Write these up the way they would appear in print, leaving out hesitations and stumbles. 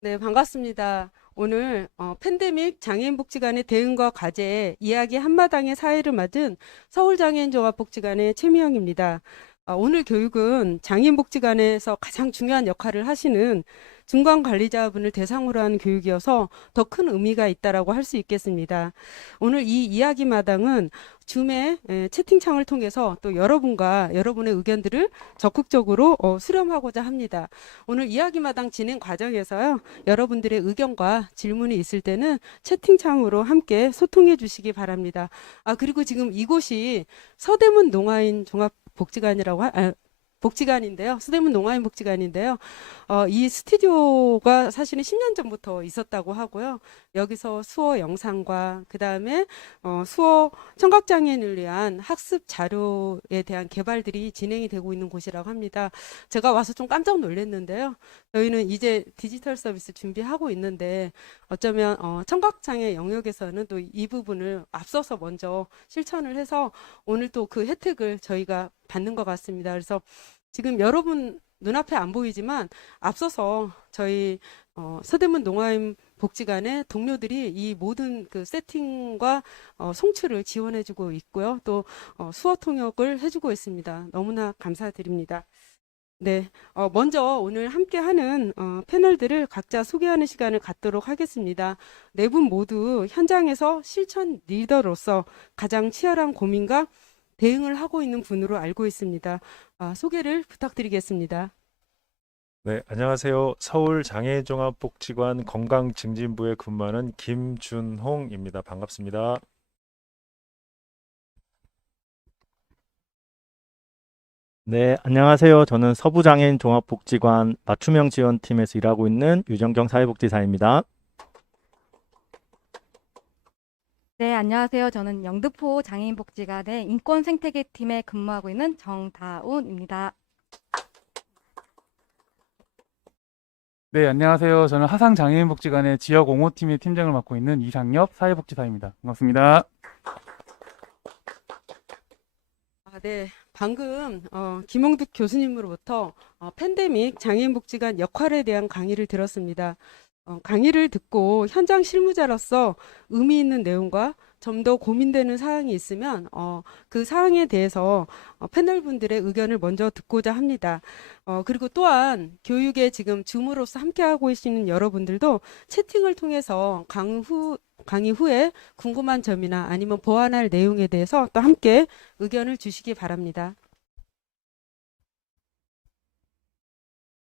네, 반갑습니다. 오늘 팬데믹 장애인복지관의 대응과 과제 이야기 한마당의 사회를 맡은 서울장애인종합복지관의 최미영입니다. 오늘 교육은 장애인복지관에서 가장 중요한 역할을 하시는 중간관리자분을 대상으로 하는 교육이어서 더 큰 의미가 있다라고 할 수 있겠습니다. 오늘 이 이야기 마당은 줌의 채팅창을 통해서 또 여러분과 여러분의 의견들을 적극적으로 수렴하고자 합니다. 오늘 이야기 마당 진행 과정에서요. 여러분들의 의견과 질문이 있을 때는 채팅창으로 함께 소통해 주시기 바랍니다. 그리고 지금 이곳이 서대문 농아인 종합복지관이라고 복지관인데요. 서대문 농아인 복지관인데요. 이 스튜디오가 사실은 10년 전부터 있었다고 하고요. 여기서 수어 영상과 그다음에 수어 청각장애인을 위한 학습 자료에 대한 개발들이 진행이 되고 있는 곳이라고 합니다. 제가 와서 좀 깜짝 놀랐는데요. 저희는 이제 디지털 서비스 준비하고 있는데 어쩌면 청각장애 영역에서는 또 이 부분을 앞서서 먼저 실천을 해서 오늘 또 그 혜택을 저희가 받는 것 같습니다. 그래서 지금 여러분 눈앞에 안 보이지만 앞서서 저희 서대문 농아인 복지관의 동료들이 이 모든 그 세팅과 송출을 지원해주고 있고요. 또 수어 통역을 해주고 있습니다. 너무나 감사드립니다. 네, 먼저 오늘 함께하는 패널들을 각자 소개하는 시간을 갖도록 하겠습니다. 네 분 모두 현장에서 실천 리더로서 가장 치열한 고민과 대응을 하고 있는 분으로 알고 있습니다. 소개를 부탁드리겠습니다. 네, 안녕하세요. 서울장애인종합복지관 건강증진부에 근무하는 김준홍입니다. 반갑습니다. 네, 안녕하세요. 저는 서부장애인 종합복지관 맞춤형 지원팀에서 일하고 있는 유정경 사회복지사입니다. 네, 안녕하세요. 저는 영등포 장애인복지관의 인권생태계팀에 근무하고 있는 정다운입니다. 네, 안녕하세요. 저는 하상장애인복지관의 지역 옹호팀의 팀장을 맡고 있는 이상엽 사회복지사입니다. 반갑습니다. 네. 방금 김홍득 교수님으로부터 팬데믹 장애인복지관 역할에 대한 강의를 들었습니다. 강의를 듣고 현장 실무자로서 의미 있는 내용과 좀 더 고민되는 사항이 있으면 그 사항에 대해서 패널분들의 의견을 먼저 듣고자 합니다. 그리고 또한 교육에 지금 줌으로서 함께하고 계시는 여러분들도 채팅을 통해서 강의 후에 궁금한 점이나 아니면 보완할 내용에 대해서 또 함께 의견을 주시기 바랍니다.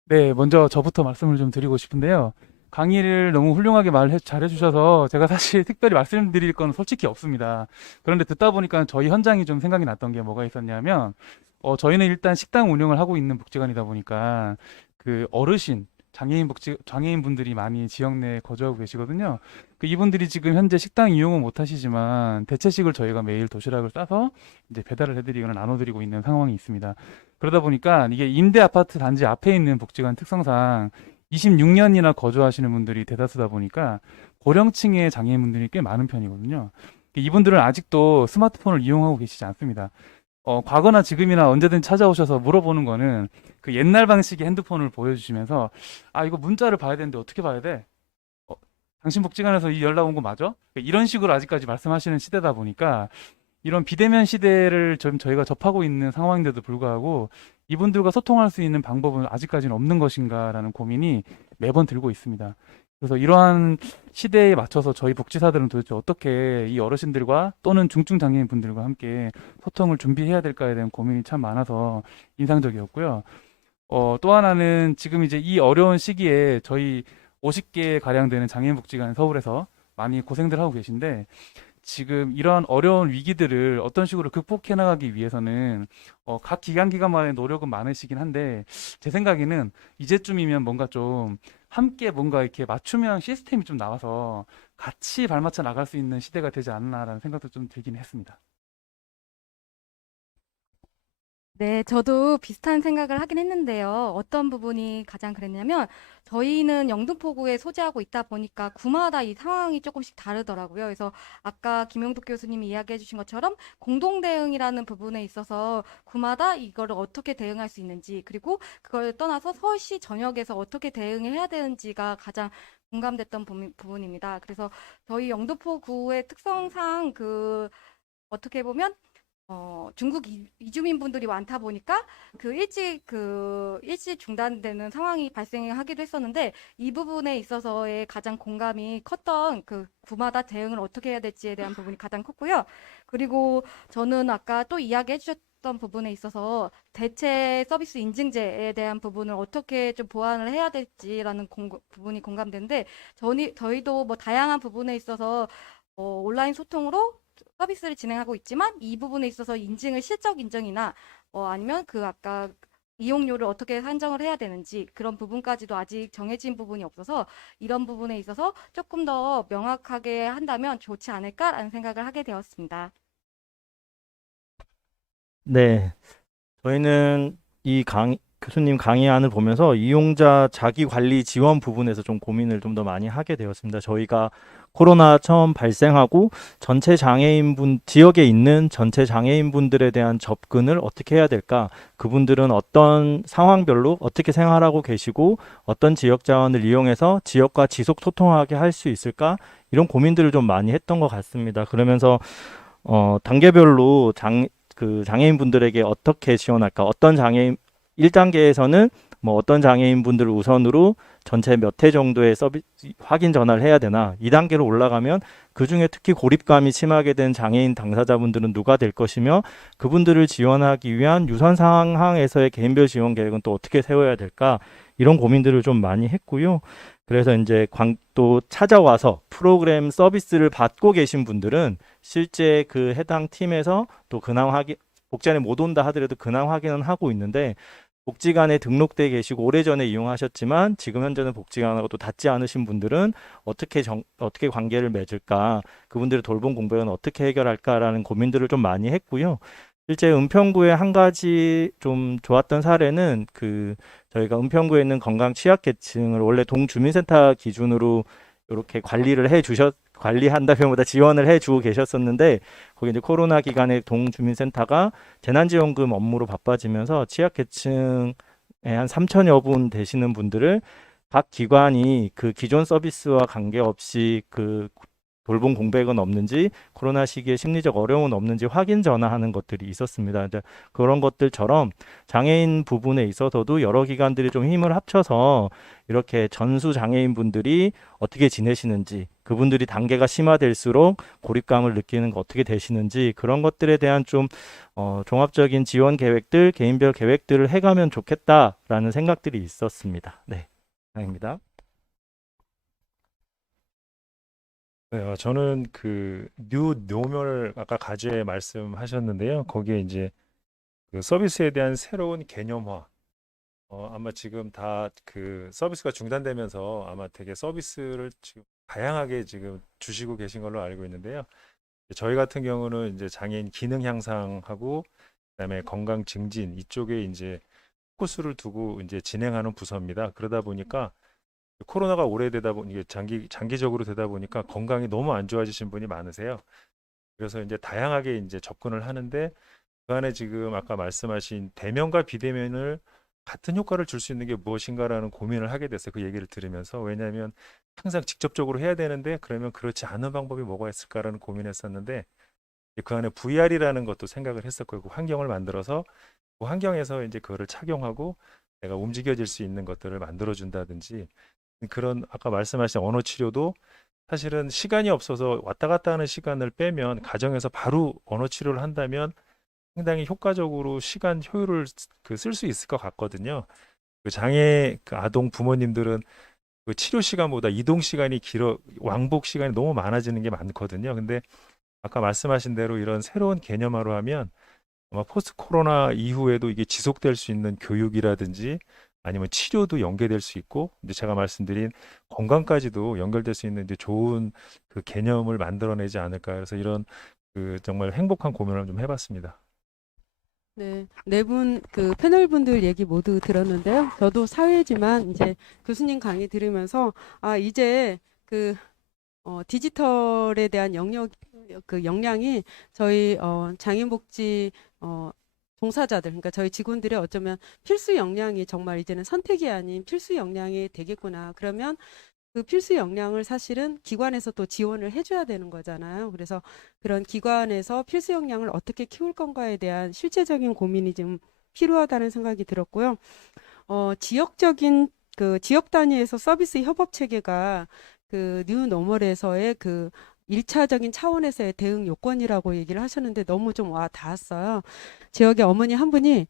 네, 먼저 저부터 말씀을 좀 드리고 싶은데요. 강의를 너무 훌륭하게 잘해주셔서 제가 사실 특별히 말씀드릴 건 솔직히 없습니다. 그런데 듣다 보니까 저희 현장이 좀 생각이 났던 게 뭐가 있었냐면, 저희는 일단 식당 운영을 하고 있는 복지관이다 보니까 그 어르신, 장애인분들이 많이 지역 내에 거주하고 계시거든요. 이분들이 지금 현재 식당 이용은 못 하시지만 대체식을 저희가 매일 도시락을 싸서 이제 배달을 해드리거나 나눠드리고 있는 상황이 있습니다. 그러다 보니까 이게 임대 아파트 단지 앞에 있는 복지관 특성상 26년이나 거주하시는 분들이 대다수다 보니까 고령층의 장애인분들이 꽤 많은 편이거든요. 이분들은 아직도 스마트폰을 이용하고 계시지 않습니다. 과거나 지금이나 언제든 찾아오셔서 물어보는 거는 그 옛날 방식의 핸드폰을 보여주시면서, 이거 문자를 봐야 되는데 어떻게 봐야 돼? 어, 당신 복지관에서 이 연락 온 거 맞아? 이런 식으로 아직까지 말씀하시는 시대다 보니까 이런 비대면 시대를 좀 저희가 접하고 있는 상황인데도 불구하고 이분들과 소통할 수 있는 방법은 아직까지는 없는 것인가라는 고민이 매번 들고 있습니다. 그래서 이러한 시대에 맞춰서 저희 복지사들은 도대체 어떻게 이 어르신들과 또는 중증 장애인 분들과 함께 소통을 준비해야 될까에 대한 고민이 참 많아서 인상적이었고요. 또 하나는 지금 이제 이 어려운 시기에 저희 50개 가량 되는 장애인 복지관 서울에서 많이 고생들 하고 계신데, 지금 이러한 어려운 위기들을 어떤 식으로 극복해 나가기 위해서는 각 기관마다의 노력은 많으시긴 한데, 제 생각에는 이제쯤이면 뭔가 좀 함께 뭔가 이렇게 맞춤형 시스템이 좀 나와서 같이 발맞춰 나갈 수 있는 시대가 되지 않나라는 생각도 좀 들긴 했습니다. 네, 저도 비슷한 생각을 하긴 했는데요. 어떤 부분이 가장 그랬냐면, 저희는 영등포구에 소재하고 있다 보니까 구마다 이 상황이 조금씩 다르더라고요. 그래서 아까 김용덕 교수님이 이야기해 주신 것처럼 공동 대응이라는 부분에 있어서 구마다 이거를 어떻게 대응할 수 있는지, 그리고 그걸 떠나서 서울시 전역에서 어떻게 대응을 해야 되는지가 가장 공감됐던 부분입니다. 그래서 저희 영등포구의 특성상 어떻게 보면 중국 이주민분들이 많다 보니까 일찍 중단되는 상황이 발생하기도 했었는데 이 부분에 있어서의 가장 공감이 컸던 그 구마다 대응을 어떻게 해야 될지에 대한 부분이 가장 컸고요. 그리고 저는 아까 또 이야기해 주셨던 부분에 있어서 대체 서비스 인증제에 대한 부분을 어떻게 좀 보완을 해야 될지라는 부분이 공감되는데 저희도 뭐 다양한 부분에 있어서 온라인 소통으로 서비스를 진행하고 있지만 이 부분에 있어서 실적 인증이나 아니면 아까 이용료를 어떻게 산정을 해야 되는지 그런 부분까지도 아직 정해진 부분이 없어서 이런 부분에 있어서 조금 더 명확하게 한다면 좋지 않을까라는 생각을 하게 되었습니다. 네, 저희는 교수님 강의안을 보면서 이용자 자기 관리 지원 부분에서 좀 고민을 좀 더 많이 하게 되었습니다. 저희가 코로나 처음 발생하고 지역에 있는 전체 장애인분들에 대한 접근을 어떻게 해야 될까? 그분들은 어떤 상황별로 어떻게 생활하고 계시고 어떤 지역 자원을 이용해서 지역과 지속 소통하게 할 수 있을까? 이런 고민들을 좀 많이 했던 것 같습니다. 그러면서 단계별로 장애인분들에게 어떻게 지원할까? 1단계에서는 뭐 어떤 장애인분들을 우선으로 전체 몇 회 정도의 서비스 확인 전화를 해야 되나? 2단계로 올라가면 그중에 특히 고립감이 심하게 된 장애인 당사자분들은 누가 될 것이며 그분들을 지원하기 위한 유선 상황에서의 개인별 지원 계획은 또 어떻게 세워야 될까? 이런 고민들을 좀 많이 했고요. 그래서 이제 또 찾아와서 프로그램 서비스를 받고 계신 분들은 실제 그 해당 팀에서 또 근황 확인, 복지관에 못 온다 하더라도 근황 확인은 하고 있는데 복지관에 등록돼 계시고 오래전에 이용하셨지만 지금 현재는 복지관하고 또 닿지 않으신 분들은 어떻게 관계를 맺을까, 그분들의 돌봄 공백은 어떻게 해결할까라는 고민들을 좀 많이 했고요. 실제 은평구의 한 가지 좀 좋았던 사례는 저희가 은평구에 있는 건강 취약계층을 원래 동주민센터 기준으로 이렇게 관리한다기보다 지원을 해주고 계셨었는데 거기 이제 코로나 기간에 동주민센터가 재난지원금 업무로 바빠지면서 취약계층에 한 3천여 분 되시는 분들을 각 기관이 그 기존 서비스와 관계없이 돌봄 공백은 없는지 코로나 시기에 심리적 어려움은 없는지 확인 전화하는 것들이 있었습니다. 이제 그런 것들처럼 장애인 부분에 있어서도 여러 기관들이 좀 힘을 합쳐서 이렇게 전수 장애인 분들이 어떻게 지내시는지, 그분들이 단계가 심화될수록 고립감을 느끼는 거 어떻게 되시는지 그런 것들에 대한 좀 종합적인 지원 계획들, 개인별 계획들을 해가면 좋겠다라는 생각들이 있었습니다. 네, 입니다. 네, 저는 뉴 노멀 아까 과제 말씀하셨는데요. 거기에 이제 그 서비스에 대한 새로운 개념화. 아마 지금 다 서비스가 중단되면서 아마 되게 서비스를 지금 다양하게 지금 주시고 계신 걸로 알고 있는데요. 저희 같은 경우는 이제 장애인 기능 향상하고 그다음에 건강 증진 이쪽에 이제 포커스를 두고 이제 진행하는 부서입니다. 그러다 보니까 코로나가 오래되다 보니 이게 장기적으로 되다 보니까 건강이 너무 안 좋아지신 분이 많으세요. 그래서 이제 다양하게 이제 접근을 하는데 그 안에 지금 아까 말씀하신 대면과 비대면을 같은 효과를 줄 수 있는 게 무엇인가라는 고민을 하게 됐어요. 그 얘기를 들으면서. 왜냐하면 항상 직접적으로 해야 되는데 그러면 그렇지 않은 방법이 뭐가 있을까라는 고민했었는데 그 안에 VR이라는 것도 생각을 했었고요. 그 환경을 만들어서 그 환경에서 이제 그거를 착용하고 내가 움직여질 수 있는 것들을 만들어 준다든지 그런 아까 말씀하신 언어 치료도 사실은 시간이 없어서 왔다 갔다 하는 시간을 빼면 가정에서 바로 언어 치료를 한다면 상당히 효과적으로 시간 효율을 쓸 수 있을 것 같거든요. 장애 아동 부모님들은 치료 시간보다 이동 시간이 왕복 시간이 너무 많아지는 게 많거든요. 근데 아까 말씀하신 대로 이런 새로운 개념화로 하면 아마 포스트 코로나 이후에도 이게 지속될 수 있는 교육이라든지 아니면 치료도 연계될 수 있고 이제 제가 말씀드린 건강까지도 연결될 수 있는 이제 좋은 개념을 만들어내지 않을까. 그래서 이런 정말 행복한 고민을 좀 해봤습니다. 네, 네 분 그 패널 분들 얘기 모두 들었는데요. 저도 사회지만 이제 교수님 강의 들으면서 이제 그 디지털에 대한 영역 그 역량이 저희 장애인복지 종사자들, 그러니까 저희 직원들의 어쩌면 필수 역량이 정말 이제는 선택이 아닌 필수 역량이 되겠구나. 그러면 그 필수 역량을 사실은 기관에서 또 지원을 해줘야 되는 거잖아요. 그래서 그런 기관에서 필수 역량을 어떻게 키울 건가에 대한 실제적인 고민이 좀 필요하다는 생각이 들었고요. 지역적인 그 지역 단위에서 서비스 협업 체계가 그 뉴노멀에서의 그 1차적인 차원에서의 대응 요건이라고 얘기를 하셨는데 너무 좀 와 닿았어요. 지역의 어머니 한 분이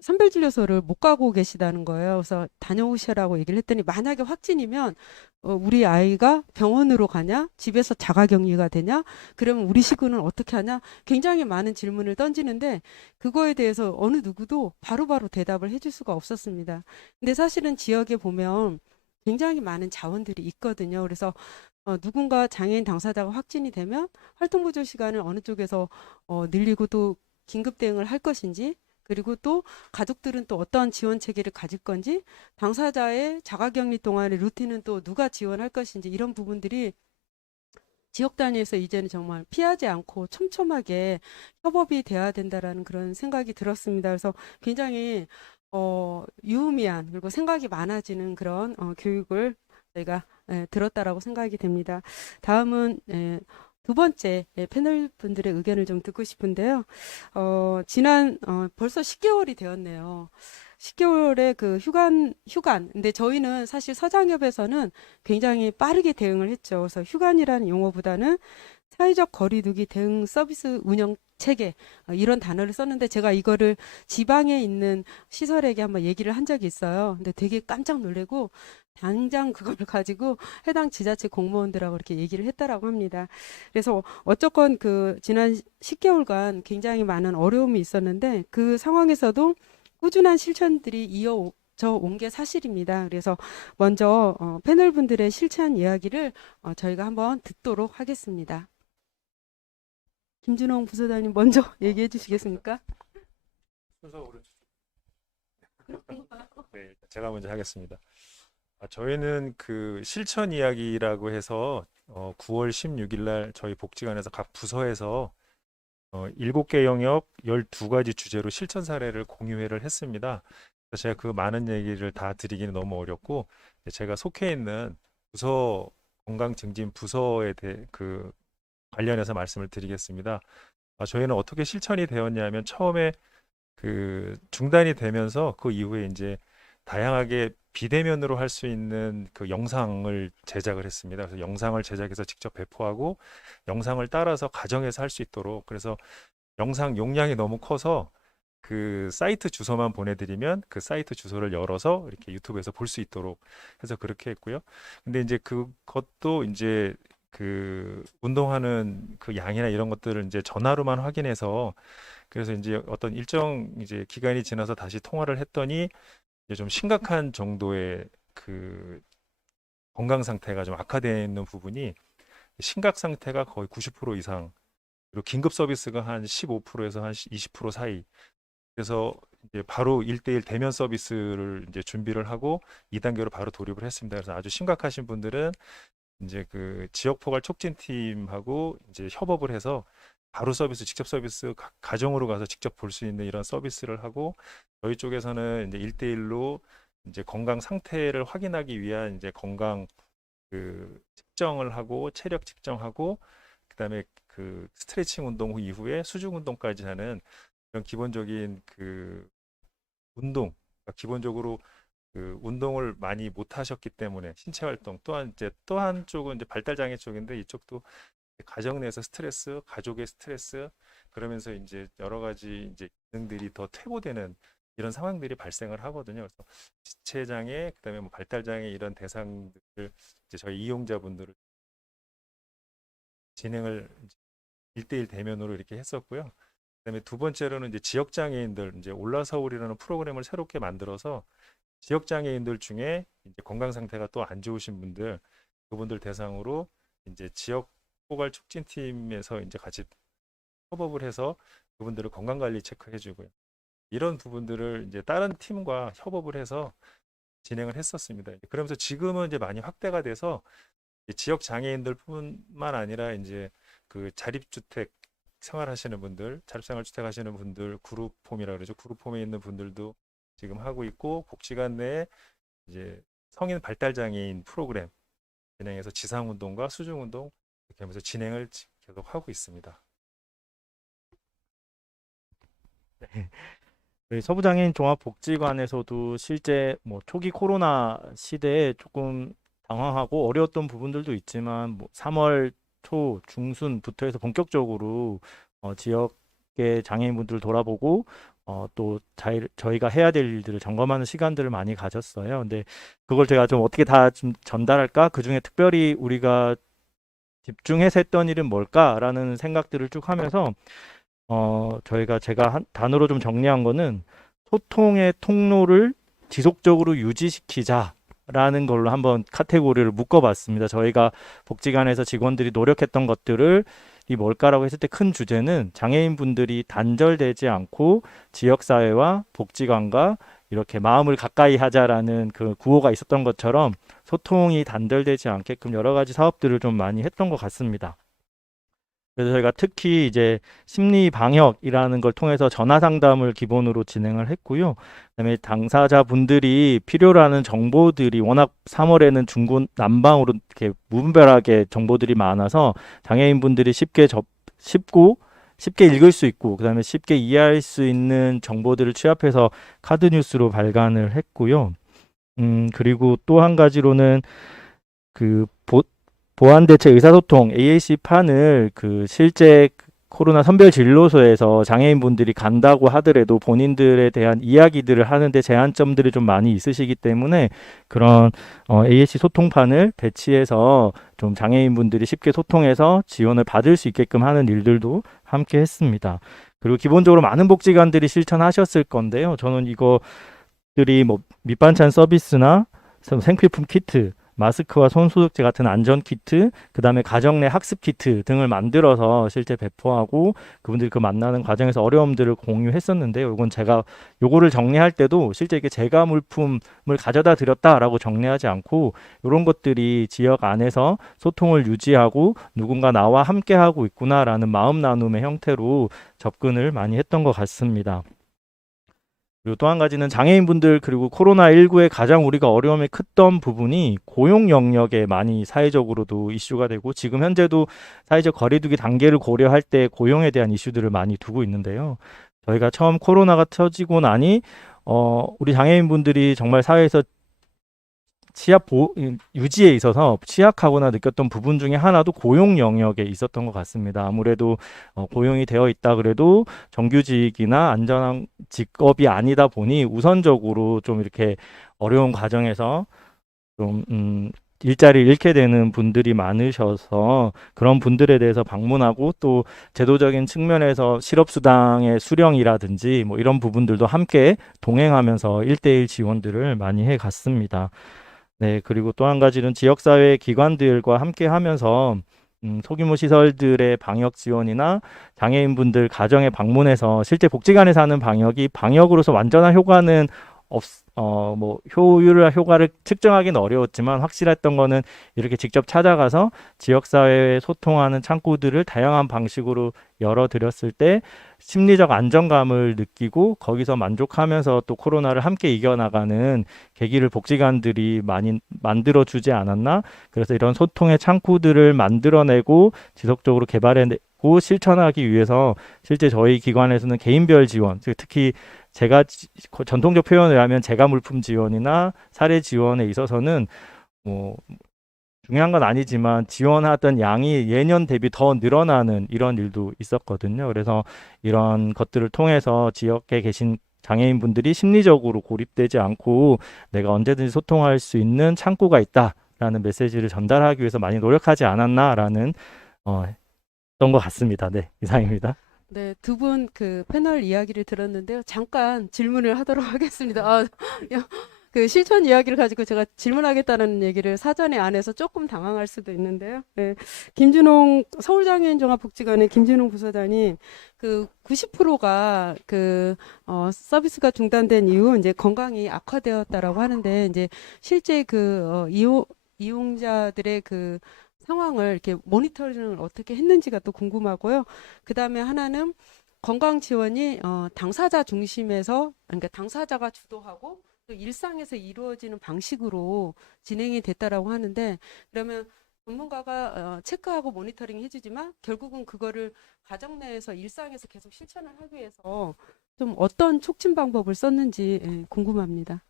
선별진료소를 못 가고 계시다는 거예요. 그래서 다녀오시라고 얘기를 했더니 만약에 확진이면 우리 아이가 병원으로 가냐? 집에서 자가격리가 되냐? 그러면 우리 식구는 어떻게 하냐? 굉장히 많은 질문을 던지는데 그거에 대해서 어느 누구도 바로바로 대답을 해줄 수가 없었습니다. 근데 사실은 지역에 보면 굉장히 많은 자원들이 있거든요. 그래서 누군가 장애인 당사자가 확진이 되면 활동보조 시간을 어느 쪽에서 늘리고 또 긴급 대응을 할 것인지 그리고 또 가족들은 또 어떤 지원 체계를 가질 건지 당사자의 자가격리 동안의 루틴은 또 누가 지원할 것인지 이런 부분들이 지역 단위에서 이제는 정말 피하지 않고 촘촘하게 협업이 돼야 된다라는 그런 생각이 들었습니다. 그래서 굉장히 유의미한 그리고 생각이 많아지는 그런 교육을 저희가 들었다라고 생각이 됩니다. 다음은 두 번째 패널 분들의 의견을 좀 듣고 싶은데요. 벌써 10개월이 되었네요. 10개월의 그 휴관. 근데 저희는 사실 서장협에서는 굉장히 빠르게 대응을 했죠. 그래서 휴관이라는 용어보다는 사회적 거리두기 대응 서비스 운영 체계 이런 단어를 썼는데 제가 이거를 지방에 있는 시설에게 한번 얘기를 한 적이 있어요. 근데 되게 깜짝 놀래고 당장 그걸 가지고 해당 지자체 공무원들하고 이렇게 얘기를 했다라고 합니다. 그래서 어쨌건 그 지난 10개월간 굉장히 많은 어려움이 있었는데 그 상황에서도 꾸준한 실천들이 이어져 온 게 사실입니다. 그래서 먼저 패널 분들의 실천 이야기를 저희가 한번 듣도록 하겠습니다. 김준홍 부소장님 먼저 얘기해 주시겠습니까? 순서로 네, 제가 먼저 하겠습니다. 저희는 그 실천 이야기라고 해서 9월 16일 날 저희 복지관에서 각 부서에서 7개 영역 12가지 주제로 실천 사례를 공유회를 했습니다. 그래서 제가 그 많은 얘기를 다 드리기는 너무 어렵고 제가 속해 있는 부서 건강 증진 부서에 대해 그 관련해서 말씀을 드리겠습니다. 저희는 어떻게 실천이 되었냐면 처음에 그 중단이 되면서 그 이후에 이제 다양하게 비대면으로 할 수 있는 그 영상을 제작을 했습니다. 그래서 영상을 제작해서 직접 배포하고 영상을 따라서 가정에서 할 수 있도록 그래서 영상 용량이 너무 커서 그 사이트 주소만 보내드리면 그 사이트 주소를 열어서 이렇게 유튜브에서 볼 수 있도록 해서 그렇게 했고요. 근데 이제 그것도 이제 그 운동하는 그 양이나 이런 것들을 이제 전화로만 확인해서 그래서 이제 어떤 일정 이제 기간이 지나서 다시 통화를 했더니 이제 좀 심각한 정도의 그 건강 상태가 좀 악화되어 있는 부분이 심각 상태가 거의 90% 이상 그리고 긴급 서비스가 한 15%에서 한 20% 사이 그래서 이제 바로 1대1 대면 서비스를 이제 준비를 하고 2단계로 바로 돌입을 했습니다. 그래서 아주 심각하신 분들은 이제 그 지역 포괄 촉진팀하고 이제 협업을 해서 바로 서비스, 직접 서비스 가정으로 가서 직접 볼 수 있는 이런 서비스를 하고 저희 쪽에서는 이제 1대1로 이제 건강 상태를 확인하기 위한 이제 건강 그 측정을 하고 체력 측정하고 그다음에 그 스트레칭 운동 후 이후에 수중 운동까지 하는 그런 기본적인 그 운동 그러니까 기본적으로 그 운동을 많이 못 하셨기 때문에 신체 활동 또한 이제 또 한쪽은 이제 발달 장애 쪽인데 이쪽도 가정 내에서 스트레스, 가족의 스트레스 그러면서 이제 여러 가지 이제 기능들이 더 퇴보되는 이런 상황들이 발생을 하거든요. 그래서 지체 장애, 그다음에 뭐 발달 장애 이런 대상들을 이제 저희 이용자분들을 진행을 1대1 대면으로 이렇게 했었고요. 그다음에 두 번째로는 이제 지역 장애인들 이제 올라서울이라는 프로그램을 새롭게 만들어서 지역 장애인들 중에 이제 건강 상태가 또 안 좋으신 분들 그분들 대상으로 이제 지역 포괄 촉진팀에서 이제 같이 협업을 해서 그분들을 건강관리 체크해주고요. 이런 부분들을 이제 다른 팀과 협업을 해서 진행을 했었습니다. 그러면서 지금은 이제 많이 확대가 돼서 지역 장애인들뿐만 아니라 이제 그 자립주택 생활하시는 분들, 자립생활주택 하시는 분들 그룹홈이라 그러죠. 그룹홈에 있는 분들도 지금 하고 있고 복지관 내에 이제 성인 발달 장애인 프로그램 진행해서 지상운동과 수중운동 이렇게 하면서 진행을 계속 하고 있습니다. 저희 서부장애인 종합복지관에서도 실제 뭐 초기 코로나 시대에 조금 당황하고 어려웠던 부분들도 있지만 뭐 3월 초 중순부터 해서 본격적으로 지역의 장애인분들을 돌아보고 또 저희가 해야 될 일들을 점검하는 시간들을 많이 가졌어요. 근데 그걸 제가 좀 어떻게 다 좀 전달할까? 그중에 특별히 우리가 집중해서 했던 일은 뭘까라는 생각들을 쭉 하면서 제가 한 단어로 좀 정리한 거는 소통의 통로를 지속적으로 유지시키자라는 걸로 한번 카테고리를 묶어봤습니다. 저희가 복지관에서 직원들이 노력했던 것들을 이 뭘까라고 했을 때 큰 주제는 장애인분들이 단절되지 않고 지역사회와 복지관과 이렇게 마음을 가까이 하자라는 그 구호가 있었던 것처럼 소통이 단절되지 않게끔 여러 가지 사업들을 좀 많이 했던 것 같습니다. 그래서 저희가 특히 이제 심리 방역이라는 걸 통해서 전화 상담을 기본으로 진행을 했고요. 그다음에 당사자분들이 필요로 하는 정보들이 워낙 3월에는 중구난방으로 이렇게 무분별하게 정보들이 많아서 장애인분들이 쉽게 읽을 수 있고 그다음에 쉽게 이해할 수 있는 정보들을 취합해서 카드 뉴스로 발간을 했고요. 그리고 또 한 가지로는 그 보완대책 의사소통 AAC판을 그 실제 코로나 선별진료소에서 장애인분들이 간다고 하더라도 본인들에 대한 이야기들을 하는데 제한점들이 좀 많이 있으시기 때문에 그런 AAC 소통판을 배치해서 좀 장애인분들이 쉽게 소통해서 지원을 받을 수 있게끔 하는 일들도 함께 했습니다. 그리고 기본적으로 많은 복지관들이 실천하셨을 건데요. 저는 이거들이 뭐 밑반찬 서비스나 생필품 키트, 마스크와 손소독제 같은 안전 키트, 그 다음에 가정 내 학습 키트 등을 만들어서 실제 배포하고 그분들이 그 만나는 과정에서 어려움들을 공유했었는데요. 이건 제가 요거를 정리할 때도 실제 이게 제가 물품을 가져다 드렸다라고 정리하지 않고 이런 것들이 지역 안에서 소통을 유지하고 누군가 나와 함께 하고 있구나라는 마음 나눔의 형태로 접근을 많이 했던 것 같습니다. 그리고 또 한 가지는 장애인분들 그리고 코로나19에 가장 우리가 어려움이 컸던 부분이 고용 영역에 많이 사회적으로도 이슈가 되고 지금 현재도 사회적 거리두기 단계를 고려할 때 고용에 대한 이슈들을 많이 두고 있는데요. 저희가 처음 코로나가 터지고 나니 우리 장애인분들이 정말 사회에서 유지에 있어서 취약하거나 느꼈던 부분 중에 하나도 고용 영역에 있었던 것 같습니다. 아무래도 고용이 되어 있다 그래도 정규직이나 안전한 직업이 아니다 보니 우선적으로 좀 이렇게 어려운 과정에서 좀 일자리를 잃게 되는 분들이 많으셔서 그런 분들에 대해서 방문하고 또 제도적인 측면에서 실업수당의 수령이라든지 뭐 이런 부분들도 함께 동행하면서 1대1 지원들을 많이 해갔습니다. 네, 그리고 또 한 가지는 지역사회 기관들과 함께 하면서 소규모 시설들의 방역 지원이나 장애인분들 가정에 방문해서 실제 복지관에서 하는 방역이 방역으로서 완전한 효과는 효과를 측정하기는 어려웠지만 확실했던 거는 이렇게 직접 찾아가서 지역사회에 소통하는 창구들을 다양한 방식으로 열어드렸을 때 심리적 안정감을 느끼고 거기서 만족하면서 또 코로나를 함께 이겨나가는 계기를 복지관들이 많이 만들어주지 않았나? 그래서 이런 소통의 창구들을 만들어내고 지속적으로 개발해내고 실천하기 위해서 실제 저희 기관에서는 개인별 지원, 특히 제가 전통적 표현을 하면 제가 물품 지원이나 사례 지원에 있어서는 뭐 중요한 건 아니지만 지원하던 양이 예년 대비 더 늘어나는 이런 일도 있었거든요. 그래서 이런 것들을 통해서 지역에 계신 장애인분들이 심리적으로 고립되지 않고 내가 언제든지 소통할 수 있는 창구가 있다라는 메시지를 전달하기 위해서 많이 노력하지 않았나라는 했던 것 같습니다. 네, 이상입니다. 네, 두 분 그 패널 이야기를 들었는데요. 잠깐 질문을 하도록 하겠습니다. 그 실천 이야기를 가지고 제가 질문하겠다는 얘기를 사전에 안 해서 조금 당황할 수도 있는데요. 네. 김준홍 서울장애인종합복지관의 김준홍 부서장님, 그 90%가 서비스가 중단된 이후 이제 건강이 악화되었다라고 하는데 이제 실제 이용자들의 그 상황을 이렇게 모니터링을 어떻게 했는지가 또 궁금하고요. 그 다음에 하나는 건강 지원이 당사자 중심에서 그러니까 당사자가 주도하고 또 일상에서 이루어지는 방식으로 진행이 됐다라고 하는데 그러면 전문가가 체크하고 모니터링 해주지만 결국은 그거를 가정 내에서 일상에서 계속 실천을 하기 위해서 좀 어떤 촉진 방법을 썼는지 궁금합니다.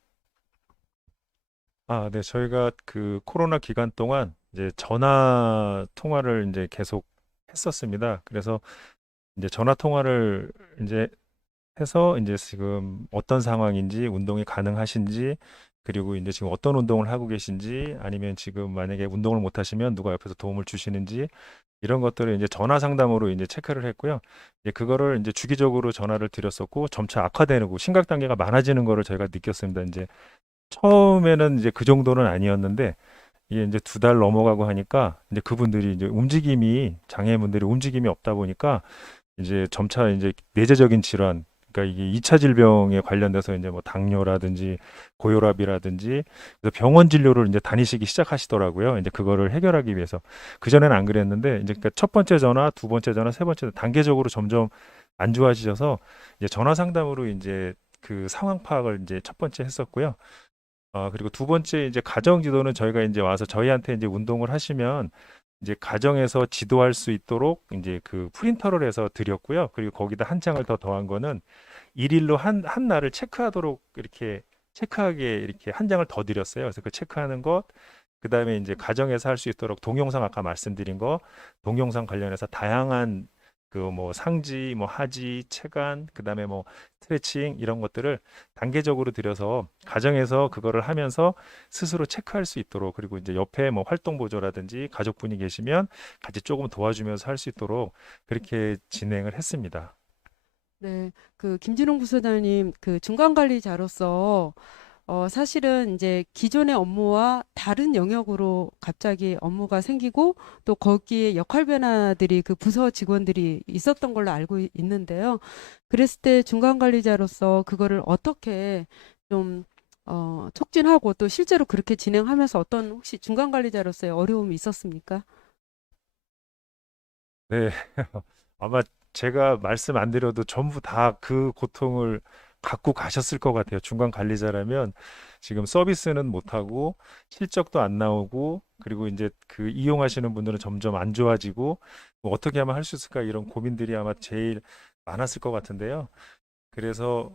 네. 저희가 그 코로나 기간 동안 이제 전화 통화를 이제 계속 했었습니다. 그래서 이제 전화 통화를 이제 해서 이제 지금 어떤 상황인지, 운동이 가능하신지, 그리고 이제 지금 어떤 운동을 하고 계신지, 아니면 지금 만약에 운동을 못 하시면 누가 옆에서 도움을 주시는지, 이런 것들을 이제 전화 상담으로 이제 체크를 했고요. 이제 그거를 이제 주기적으로 전화를 드렸었고, 점차 악화되는 거, 심각 단계가 많아지는 거를 저희가 느꼈습니다. 이제 처음에는 이제 그 정도는 아니었는데, 이게 이제 2달 넘어가고 하니까, 이제 그분들이 이제 장애인분들이 움직임이 없다 보니까, 이제 점차 이제 내재적인 질환, 그러니까 이게 2차 질병에 관련돼서 이제 뭐 당뇨라든지 고혈압이라든지 그래서 병원 진료를 이제 다니시기 시작하시더라고요. 이제 그거를 해결하기 위해서. 그전에는 안 그랬는데 이제 그러니까 첫 번째 전화, 두 번째 전화, 세 번째 전화 단계적으로 점점 안 좋아지셔서 이제 전화 상담으로 이제 그 상황 파악을 이제 첫 번째 했었고요. 그리고 두 번째 이제 가정 지도는 저희가 이제 와서 저희한테 이제 운동을 하시면 이제 가정에서 지도할 수 있도록 이제 그 프린터를 해서 드렸고요. 그리고 거기다 한 장을 더 더한 거는 일일로 한 날을 체크하도록 이렇게 체크하게 이렇게 한 장을 더 드렸어요. 그래서 그 체크하는 것, 그 다음에 이제 가정에서 할 수 있도록 동영상 아까 말씀드린 거, 동영상 관련해서 다양한 그 뭐 상지, 뭐 하지, 체간, 그 다음에 뭐 스트레칭 이런 것들을 단계적으로 들여서 가정에서 그거를 하면서 스스로 체크할 수 있도록 그리고 이제 옆에 뭐 활동 보조라든지 가족분이 계시면 같이 조금 도와주면서 할 수 있도록 그렇게 진행을 했습니다. 네, 그 김진홍 부서장님 그 중간 관리자로서 사실은 이제 기존의 업무와 다른 영역으로 갑자기 업무가 생기고 또 거기에 역할 변화들이 그 부서 직원들이 있었던 걸로 알고 있는데요. 그랬을 때 중간 관리자로서 그거를 어떻게 좀 촉진하고 또 실제로 그렇게 진행하면서 어떤 혹시 중간 관리자로서의 어려움이 있었습니까? 네, 아마 제가 말씀 안 드려도 전부 다 그 고통을 갖고 가셨을 것 같아요. 중간 관리자라면 지금 서비스는 못하고 실적도 안 나오고 그리고 이제 그 이용하시는 분들은 점점 안 좋아지고 뭐 어떻게 하면 할 수 있을까 이런 고민들이 아마 제일 많았을 것 같은데요. 그래서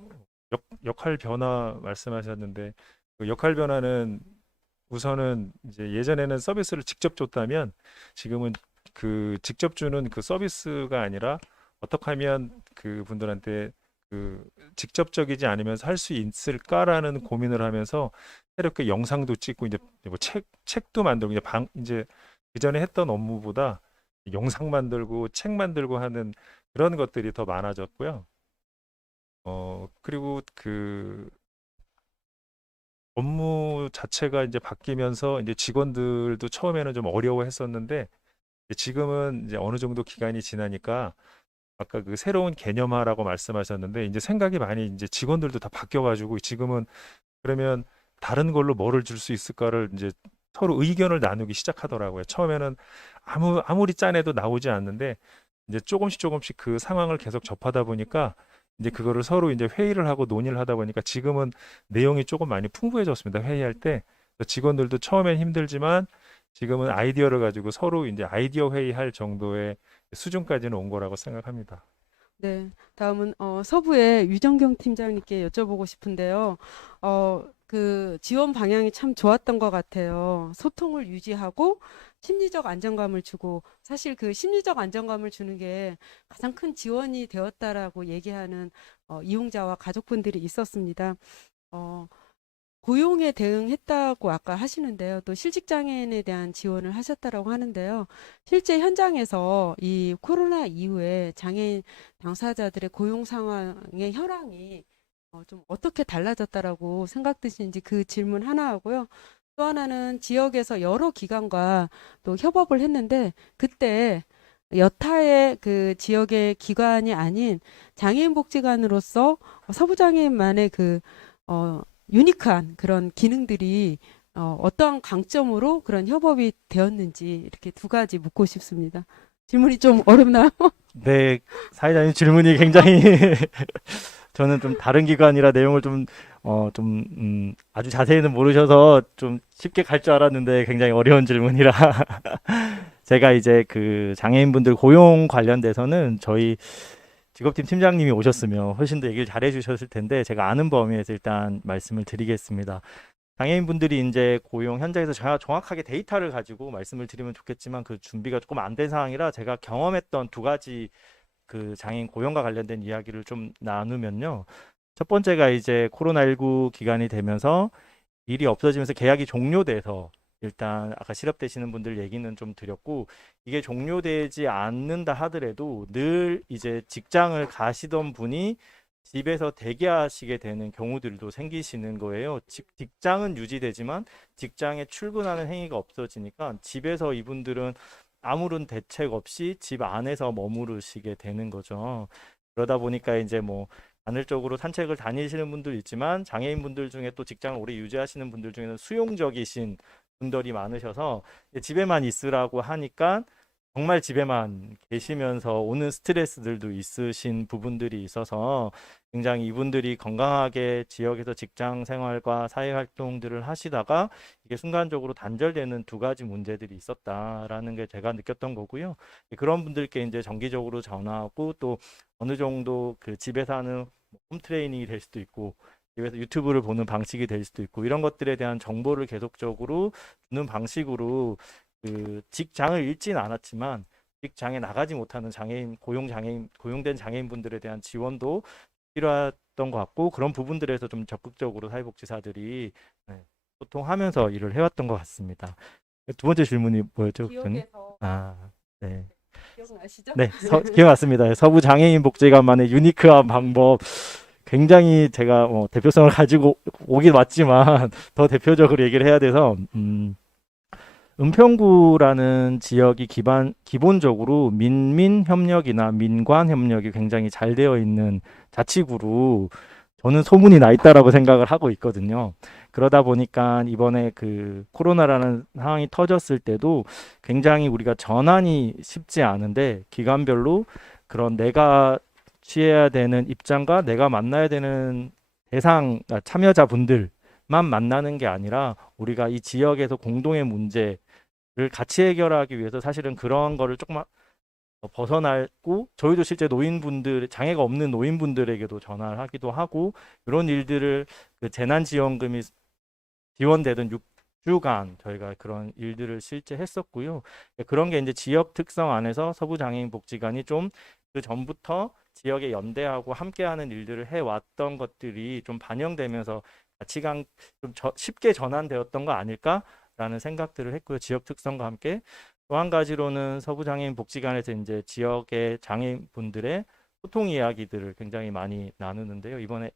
역할 변화 말씀하셨는데 그 역할 변화는 우선은 이제 예전에는 서비스를 직접 줬다면 지금은 그 직접 주는 그 서비스가 아니라 어떻게 하면 그 분들한테 그 직접적이지 않으면서 할 수 있을까라는 고민을 하면서 새롭게 영상도 찍고 이제 뭐 책도 만들고 이제 그전에 했던 업무보다 영상 만들고 책 만들고 하는 그런 것들이 더 많아졌고요. 그리고 그 업무 자체가 이제 바뀌면서 이제 직원들도 처음에는 좀 어려워했었는데 지금은 이제 어느 정도 기간이 지나니까 아까 그 새로운 개념화라고 말씀하셨는데 이제 생각이 많이 이제 직원들도 다 바뀌어가지고 지금은 그러면 다른 걸로 뭐를 줄 수 있을까를 이제 서로 의견을 나누기 시작하더라고요. 처음에는 아무리 짜내도 나오지 않는데 이제 조금씩 그 상황을 계속 접하다 보니까 이제 그거를 서로 이제 회의를 하고 논의를 하다 보니까 지금은 내용이 조금 많이 풍부해졌습니다. 회의할 때 직원들도 처음엔 힘들지만 지금은 아이디어를 가지고 서로 이제 아이디어 회의할 정도의 수준까지는 온 거라고 생각합니다. 네, 다음은 서부의 유정경 팀장님께 여쭤보고 싶은데요. 그 지원 방향이 참 좋았던 것 같아요. 소통을 유지하고 심리적 안정감을 주고 사실 그 심리적 안정감을 주는 게 가장 큰 지원이 되었다라고 얘기하는 이용자와 가족분들이 있었습니다. 어, 고용에 대응했다고 아까 하시는데요. 또 실직장애인에 대한 지원을 하셨다라고 하는데요. 실제 현장에서 이 코로나 이후에 장애인 당사자들의 고용 상황의 현황이 좀 어떻게 달라졌다라고 생각드시는지 그 질문 하나 하고요. 또 하나는 지역에서 여러 기관과 또 협업을 했는데 그때 여타의 그 지역의 기관이 아닌 장애인복지관으로서 서부장애인만의 그 유니크한 그런 기능들이 어떠한 강점으로 그런 협업이 되었는지 이렇게 두 가지 묻고 싶습니다. 질문이 좀 어렵나요? 네, 사회자님 질문이 굉장히 저는 좀 다른 기관이라 내용을 아주 자세히는 모르셔서 좀 쉽게 갈 줄 알았는데 굉장히 어려운 질문이라 제가 이제 그 장애인분들 고용 관련돼서는 저희 직업팀 팀장님이 오셨으면 훨씬 더 얘기를 잘해 주셨을 텐데 제가 아는 범위에서 일단 말씀을 드리겠습니다. 장애인분들이 이제 고용 현장에서 제가 정확하게 데이터를 가지고 말씀을 드리면 좋겠지만 그 준비가 조금 안 된 상황이라 제가 경험했던 두 가지 그 장애인 고용과 관련된 이야기를 좀 나누면요. 첫 번째가 이제 코로나19 기간이 되면서 일이 없어지면서 계약이 종료돼서 일단 아까 실업되시는 분들 얘기는 좀 드렸고 이게 종료되지 않는다 하더라도 늘 이제 직장을 가시던 분이 집에서 대기하시게 되는 경우들도 생기시는 거예요. 직장은 유지되지만 직장에 출근하는 행위가 없어지니까 집에서 이분들은 아무런 대책 없이 집 안에서 머무르시게 되는 거죠. 그러다 보니까 이제 뭐 간헐적으로 산책을 다니시는 분들 있지만 장애인분들 중에 또 직장을 오래 유지하시는 분들 중에는 수용적이신 분들이 많으셔서 집에만 있으라고 하니까 정말 집에만 계시면서 오는 스트레스들도 있으신 부분들이 있어서 굉장히 이분들이 건강하게 지역에서 직장 생활과 사회 활동들을 하시다가 이게 순간적으로 단절되는 두 가지 문제들이 있었다라는 게 제가 느꼈던 거고요. 그런 분들께 이제 정기적으로 전화하고 또 어느 정도 그 집에서 하는 홈 트레이닝이 될 수도 있고 집에서 유튜브를 보는 방식이 될 수도 있고 이런 것들에 대한 정보를 계속적으로 주는 방식으로 그 직장을 잃지는 않았지만 직장에 나가지 못하는 고용된 장애인분들에 대한 지원도 필요했던 것 같고 그런 부분들에서 좀 적극적으로 사회복지사들이 소통하면서 일을 해왔던 것 같습니다. 두 번째 질문이 뭐였죠, 국장님? 지역에서 네. 기억나시죠? 네, 기억났습니다. 서부 장애인 복지관만의 유니크한 방법. 굉장히 제가 대표성을 가지고 오긴 왔지만 더 대표적으로 얘기를 해야 돼서 은평구라는 지역이 기본적으로 민민 협력이나 민관 협력이 굉장히 잘 되어 있는 자치구로 저는 소문이 나 있다라고 생각을 하고 있거든요. 그러다 보니까 이번에 그 코로나라는 상황이 터졌을 때도 굉장히 우리가 전환이 쉽지 않은데 기관별로 그런 내가 취해야 되는 입장과 내가 만나야 되는 참여자분들만 만나는 게 아니라 우리가 이 지역에서 공동의 문제를 같이 해결하기 위해서 사실은 그런 거를 조금 벗어나고 저희도 실제 장애가 없는 노인분들에게도 전화를 하기도 하고 이런 일들을 그 재난지원금이 지원되던 6주간 저희가 그런 일들을 실제 했었고요. 그런 게 이제 지역 특성 안에서 서부장애인복지관이 좀 그 전부터 지역에 연대하고 함께하는 일들을 해왔던 것들이 좀 반영되면서 가치관 좀 쉽게 전환되었던 거 아닐까라는 생각들을 했고요. 지역 특성과 함께 또 한 가지로는 서부장애인 복지관에서 이제 지역의 장애인분들의 소통 이야기들을 굉장히 많이 나누는데요. 이번에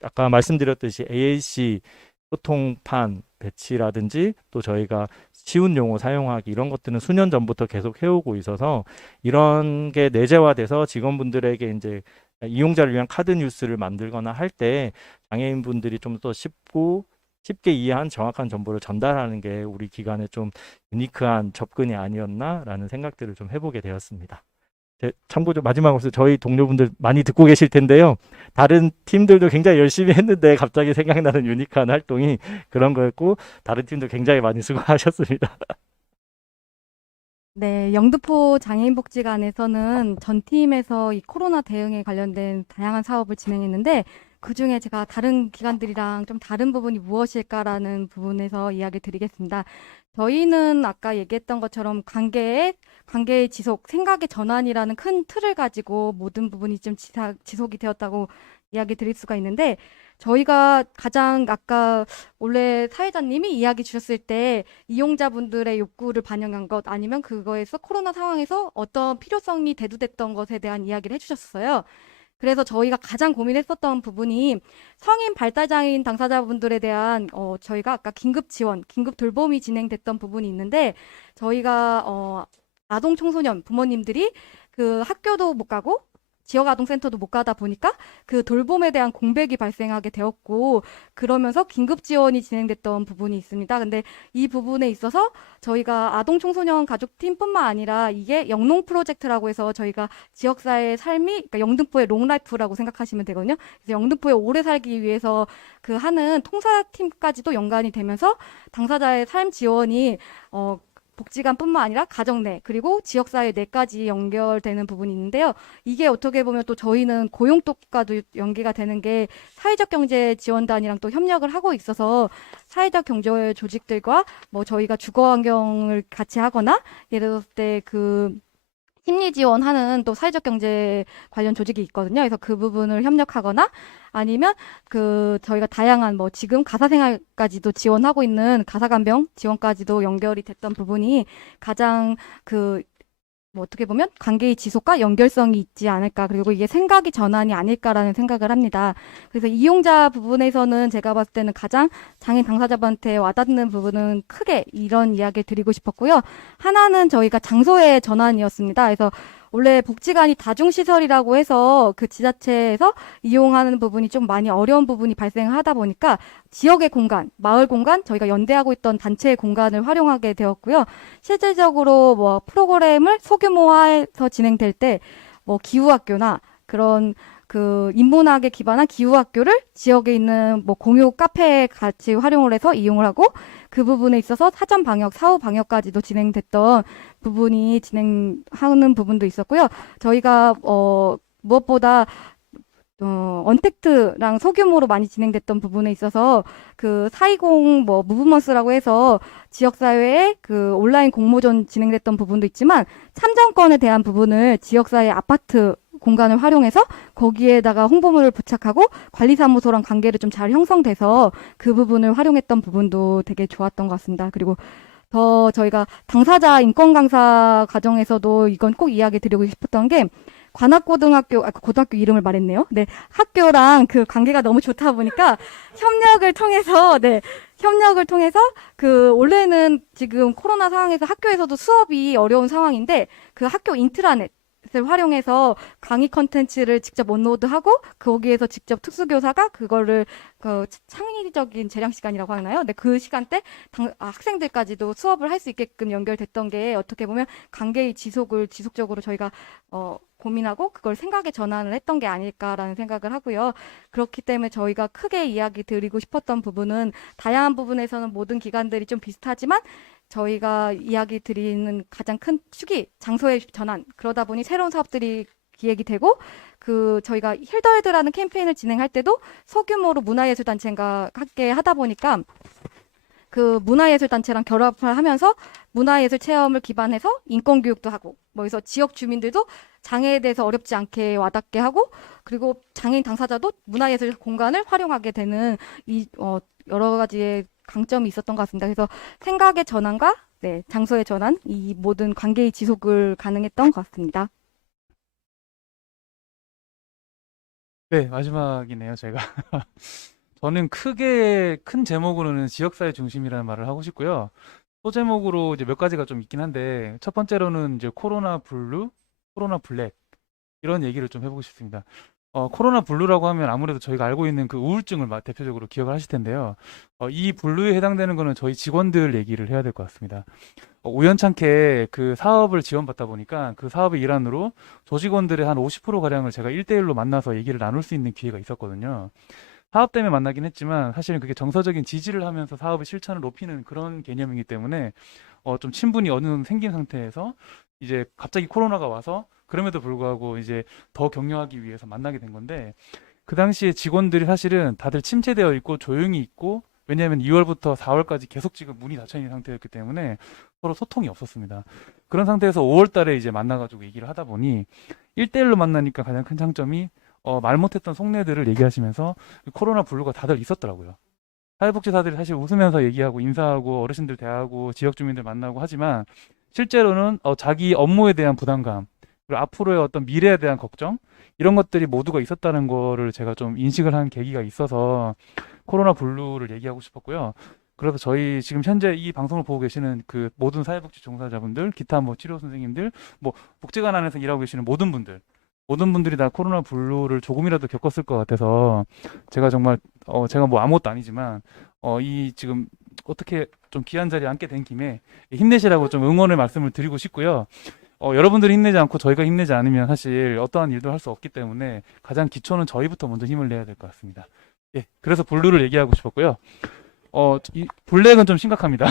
아까 말씀드렸듯이 AAC 소통판 배치라든지 또 저희가 쉬운 용어 사용하기 이런 것들은 수년 전부터 계속 해오고 있어서 이런 게 내재화돼서 직원분들에게 이제 이용자를 위한 카드 뉴스를 만들거나 할 때 장애인분들이 좀 더 쉽게 이해한 정확한 정보를 전달하는 게 우리 기관의 좀 유니크한 접근이 아니었나라는 생각들을 좀 해보게 되었습니다. 참고로 마지막으로 저희 동료분들 많이 듣고 계실 텐데요. 다른 팀들도 굉장히 열심히 했는데 갑자기 생각나는 유니크한 활동이 그런 거였고 다른 팀도 굉장히 많이 수고하셨습니다. 네, 영등포 장애인복지관에서는 전 팀에서 이 코로나 대응에 관련된 다양한 사업을 진행했는데 그중에 제가 다른 기관들이랑 좀 다른 부분이 무엇일까라는 부분에서 이야기 드리겠습니다. 저희는 아까 얘기했던 것처럼 관계의 지속, 생각의 전환이라는 큰 틀을 가지고 모든 부분이 좀 지속이 되었다고 이야기 드릴 수가 있는데 저희가 가장 아까 원래 사회자님이 이야기 주셨을 때 이용자분들의 욕구를 반영한 것 아니면 그거에서 코로나 상황에서 어떤 필요성이 대두됐던 것에 대한 이야기를 해주셨어요. 그래서 저희가 가장 고민했었던 부분이 성인 발달장애인 당사자분들에 대한 저희가 아까 긴급 지원, 긴급 돌봄이 진행됐던 부분이 있는데 저희가 아동 청소년 부모님들이 그 학교도 못 가고 지역아동센터도 못 가다 보니까 그 돌봄에 대한 공백이 발생하게 되었고 그러면서 긴급 지원이 진행됐던 부분이 있습니다. 근데 이 부분에 있어서 저희가 아동 청소년 가족팀뿐만 아니라 이게 영농 프로젝트라고 해서 저희가 지역사회의 삶이 그러니까 영등포의 롱라이프라고 생각하시면 되거든요. 그래서 영등포에 오래 살기 위해서 그 하는 통사팀까지도 연관이 되면서 당사자의 삶 지원이 복지관뿐만 아니라 가정 내 그리고 지역사회 내까지 연결되는 부분이 있는데요. 이게 어떻게 보면 또 저희는 고용통과도 연계가 되는 게 사회적 경제 지원단이랑 또 협력을 하고 있어서 사회적 경제 조직들과 뭐 저희가 주거 환경을 같이 하거나 예를 들었을 때 그 심리 지원하는 또 사회적 경제 관련 조직이 있거든요. 그래서 그 부분을 협력하거나 아니면 그 저희가 다양한 뭐 지금 가사생활까지도 지원하고 있는 가사간병 지원까지도 연결이 됐던 부분이 가장 그 뭐 어떻게 보면 관계의 지속과 연결성이 있지 않을까. 그리고 이게 생각이 전환이 아닐까라는 생각을 합니다. 그래서 이용자 부분에서는 제가 봤을 때는 가장 장애인 당사자분한테 와닿는 부분은 크게 이런 이야기를 드리고 싶었고요. 하나는 저희가 장소의 전환이었습니다. 그래서 원래 복지관이 다중시설이라고 해서 그 지자체에서 이용하는 부분이 좀 많이 어려운 부분이 발생하다 보니까 지역의 공간, 마을 공간, 저희가 연대하고 있던 단체의 공간을 활용하게 되었고요. 실질적으로 뭐 프로그램을 소규모화해서 진행될 때 뭐 기후학교나 그런 그 인문학에 기반한 기후학교를 지역에 있는 뭐 공유 카페에 같이 활용을 해서 이용을 하고 그 부분에 있어서 사전 방역, 사후 방역까지도 진행됐던 부분이 진행하는 부분도 있었고요. 저희가 무엇보다 언택트랑 소규모로 많이 진행됐던 부분에 있어서 그 420 뭐 무브먼스라고 해서 지역사회에 그 온라인 공모전 진행됐던 부분도 있지만 참정권에 대한 부분을 지역사회 아파트 공간을 활용해서 거기에다가 홍보물을 부착하고 관리사무소랑 관계를 좀 잘 형성돼서 그 부분을 활용했던 부분도 되게 좋았던 것 같습니다. 그리고 더 저희가 당사자 인권 강사 과정에서도 이건 꼭 이야기 드리고 싶었던 게 관악고등학교, 고등학교 이름을 말했네요. 네, 학교랑 그 관계가 너무 좋다 보니까 협력을 통해서 그 원래는 지금 코로나 상황에서 학교에서도 수업이 어려운 상황인데 그 학교 인트라넷 을 활용해서 강의 컨텐츠를 직접 업로드하고 거기에서 직접 특수교사가 그거를 그 창의적인 재량 시간이라고 하나요? 네, 그 시간대 학생들까지도 수업을 할 수 있게끔 연결됐던 게 어떻게 보면 관계의 지속을 지속적으로 저희가 고민하고 그걸 생각의 전환을 했던 게 아닐까라는 생각을 하고요. 그렇기 때문에 저희가 크게 이야기 드리고 싶었던 부분은 다양한 부분에서는 모든 기관들이 좀 비슷하지만 저희가 이야기 드리는 가장 큰 축이 장소의 전환. 그러다 보니 새로운 사업들이 기획이 되고 그 저희가 힐더헤드라는 캠페인을 진행할 때도 소규모로 문화예술단체가 함께 하다 보니까 그 문화예술단체랑 결합을 하면서 문화예술 체험을 기반해서 인권교육도 하고 뭐 그래서 지역 주민들도 장애에 대해서 어렵지 않게 와닿게 하고 그리고 장애인 당사자도 문화예술 공간을 활용하게 되는 이 여러 가지의 강점이 있었던 것 같습니다. 그래서 생각의 전환과 장소의 전환, 이 모든 관계의 지속을 가능했던 것 같습니다. 네, 마지막이네요, 제가. 저는 크게 큰 제목으로는 지역사회 중심이라는 말을 하고 싶고요. 소제목으로 이제 몇 가지가 좀 있긴 한데 첫 번째로는 이제 코로나 블루, 코로나 블랙 이런 얘기를 좀 해보고 싶습니다. 코로나 블루라고 하면 아무래도 저희가 알고 있는 그 우울증을 대표적으로 기억을 하실 텐데요. 이 블루에 해당되는 거는 저희 직원들 얘기를 해야 될 것 같습니다. 우연찮게 그 사업을 지원받다 보니까 그 사업의 일환으로 조직원들의 한 50%가량을 제가 1대1로 만나서 얘기를 나눌 수 있는 기회가 있었거든요. 사업 때문에 만나긴 했지만 사실은 그게 정서적인 지지를 하면서 사업의 실천을 높이는 그런 개념이기 때문에 좀 친분이 어느 정도 생긴 상태에서 이제 갑자기 코로나가 와서 그럼에도 불구하고 이제 더 격려하기 위해서 만나게 된 건데 그 당시에 직원들이 사실은 다들 침체되어 있고 조용히 있고 왜냐하면 2월부터 4월까지 계속 지금 문이 닫혀 있는 상태였기 때문에 서로 소통이 없었습니다. 그런 상태에서 5월 달에 이제 만나가지고 얘기를 하다 보니 1대1로 만나니까 가장 큰 장점이 말 못했던 속내들을 얘기하시면서 코로나 블루가 다들 있었더라고요. 사회복지사들이 사실 웃으면서 얘기하고 인사하고 어르신들 대하고 지역 주민들 만나고 하지만 실제로는 자기 업무에 대한 부담감 그리고 앞으로의 어떤 미래에 대한 걱정 이런 것들이 모두가 있었다는 거를 제가 좀 인식을 한 계기가 있어서 코로나 블루를 얘기하고 싶었고요. 그래서 저희 지금 현재 이 방송을 보고 계시는 그 모든 사회복지 종사자분들, 기타 뭐 치료 선생님들, 뭐 복지관 안에서 일하고 계시는 모든 분들이 다 코로나 블루를 조금이라도 겪었을 것 같아서 제가 정말 제가 뭐 아무것도 아니지만 이 지금 어떻게 좀 귀한 자리에 앉게 된 김에 힘내시라고 좀 응원의 말씀을 드리고 싶고요. 여러분들이 힘내지 않고 저희가 힘내지 않으면 사실 어떠한 일도 할 수 없기 때문에 가장 기초는 저희부터 먼저 힘을 내야 될 것 같습니다. 예, 그래서 블루를 얘기하고 싶었고요. 이 블랙은 좀 심각합니다.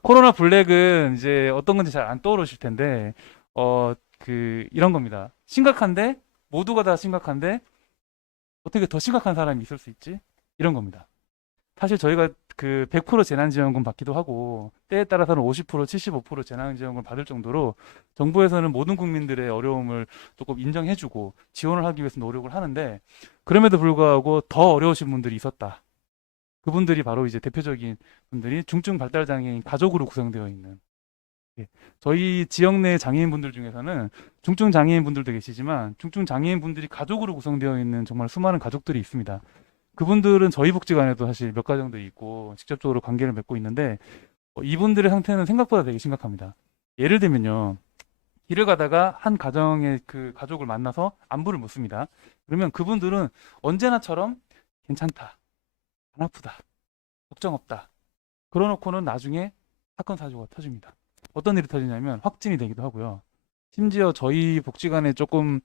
코로나 블랙은 이제 어떤 건지 잘 안 떠오르실 텐데, 이런 겁니다. 심각한데, 모두가 다 심각한데, 어떻게 더 심각한 사람이 있을 수 있지? 이런 겁니다. 사실 저희가 그 100% 재난지원금 받기도 하고, 때에 따라서는 50%, 75% 재난지원금 받을 정도로 정부에서는 모든 국민들의 어려움을 조금 인정해주고 지원을 하기 위해서 노력을 하는데, 그럼에도 불구하고 더 어려우신 분들이 있었다. 그분들이 바로 이제 대표적인 분들이 중증 발달 장애인 가족으로 구성되어 있는, 예, 저희 지역 내 장애인분들 중에서는 중증 장애인분들도 계시지만 중증 장애인분들이 가족으로 구성되어 있는 정말 수많은 가족들이 있습니다. 그분들은 저희 복지관에도 사실 몇 가정도 있고 직접적으로 관계를 맺고 있는데 이분들의 상태는 생각보다 되게 심각합니다. 예를 들면요. 길을 가다가 한 가정의 그 가족을 만나서 안부를 묻습니다. 그러면 그분들은 언제나처럼 괜찮다, 안 아프다, 걱정 없다. 그러놓고는 나중에 사건 사고가 터집니다. 어떤 일이 터지냐면 확진이 되기도 하고요. 심지어 저희 복지관에 조금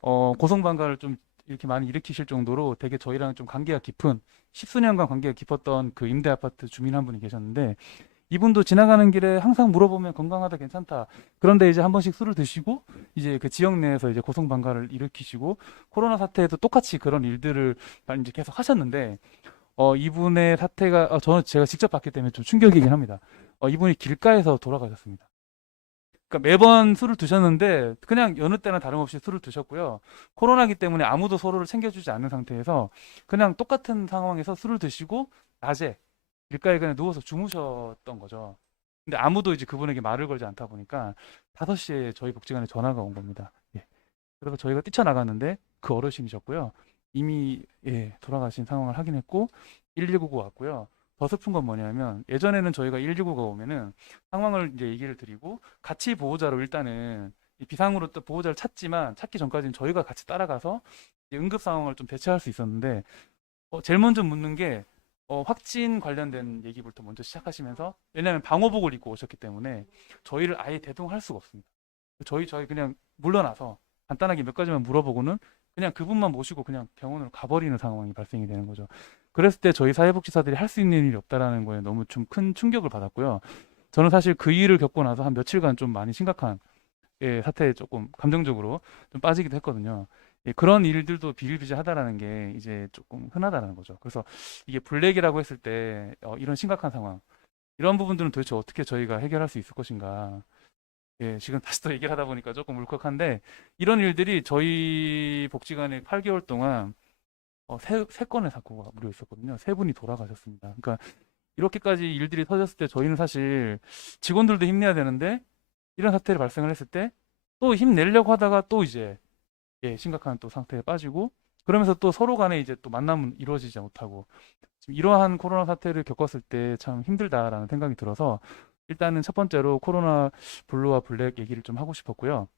고성방가를 좀 이렇게 많이 일으키실 정도로 되게 저희랑 좀 관계가 깊은, 십수년간 관계가 깊었던 그 임대 아파트 주민 한 분이 계셨는데, 이분도 지나가는 길에 항상 물어보면 건강하다, 괜찮다. 그런데 이제 한 번씩 술을 드시고 이제 그 지역 내에서 이제 고성방가를 일으키시고 코로나 사태에도 똑같이 그런 일들을 이제 계속 하셨는데, 이분의 사태가 제가 직접 봤기 때문에 좀 충격이긴 합니다. 이분이 길가에서 돌아가셨습니다. 그러니까 매번 술을 드셨는데 그냥 여느 때나 다름없이 술을 드셨고요. 코로나기 때문에 아무도 서로를 챙겨주지 않는 상태에서 그냥 똑같은 상황에서 술을 드시고 낮에 길가에 그냥 누워서 주무셨던 거죠. 근데 아무도 이제 그분에게 말을 걸지 않다 보니까 5시에 저희 복지관에 전화가 온 겁니다. 예. 그래서 저희가 뛰쳐나갔는데 그 어르신이셨고요. 이미 돌아가신 상황을 확인했고 119가 왔고요. 더 슬픈 건 뭐냐면 예전에는 저희가 119가 오면은 상황을 이제 얘기를 드리고 같이 보호자로 일단은 이 비상으로 또 보호자를 찾지만 찾기 전까지는 저희가 같이 따라가서 이제 응급 상황을 좀 대처할 수 있었는데 제일 먼저 묻는 게 확진 관련된 얘기부터 먼저 시작하시면서, 왜냐하면 방호복을 입고 오셨기 때문에 저희를 아예 대동할 수가 없습니다. 저희 그냥 물러나서 간단하게 몇 가지만 물어보고는 그냥 그분만 모시고 그냥 병원으로 가버리는 상황이 발생이 되는 거죠. 그랬을 때 저희 사회복지사들이 할 수 있는 일이 없다라는 거에 너무 좀 큰 충격을 받았고요. 저는 사실 그 일을 겪고 나서 한 며칠간 좀 많이 심각한 사태에 조금 감정적으로 좀 빠지기도 했거든요. 그런 일들도 비일비재하다라는 게 이제 조금 흔하다는 거죠. 그래서 이게 블랙이라고 했을 때 이런 심각한 상황, 이런 부분들은 도대체 어떻게 저희가 해결할 수 있을 것인가. 지금 다시 또 얘기를 하다 보니까 조금 울컥한데, 이런 일들이 저희 복지관에 8개월 동안 세 건의 사고가 무려 있었거든요. 3분이 돌아가셨습니다. 그러니까 이렇게까지 일들이 터졌을 때 저희는 사실 직원들도 힘내야 되는데 이런 사태를 발생을 했을 때 또 힘내려고 하다가 또 이제 심각한 또 상태에 빠지고, 그러면서 또 서로 간에 이제 또 만남은 이루어지지 못하고, 지금 이러한 코로나 사태를 겪었을 때 참 힘들다라는 생각이 들어서 일단은 첫 번째로 코로나 블루와 블랙 얘기를 좀 하고 싶었고요.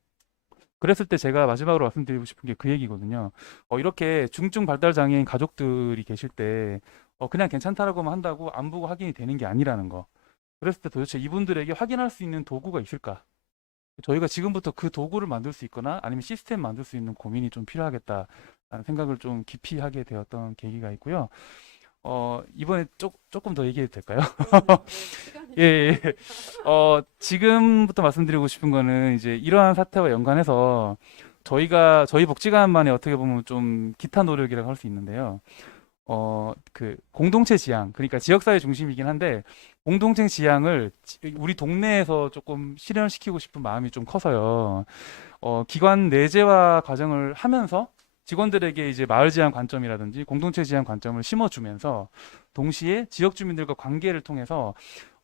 그랬을 때 제가 마지막으로 말씀드리고 싶은 게 그 얘기거든요. 이렇게 중증 발달 장애인 가족들이 계실 때 그냥 괜찮다라고만 한다고 안 보고 확인이 되는 게 아니라는 거. 그랬을 때 도대체 이분들에게 확인할 수 있는 도구가 있을까? 저희가 지금부터 그 도구를 만들 수 있거나 아니면 시스템 만들 수 있는 고민이 좀 필요하겠다라는 생각을 좀 깊이 하게 되었던 계기가 있고요. 이번에 조금 더 얘기해도 될까요? 예. 지금부터 말씀드리고 싶은 거는 이제 이러한 사태와 연관해서 저희 복지관만의 어떻게 보면 좀 기타 노력이라고 할 수 있는데요. 그 공동체 지향, 그러니까 지역사회 중심이긴 한데 공동체 지향을 우리 동네에서 조금 실현시키고 싶은 마음이 좀 커서요. 기관 내재화 과정을 하면서 직원들에게 이제 마을 지향 관점이라든지 공동체 지향 관점을 심어주면서 동시에 지역 주민들과 관계를 통해서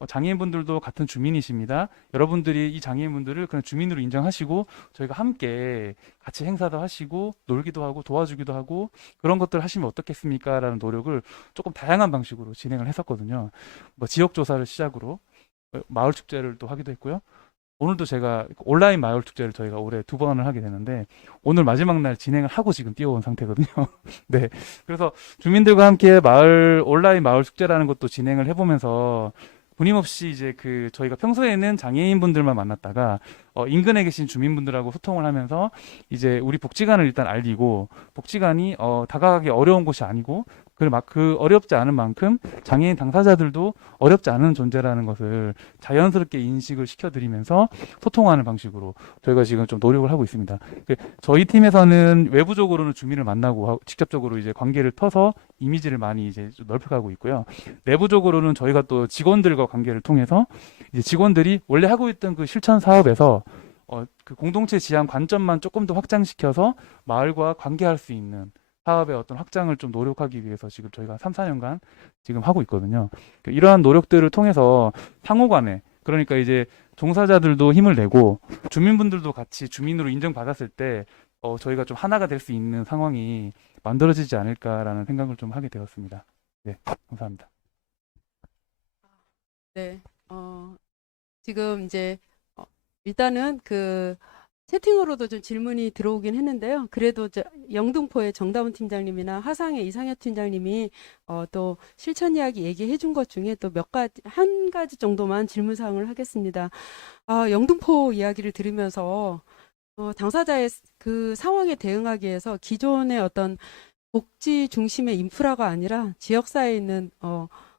장애인분들도 같은 주민이십니다. 여러분들이 이 장애인분들을 그냥 주민으로 인정하시고 저희가 함께 같이 행사도 하시고 놀기도 하고 도와주기도 하고 그런 것들 하시면 어떻겠습니까? 라는 노력을 조금 다양한 방식으로 진행을 했었거든요. 뭐 지역 조사를 시작으로 마을 축제를 또 하기도 했고요. 오늘도 제가 온라인 마을 축제를 저희가 올해 2번을 하게 되는데 오늘 마지막 날 진행을 하고 지금 뛰어온 상태거든요. 네. 그래서 주민들과 함께 온라인 마을 축제라는 것도 진행을 해보면서 끊임없이 이제 저희가 평소에는 장애인분들만 만났다가 인근에 계신 주민분들하고 소통을 하면서 이제 우리 복지관을 일단 알리고 복지관이 다가가기 어려운 곳이 아니고 그 어렵지 않은 만큼 장애인 당사자들도 어렵지 않은 존재라는 것을 자연스럽게 인식을 시켜드리면서 소통하는 방식으로 저희가 지금 좀 노력을 하고 있습니다. 저희 팀에서는 외부적으로는 주민을 만나고 직접적으로 이제 관계를 터서 이미지를 많이 이제 좀 넓혀가고 있고요. 내부적으로는 저희가 또 직원들과 관계를 통해서 이제 직원들이 원래 하고 있던 그 실천 사업에서 그 공동체 지향 관점만 조금 더 확장시켜서 마을과 관계할 수 있는 사업의 어떤 확장을 좀 노력하기 위해서 지금 저희가 3, 4년간 지금 하고 있거든요. 이러한 노력들을 통해서 상호 간에 그러니까 이제 종사자들도 힘을 내고 주민분들도 같이 주민으로 인정받았을 때 저희가 좀 하나가 될 수 있는 상황이 만들어지지 않을까라는 생각을 좀 하게 되었습니다. 네, 감사합니다. 네, 지금 이제 일단은 채팅으로도 좀 질문이 들어오긴 했는데요. 그래도 영등포의 정다운 팀장님이나 화상의 이상엽 팀장님이 또 실천 이야기 얘기해 준 것 중에 또 한 가지 정도만 질문 사항을 하겠습니다. 영등포 이야기를 들으면서 당사자의 그 상황에 대응하기 위해서 기존의 어떤 복지 중심의 인프라가 아니라 지역사회에 있는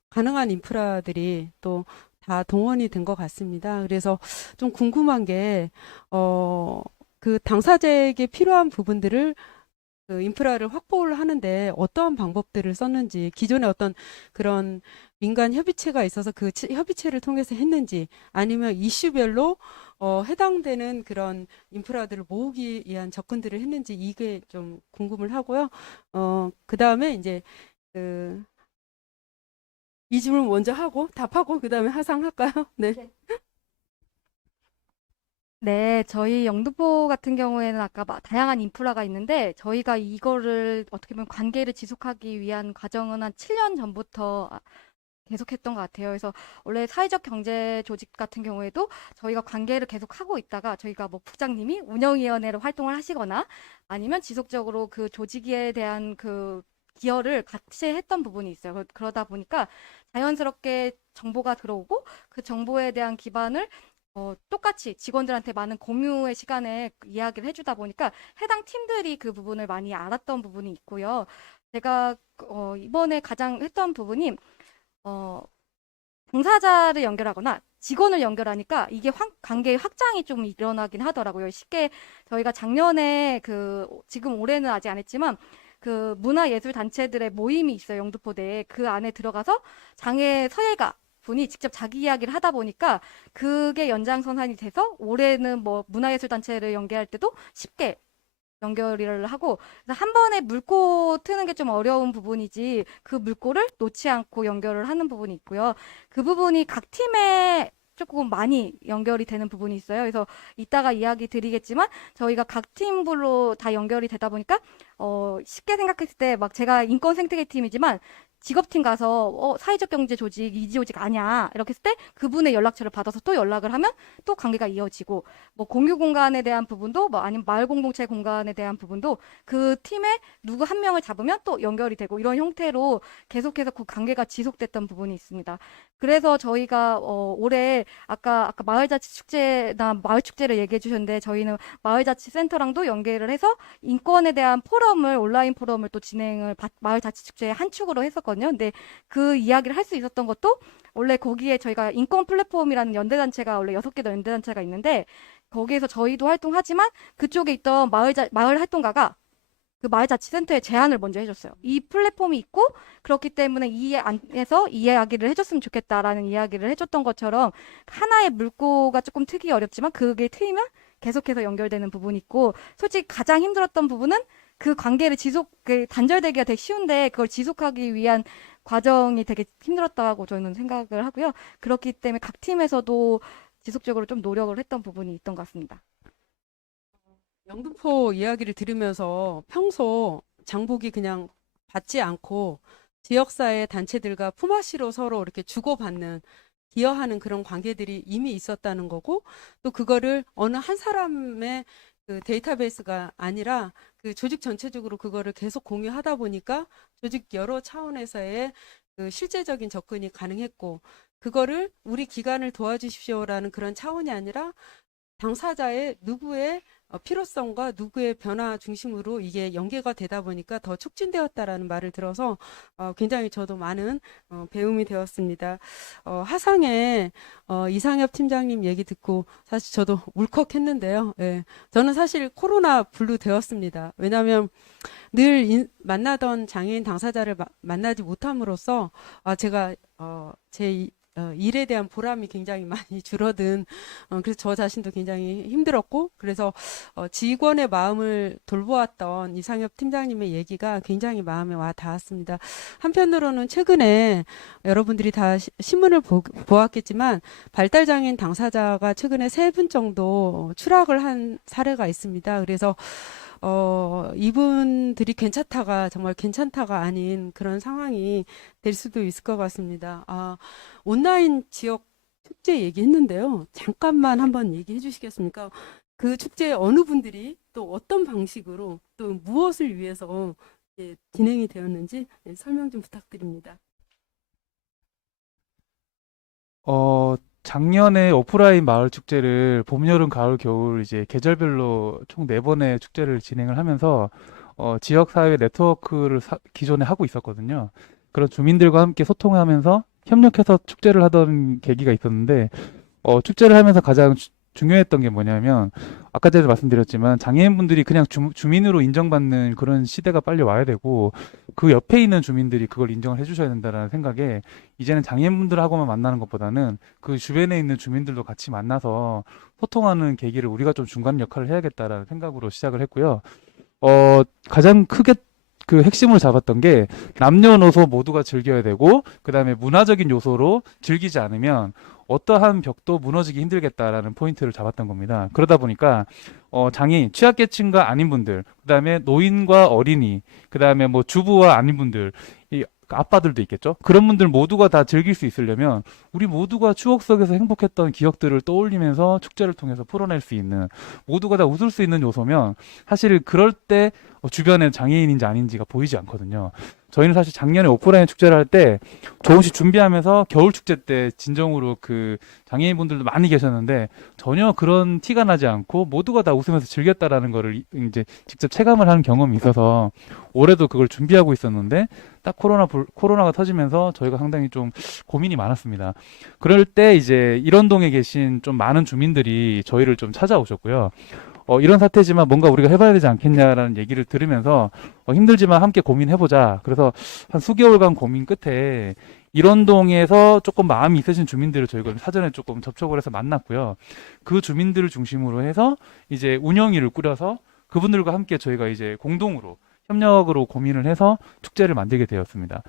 가능한 인프라들이 또 다 동원이 된 것 같습니다. 그래서 좀 궁금한 게, 그 당사자에게 필요한 부분들을 그 인프라를 확보를 하는데 어떠한 방법들을 썼는지, 기존에 어떤 그런 민간 협의체가 있어서 그 협의체를 통해서 했는지, 아니면 이슈별로 해당되는 그런 인프라들을 모으기 위한 접근들을 했는지, 이게 좀 궁금을 하고요. 그 다음에 이제 이 질문 먼저 하고 답하고 그 다음에 하상할까요? 네. 네, 저희 영등포 같은 경우에는 아까 다양한 인프라가 있는데 저희가 이거를 어떻게 보면 관계를 지속하기 위한 과정은 한 7년 전부터 계속했던 것 같아요. 그래서 원래 사회적 경제 조직 같은 경우에도 저희가 관계를 계속 하고 있다가 저희가 뭐 부장님이 운영위원회로 활동을 하시거나 아니면 지속적으로 그 조직에 대한 그 기여를 같이 했던 부분이 있어요. 그러다 보니까 자연스럽게 정보가 들어오고 그 정보에 대한 기반을 똑같이 직원들한테 많은 공유의 시간에 이야기를 해주다 보니까 해당 팀들이 그 부분을 많이 알았던 부분이 있고요. 제가 이번에 가장 했던 부분이 종사자를 연결하거나 직원을 연결하니까 이게 관계의 확장이 좀 일어나긴 하더라고요. 쉽게 저희가 작년에 지금 올해는 아직 안 했지만 그 문화예술 단체들의 모임이 있어요. 영등포대에. 그 안에 들어가서 장애 서예가 분이 직접 자기 이야기를 하다 보니까 그게 연장선상이 돼서 올해는 뭐 문화예술 단체를 연계할 때도 쉽게 연결을 하고 그래서 한 번에 물고 트는 게 좀 어려운 부분이지 그 물꼬를 놓지 않고 연결을 하는 부분이 있고요. 그 부분이 각 팀에 조금 많이 연결이 되는 부분이 있어요. 그래서 이따가 이야기 드리겠지만 저희가 각 팀별로 다 연결이 되다 보니까 쉽게 생각했을 때 막 제가 인권 생태계 팀이지만 직업팀 가서 사회적 경제 조직, 이지 조직 아냐 이렇게 했을 때 그분의 연락처를 받아서 또 연락을 하면 또 관계가 이어지고 뭐 공유 공간에 대한 부분도 뭐 아니면 마을 공동체 공간에 대한 부분도 그 팀에 누구 한 명을 잡으면 또 연결이 되고 이런 형태로 계속해서 그 관계가 지속됐던 부분이 있습니다. 그래서 저희가 올해 아까 마을자치 축제나 마을 축제를 얘기해 주셨는데 저희는 마을자치센터랑도 연계를 해서 인권에 대한 온라인 포럼을 또 진행을 마을자치 축제의 한 축으로 했었거든요. 근데 그 이야기를 할 수 있었던 것도 원래 거기에 저희가 인권 플랫폼이라는 연대단체가 원래 6개 더 연대단체가 있는데 거기에서 저희도 활동하지만 그쪽에 있던 마을 활동가가 그 마을자치센터에 제안을 먼저 해줬어요. 이 플랫폼이 있고 그렇기 때문에 이 안에서 이야기를 해줬으면 좋겠다라는 이야기를 해줬던 것처럼 하나의 물꼬가 조금 트기 어렵지만 그게 트이면 계속해서 연결되는 부분이 있고 솔직히 가장 힘들었던 부분은 그 관계를 단절되기가 되게 쉬운데 그걸 지속하기 위한 과정이 되게 힘들었다고 저는 생각을 하고요. 그렇기 때문에 각 팀에서도 지속적으로 좀 노력을 했던 부분이 있던 것 같습니다. 영등포 이야기를 들으면서 평소 장복이 그냥 받지 않고 지역사회 단체들과 품앗이로 서로 이렇게 주고받는 기여하는 그런 관계들이 이미 있었다는 거고 또 그거를 어느 한 사람의 그 데이터베이스가 아니라 그 조직 전체적으로 그거를 계속 공유하다 보니까 조직 여러 차원에서의 그 실제적인 접근이 가능했고 그거를 우리 기관을 도와주십시오라는 그런 차원이 아니라 당사자의 누구의 필요성과 누구의 변화 중심으로 이게 연계가 되다 보니까 더 촉진되었다라는 말을 들어서 굉장히 저도 많은 배움이 되었습니다. 하상의 이상엽 팀장님 얘기 듣고 사실 저도 울컥했는데요. 예, 저는 사실 코로나 블루 되었습니다. 왜냐하면 늘 만나던 장애인 당사자를 만나지 못함으로써 제가 제 일에 대한 보람이 굉장히 많이 줄어든 그래서 저 자신도 굉장히 힘들었고 그래서 직원의 마음을 돌보았던 이상엽 팀장님의 얘기가 굉장히 마음에 와 닿았습니다. 한편으로는 최근에 여러분들이 다 신문을 보았겠지만 발달장애인 당사자가 최근에 3분 정도 추락을 한 사례가 있습니다. 그래서 이분들이 정말 괜찮다가 아닌 그런 상황이 될 수도 있을 것 같습니다. 온라인 지역 축제 얘기했는데요. 잠깐만 한번 얘기해 주시겠습니까? 그 축제에 어느 분들이 또 어떤 방식으로 또 무엇을 위해서 진행이 되었는지 설명 좀 부탁드립니다. 작년에 오프라인 마을 축제를 봄, 여름, 가을, 겨울 이제 계절별로 총 4번의 축제를 진행을 하면서 지역사회 네트워크를 기존에 하고 있었거든요. 그런 주민들과 함께 소통하면서 협력해서 축제를 하던 계기가 있었는데 축제를 하면서 가장 중요했던 게 뭐냐면 아까 전에 말씀드렸지만 장애인분들이 그냥 주민으로 인정받는 그런 시대가 빨리 와야 되고 그 옆에 있는 주민들이 그걸 인정을 해주셔야 된다는 생각에 이제는 장애인분들하고만 만나는 것보다는 그 주변에 있는 주민들도 같이 만나서 소통하는 계기를 우리가 좀 중간 역할을 해야겠다라는 생각으로 시작을 했고요. 가장 크게 그 핵심을 잡았던 게 남녀노소 모두가 즐겨야 되고 그다음에 문화적인 요소로 즐기지 않으면 어떠한 벽도 무너지기 힘들겠다라는 포인트를 잡았던 겁니다. 그러다 보니까 장애인, 취약계층과 아닌 분들, 그다음에 노인과 어린이, 그다음에 뭐 주부와 아닌 분들, 이 아빠들도 있겠죠. 그런 분들 모두가 다 즐길 수 있으려면 우리 모두가 추억 속에서 행복했던 기억들을 떠올리면서 축제를 통해서 풀어낼 수 있는 모두가 다 웃을 수 있는 요소면 사실 그럴 때 주변에 장애인인지 아닌지가 보이지 않거든요. 저희는 사실 작년에 오프라인 축제를 할 때 조금씩 준비하면서 겨울 축제 때 진정으로 그 장애인분들도 많이 계셨는데 전혀 그런 티가 나지 않고 모두가 다 웃으면서 즐겼다라는 거를 이제 직접 체감을 하는 경험이 있어서 올해도 그걸 준비하고 있었는데 딱 코로나가 터지면서 저희가 상당히 좀 고민이 많았습니다. 그럴 때 이제 일원동에 계신 좀 많은 주민들이 저희를 좀 찾아오셨고요. 이런 사태지만 뭔가 우리가 해봐야 되지 않겠냐라는 얘기를 들으면서 힘들지만 함께 고민해보자. 그래서 한 수개월간 고민 끝에 일원동에서 조금 마음이 있으신 주민들을 저희가 사전에 조금 접촉을 해서 만났고요. 그 주민들을 중심으로 해서 이제 운영위를 꾸려서 그분들과 함께 저희가 이제 공동으로 협력으로 고민을 해서 축제를 만들게 되었습니다.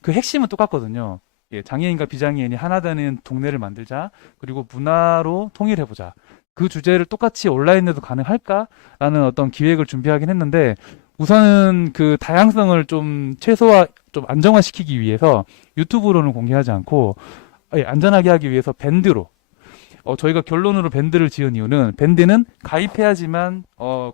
그 핵심은 똑같거든요. 예, 장애인과 비장애인이 하나 되는 동네를 만들자. 그리고 문화로 통일해보자. 그 주제를 똑같이 온라인에도 가능할까라는 어떤 기획을 준비하긴 했는데 우선은 그 다양성을 좀 좀 안정화시키기 위해서 유튜브로는 공개하지 않고 안전하게 하기 위해서 밴드로 저희가 결론으로 밴드를 지은 이유는 밴드는 가입해야지만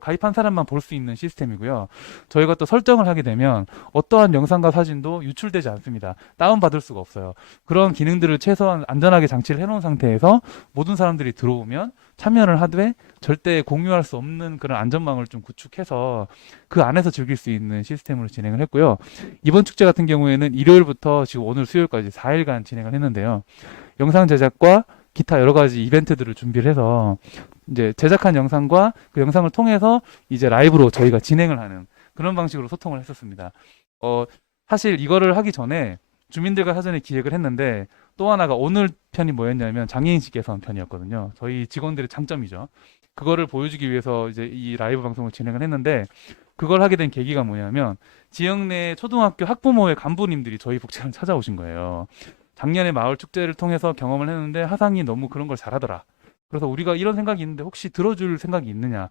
가입한 사람만 볼 수 있는 시스템이고요. 저희가 또 설정을 하게 되면 어떠한 영상과 사진도 유출되지 않습니다. 다운받을 수가 없어요. 그런 기능들을 최소한 안전하게 장치를 해놓은 상태에서 모든 사람들이 들어오면 참여를 하되 절대 공유할 수 없는 그런 안전망을 좀 구축해서 그 안에서 즐길 수 있는 시스템으로 진행을 했고요. 이번 축제 같은 경우에는 일요일부터 지금 오늘 수요일까지 4일간 진행을 했는데요. 영상 제작과 기타 여러 가지 이벤트들을 준비를 해서 이제 제작한 영상과 그 영상을 통해서 이제 라이브로 저희가 진행을 하는 그런 방식으로 소통을 했었습니다. 사실 이거를 하기 전에 주민들과 사전에 기획을 했는데 또 하나가 오늘 편이 뭐였냐면 장애인식 개선 편이었거든요. 저희 직원들의 장점이죠. 그거를 보여주기 위해서 이제 이 라이브 방송을 진행을 했는데 그걸 하게 된 계기가 뭐냐면 지역 내 초등학교 학부모의 간부님들이 저희 복지관을 찾아오신 거예요. 작년에 마을 축제를 통해서 경험을 했는데 하상이 너무 그런 걸 잘하더라. 그래서 우리가 이런 생각이 있는데 혹시 들어줄 생각이 있느냐.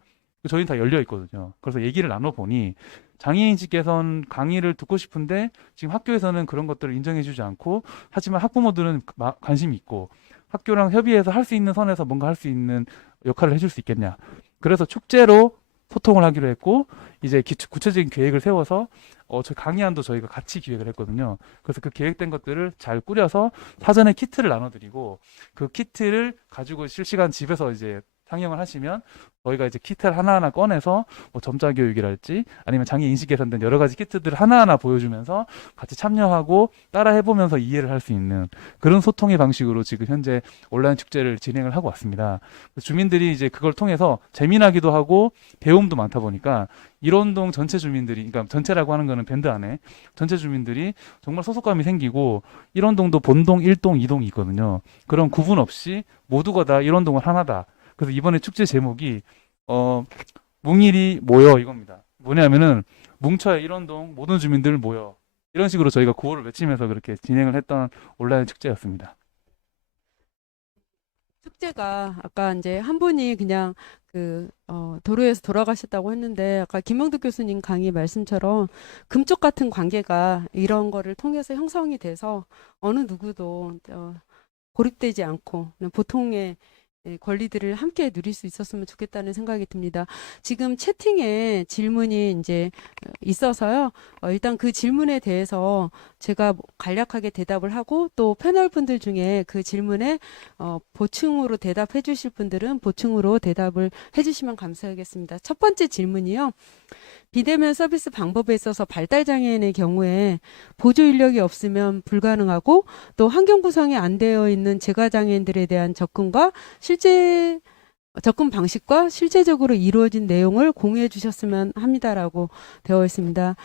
저희는 다 열려 있거든요. 그래서 얘기를 나눠보니 장애인식 개선 강의를 듣고 싶은데 지금 학교에서는 그런 것들을 인정해주지 않고 하지만 학부모들은 관심이 있고 학교랑 협의해서 할 수 있는 선에서 뭔가 할 수 있는 역할을 해줄 수 있겠냐. 그래서 축제로 소통을 하기로 했고 이제 구체적인 계획을 세워서 저희 강의안도 저희가 같이 기획을 했거든요. 그래서 그 계획된 것들을 잘 꾸려서 사전에 키트를 나눠드리고 그 키트를 가지고 실시간 집에서 이제 상영을 하시면 저희가 이제 키트를 하나하나 꺼내서 뭐 점자 교육이랄지 아니면 장애 인식 개선된 여러 가지 키트들을 하나하나 보여주면서 같이 참여하고 따라 해보면서 이해를 할 수 있는 그런 소통의 방식으로 지금 현재 온라인 축제를 진행을 하고 왔습니다. 주민들이 이제 그걸 통해서 재미나기도 하고 배움도 많다 보니까 일원동 전체 주민들이, 그러니까 전체라고 하는 거는 밴드 안에 전체 주민들이 정말 소속감이 생기고 일원동도 본동, 1동, 2동이 있거든요. 그런 구분 없이 모두가 다 일원동은 하나다. 그래서 이번에 축제 제목이 뭉일이 모여 이겁니다. 뭐냐면은 뭉쳐야 일원동 모든 주민들 모여. 이런 식으로 저희가 구호를 외치면서 그렇게 진행을 했던 온라인 축제였습니다. 축제가 아까 이제 한 분이 그냥 도로에서 돌아가셨다고 했는데 아까 김영득 교수님 강의 말씀처럼 금쪽 같은 관계가 이런 거를 통해서 형성이 돼서 어느 누구도 고립되지 않고 그냥 보통의 권리들을 함께 누릴 수 있었으면 좋겠다는 생각이 듭니다. 지금 채팅에 질문이 이제 있어서요. 일단 그 질문에 대해서 제가 간략하게 대답을 하고 또 패널 분들 중에 그 질문에 보충으로 대답해 주실 분들은 보충으로 대답을 해 주시면 감사하겠습니다. 첫 번째 질문이요. 비대면 서비스 방법에 있어서 발달장애인의 경우에 보조 인력이 없으면 불가능하고 또 환경 구성이 안 되어 있는 재가장애인들에 대한 접근과 실제 접근 방식과 실제적으로 이루어진 내용을 공유해 주셨으면 합니다라고 되어 있습니다.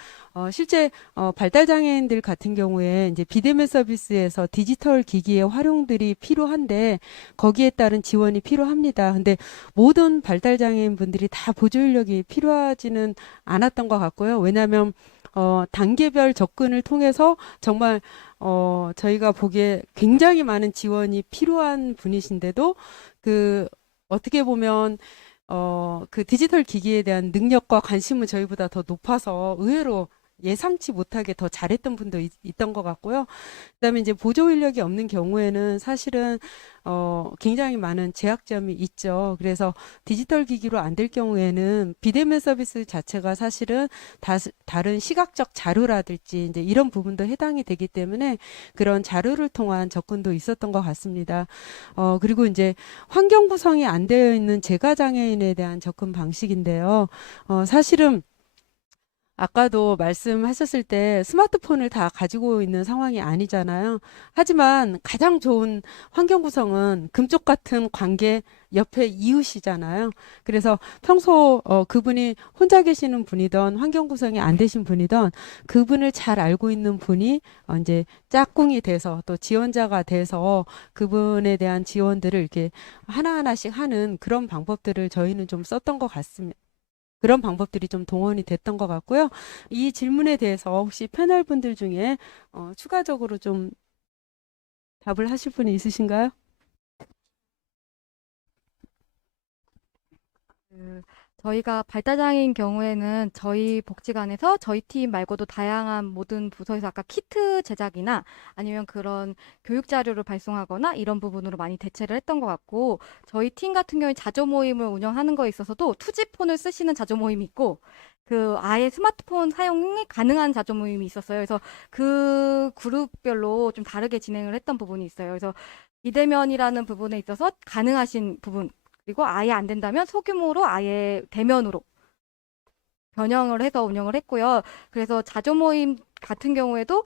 실제 발달장애인들 같은 경우에 이제 비대면 서비스에서 디지털 기기의 활용들이 필요한데 거기에 따른 지원이 필요합니다. 근데 모든 발달장애인 분들이 다 보조 인력이 필요하지는 않았던 것 같고요. 왜냐하면 단계별 접근을 통해서 정말 저희가 보기에 굉장히 많은 지원이 필요한 분이신데도 어떻게 보면 그 디지털 기기에 대한 능력과 관심은 저희보다 더 높아서 의외로 예상치 못하게 더 잘했던 분도 있던 것 같고요. 그다음에 이제 보조 인력이 없는 경우에는 사실은 굉장히 많은 제약점이 있죠. 그래서 디지털 기기로 안 될 경우에는 비대면 서비스 자체가 사실은 다른 시각적 자료라든지 이제 이런 부분도 해당이 되기 때문에 그런 자료를 통한 접근도 있었던 것 같습니다. 그리고 이제 환경 구성이 안 되어 있는 재가장애인에 대한 접근 방식인데요. 사실은 아까도 말씀하셨을 때 스마트폰을 다 가지고 있는 상황이 아니잖아요. 하지만 가장 좋은 환경 구성은 금쪽 같은 관계 옆에 이웃이잖아요. 그래서 평소 그분이 혼자 계시는 분이든 환경 구성이 안 되신 분이든 그분을 잘 알고 있는 분이 이제 짝꿍이 돼서 또 지원자가 돼서 그분에 대한 지원들을 이렇게 하나하나씩 하는 그런 방법들을 저희는 좀 썼던 것 같습니다. 그런 방법들이 좀 동원이 됐던 것 같고요. 이 질문에 대해서 혹시 패널 분들 중에 추가적으로 좀 답을 하실 분이 있으신가요? 저희가 발달장애인 경우에는 저희 복지관에서 저희 팀 말고도 다양한 모든 부서에서 아까 키트 제작이나 아니면 그런 교육 자료를 발송하거나 이런 부분으로 많이 대체를 했던 것 같고 저희 팀 같은 경우에 자조 모임을 운영하는 거에 있어서도 투지폰을 쓰시는 자조 모임이 있고 아예 스마트폰 사용이 가능한 자조 모임이 있었어요. 그래서 그 그룹별로 좀 다르게 진행을 했던 부분이 있어요. 그래서 비대면이라는 부분에 있어서 가능하신 부분 그리고 아예 안 된다면 소규모로 아예 대면으로 변형을 해서 운영을 했고요. 그래서 자조 모임 같은 경우에도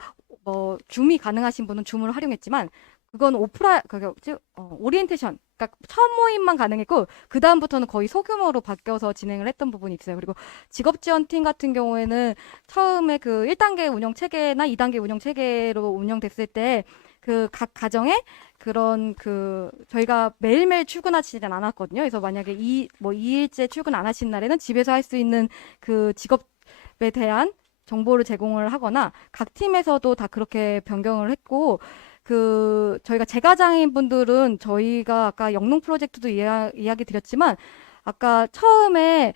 줌이 가능하신 분은 줌을 활용했지만 그건 오리엔테이션, 그러니까 첫 모임만 가능했고 그 다음부터는 거의 소규모로 바뀌어서 진행을 했던 부분이 있어요. 그리고 직업지원팀 같은 경우에는 처음에 그 1단계 운영 체계나 2단계 운영 체계로 운영됐을 때 그 각 가정에 그런 저희가 매일매일 출근하시진 않았거든요. 그래서 만약에 2일째 출근 안 하신 날에는 집에서 할 수 있는 그 직업 방법에 대한 정보를 제공을 하거나 각 팀에서도 다 그렇게 변경을 했고 저희가 재가장애인분들은 저희가 아까 영농 프로젝트도 이야기 드렸지만 아까 처음에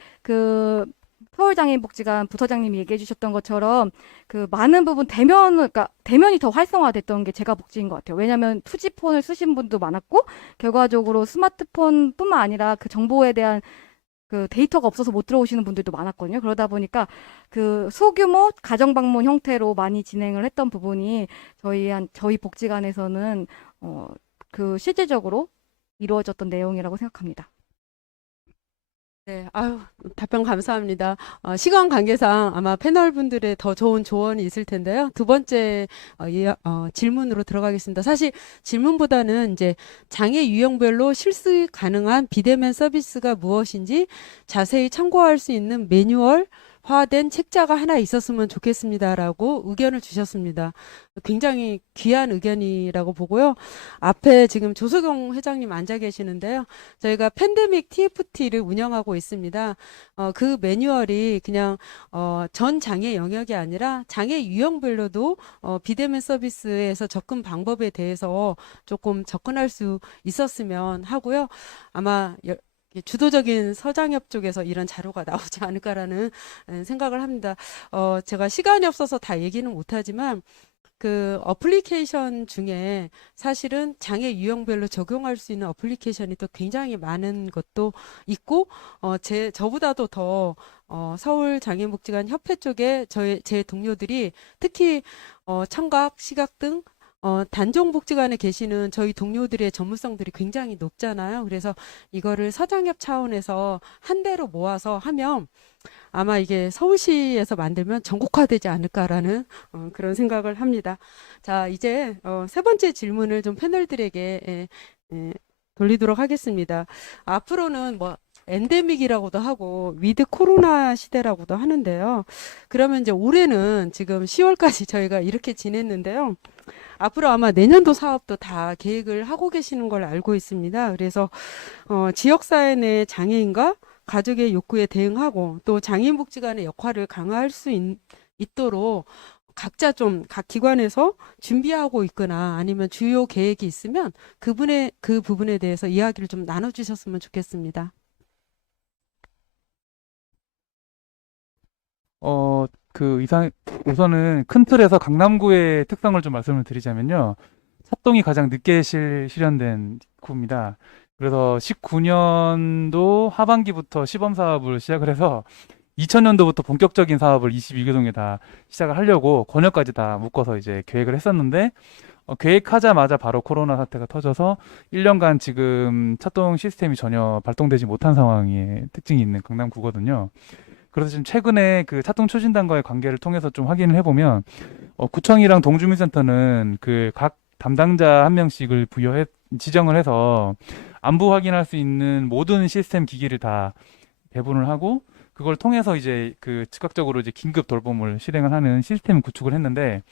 서울장애인복지관 부서장님이 얘기해 주셨던 것처럼 많은 부분 그러니까 대면이 더 활성화됐던 게 재가복지인 것 같아요. 왜냐하면 투지폰을 쓰신 분도 많았고 결과적으로 스마트폰뿐만 아니라 그 정보에 대한 데이터가 없어서 못 들어오시는 분들도 많았거든요. 그러다 보니까 소규모 가정 방문 형태로 많이 진행을 했던 부분이 저희 복지관에서는 실질적으로 이루어졌던 내용이라고 생각합니다. 네, 아유, 답변 감사합니다. 시간 관계상 아마 패널 분들의 더 좋은 조언이 있을 텐데요. 두 번째 질문으로 들어가겠습니다. 사실 질문보다는 이제 장애 유형별로 실시 가능한 비대면 서비스가 무엇인지 자세히 참고할 수 있는 매뉴얼 화된 책자가 하나 있었으면 좋겠습니다라고 의견을 주셨습니다. 굉장히 귀한 의견이라고 보고요. 앞에 지금 조석영 회장님 앉아 계시는데요. 저희가 팬데믹 TFT를 운영하고 있습니다. 그 매뉴얼이 그냥 전 장애 영역이 아니라 장애 유형별로도 비대면 서비스에서 접근 방법에 대해서 조금 접근할 수 있었으면 하고요. 아마 주도적인 서장협 쪽에서 이런 자료가 나오지 않을까라는 생각을 합니다. 제가 시간이 없어서 다 얘기는 못하지만 그 어플리케이션 중에 사실은 장애 유형별로 적용할 수 있는 어플리케이션이 또 굉장히 많은 것도 있고 저보다도 더 서울장애인복지관 협회 쪽에 제 동료들이 특히 청각, 시각 등 단종복지관에 계시는 저희 동료들의 전문성들이 굉장히 높잖아요. 그래서 이거를 서장협 차원에서 한 대로 모아서 하면 아마 이게 서울시에서 만들면 전국화되지 않을까라는 그런 생각을 합니다. 자, 이제 세 번째 질문을 좀 패널들에게 돌리도록 하겠습니다. 앞으로는 엔데믹이라고도 하고 위드 코로나 시대라고도 하는데요. 그러면 이제 올해는 지금 10월까지 저희가 이렇게 지냈는데요. 앞으로 아마 내년도 사업도 다 계획을 하고 계시는 걸 알고 있습니다. 그래서 지역사회 내 장애인과 가족의 욕구에 대응하고 또 장애인복지관의 역할을 강화할 수 있도록 각자 좀 각 기관에서 준비하고 있거나 아니면 주요 계획이 있으면 그 부분에 대해서 이야기를 좀 나눠주셨으면 좋겠습니다. 우선은 큰 틀에서 강남구의 특성을 좀 말씀을 드리자면요. 차동이 가장 늦게 실현된 구입니다. 그래서 19년도 하반기부터 시범 사업을 시작을 해서 2000년도부터 본격적인 사업을 22개동에 다 시작을 하려고 권역까지 다 묶어서 이제 계획을 했었는데 계획하자마자 바로 코로나 사태가 터져서 1년간 지금 차동 시스템이 전혀 발동되지 못한 상황의 특징이 있는 강남구거든요. 그래서 지금 최근에 그 차동 추진단과의 관계를 통해서 좀 확인을 해보면 구청이랑 동주민센터는 그 각 담당자 한 명씩을 지정을 해서 안부 확인할 수 있는 모든 시스템 기기를 다 배분을 하고 그걸 통해서 이제 즉각적으로 이제 긴급 돌봄을 실행을 하는 시스템을 구축을 했는데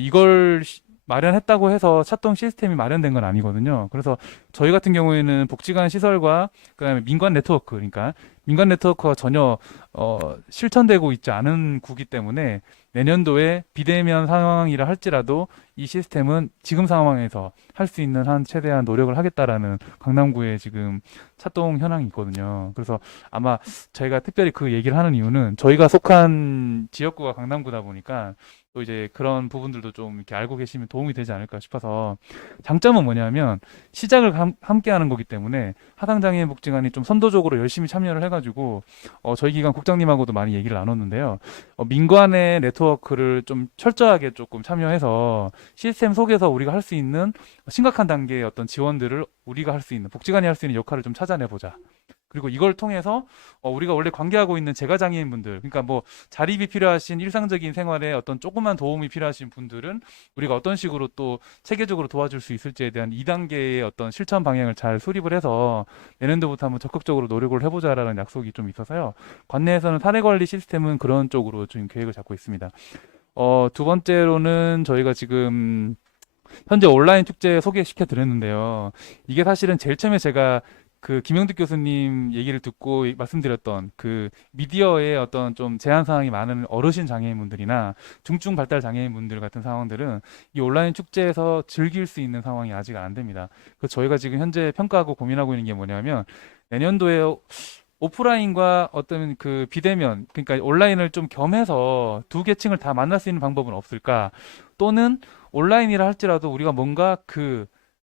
이걸 마련했다고 해서 차동 시스템이 마련된 건 아니거든요. 그래서 저희 같은 경우에는 복지관 시설과 그다음에 민관 네트워크, 그러니까 민관 네트워크가 전혀 실천되고 있지 않은 구기 때문에 내년도에 비대면 상황이라 할지라도 이 시스템은 지금 상황에서 할 수 있는 한 최대한 노력을 하겠다라는 강남구의 지금 차동 현황이 있거든요. 그래서 아마 저희가 특별히 그 얘기를 하는 이유는 저희가 속한 지역구가 강남구다 보니까 또 이제 그런 부분들도 좀 이렇게 알고 계시면 도움이 되지 않을까 싶어서 장점은 뭐냐면 시작을 함께 하는 거기 때문에 하상장애인 복지관이 좀 선도적으로 열심히 참여를 해가지고 저희 기관 국장님하고도 많이 얘기를 나눴는데요. 민관의 네트워크를 좀 철저하게 조금 참여해서 시스템 속에서 우리가 할 수 있는 심각한 단계의 어떤 지원들을 우리가 할 수 있는 복지관이 할 수 있는 역할을 좀 찾아내보자. 그리고 이걸 통해서 우리가 원래 관계하고 있는 재가장애인분들, 그러니까 뭐 자립이 필요하신 일상적인 생활에 어떤 조그만 도움이 필요하신 분들은 우리가 어떤 식으로 또 체계적으로 도와줄 수 있을지에 대한 2단계의 어떤 실천 방향을 잘 수립을 해서 내년도부터 한번 적극적으로 노력을 해보자라는 약속이 좀 있어서요. 관내에서는 사례 관리 시스템은 그런 쪽으로 지금 계획을 잡고 있습니다. 두 번째로는 저희가 지금 현재 온라인 축제 소개시켜 드렸는데요. 이게 사실은 제일 처음에 제가 그 김영득 교수님 얘기를 듣고 말씀드렸던 그 미디어의 어떤 좀 제한 사항이 많은 어르신 장애인분들이나 중증 발달 장애인분들 같은 상황들은 이 온라인 축제에서 즐길 수 있는 상황이 아직 안 됩니다. 그래서 저희가 지금 현재 평가하고 고민하고 있는 게 뭐냐면 내년도에 오프라인과 어떤 그 비대면, 그러니까 온라인을 좀 겸해서 두 계층을 다 만날 수 있는 방법은 없을까? 또는 온라인이라 할지라도 우리가 뭔가 그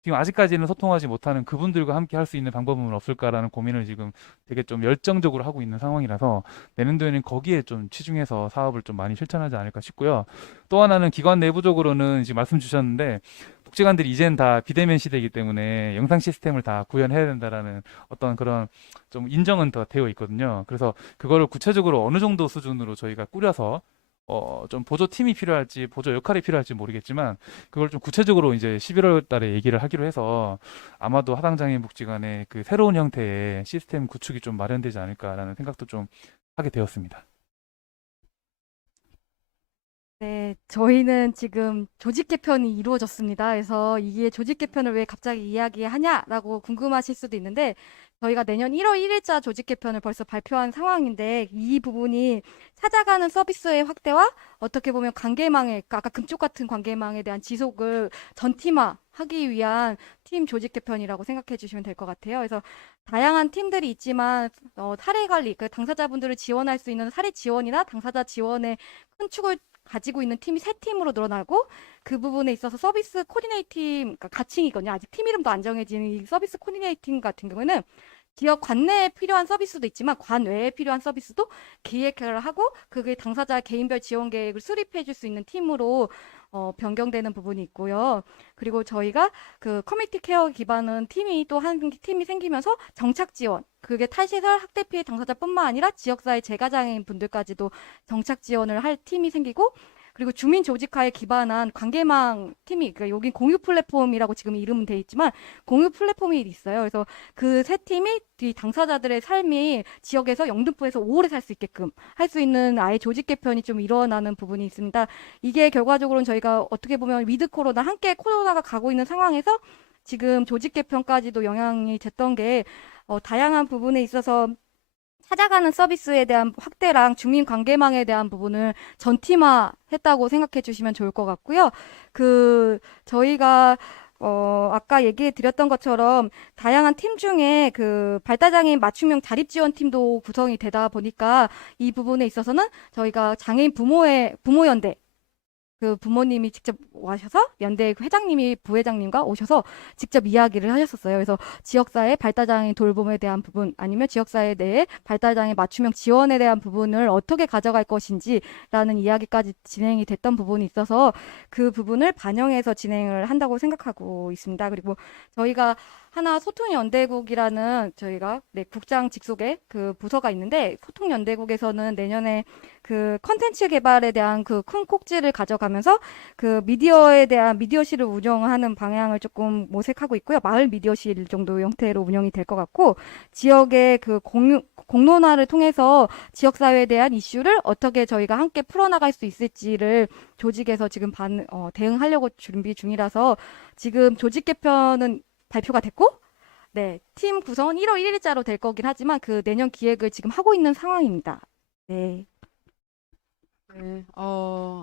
지금 아직까지는 소통하지 못하는 그분들과 함께 할 수 있는 방법은 없을까라는 고민을 지금 되게 좀 열정적으로 하고 있는 상황이라서 내년도에는 거기에 좀 치중해서 사업을 좀 많이 실천하지 않을까 싶고요. 또 하나는 기관 내부적으로는 지금 말씀 주셨는데 복지관들이 이젠 다 비대면 시대이기 때문에 영상 시스템을 다 구현해야 된다라는 어떤 그런 좀 인정은 더 되어 있거든요. 그래서 그거를 구체적으로 어느 정도 수준으로 저희가 꾸려서 좀 보조 팀이 필요할지 보조 역할이 필요할지 모르겠지만 그걸 좀 구체적으로 이제 11월 달에 얘기를 하기로 해서 아마도 하당장애인 복지관의 그 새로운 형태의 시스템 구축이 좀 마련되지 않을까라는 생각도 좀 하게 되었습니다. 네, 저희는 지금 조직 개편이 이루어졌습니다. 그래서 이게 조직 개편을 왜 갑자기 이야기하냐라고 궁금하실 수도 있는데 저희가 내년 1월 1일자 조직 개편을 벌써 발표한 상황인데 이 부분이 찾아가는 서비스의 확대와 어떻게 보면 관계망의 아까 금쪽 같은 관계망에 대한 지속을 전팀화하기 위한 팀 조직 개편이라고 생각해 주시면 될 것 같아요. 그래서 다양한 팀들이 있지만 사례 관리, 그 당사자분들을 지원할 수 있는 사례 지원이나 당사자 지원의 큰 축을 가지고 있는 팀이 세 팀으로 늘어나고 그 부분에 있어서 서비스 코디네이팅, 그러니까 가칭이거든요. 아직 팀 이름도 안 정해진 이 서비스 코디네이팅 같은 경우에는 지역 관내에 필요한 서비스도 있지만 관외에 필요한 서비스도 기획을 하고 그게 당사자 개인별 지원 계획을 수립해 줄 수 있는 팀으로 변경되는 부분이 있고요. 그리고 저희가 그 커뮤니티 케어 기반은 팀이 또 한 팀이 생기면서 정착 지원, 그게 탈시설 학대 피해 당사자뿐만 아니라 지역사회 재가장애인 분들까지도 정착 지원을 할 팀이 생기고 그리고 주민 조직화에 기반한 관계망 팀이, 그러니까 여기 공유 플랫폼이라고 지금 이름은 돼 있지만 공유 플랫폼이 있어요. 그래서 그 세 팀이 이 당사자들의 삶이 지역에서 영등포에서 오래 살 수 있게끔 할 수 있는 아예 조직 개편이 좀 일어나는 부분이 있습니다. 이게 결과적으로는 저희가 어떻게 보면 위드 코로나, 함께 코로나가 가고 있는 상황에서 지금 조직 개편까지도 영향이 됐던 게 다양한 부분에 있어서 찾아가는 서비스에 대한 확대랑 주민 관계망에 대한 부분을 전팀화했다고 생각해 주시면 좋을 것 같고요. 저희가 아까 얘기해 드렸던 것처럼 다양한 팀 중에 그 발달장애인 맞춤형 자립지원팀도 구성이 되다 보니까 이 부분에 있어서는 저희가 장애인 부모연대, 그 부모님이 직접 와셔서 연대 회장님이 부회장님과 오셔서 직접 이야기를 하셨었어요. 그래서 지역사회 발달장애인 돌봄에 대한 부분 아니면 지역사회 내에 발달장애 맞춤형 지원에 대한 부분을 어떻게 가져갈 것인지라는 이야기까지 진행이 됐던 부분이 있어서 그 부분을 반영해서 진행을 한다고 생각하고 있습니다. 그리고 저희가 하나 소통연대국이라는 저희가 국장 직속의 그 부서가 있는데 소통연대국에서는 내년에 그 컨텐츠 개발에 대한 그 큰 꼭지를 가져가면서 그 미디어에 대한 미디어실을 운영하는 방향을 조금 모색하고 있고요. 마을 미디어실 정도 형태로 운영이 될 것 같고 지역의 그 공론화를 통해서 지역사회에 대한 이슈를 어떻게 저희가 함께 풀어나갈 수 있을지를 조직에서 지금 대응하려고 준비 중이라서 지금 조직 개편은 발표가 됐고 네, 팀 구성은 1월 1일자로 될 거긴 하지만 그 내년 기획을 지금 하고 있는 상황입니다. 네. 네,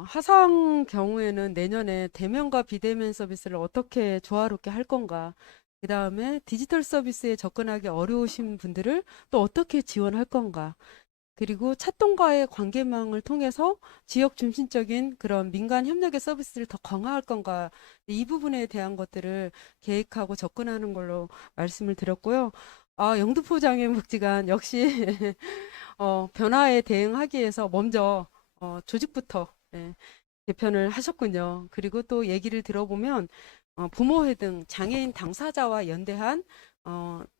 하상 경우에는 내년에 대면과 비대면 서비스를 어떻게 조화롭게 할 건가? 그 다음에 디지털 서비스에 접근하기 어려우신 분들을 또 어떻게 지원할 건가? 그리고 찻동과의 관계망을 통해서 지역 중심적인 그런 민간 협력의 서비스를 더 강화할 건가? 이 부분에 대한 것들을 계획하고 접근하는 걸로 말씀을 드렸고요. 영등포 장애인복지관 역시 변화에 대응하기 위해서 먼저 조직부터 개편을 하셨군요. 그리고 또 얘기를 들어보면 부모회 등 장애인 당사자와 연대한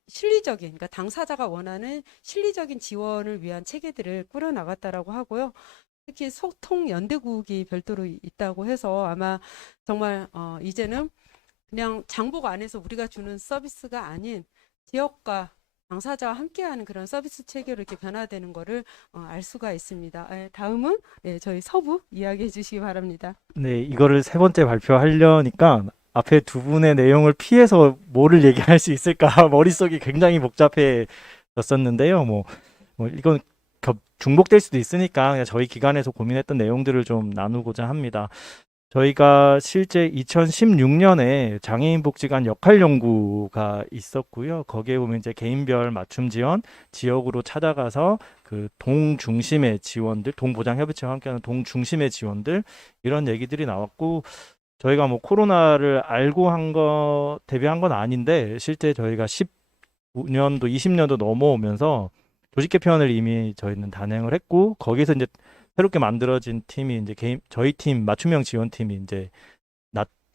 실리적인, 그러니까 당사자가 원하는 실리적인 지원을 위한 체계들을 꾸려나갔다라고 하고요. 특히 소통 연대국이 별도로 있다고 해서 아마 정말 이제는 그냥 장복 안에서 우리가 주는 서비스가 아닌 지역과 당사자와 함께하는 그런 서비스 체계로 이렇게 변화되는 거를 알 수가 있습니다. 다음은 저희 서부 이야기해 주시기 바랍니다. 네, 이거를 세 번째 발표하려니까 앞에 두 분의 내용을 피해서 뭐를 얘기할 수 있을까 머릿속이 굉장히 복잡해졌었는데요. 뭐 이건 중복될 수도 있으니까 그냥 저희 기관에서 고민했던 내용들을 좀 나누고자 합니다. 저희가 실제 2016년에 장애인 복지관 역할 연구가 있었고요. 거기에 보면 이제 개인별 맞춤 지원, 지역으로 찾아가서 그 동 중심의 지원들, 동보장협의체와 함께하는 동 중심의 지원들 이런 얘기들이 나왔고 저희가 뭐 코로나를 알고 대비한 건 아닌데 실제 저희가 19년도, 20년도 넘어오면서 조직 개편을 이미 저희는 단행을 했고 거기서 이제 새롭게 만들어진 팀이 이제 저희 팀 맞춤형 지원팀이 이제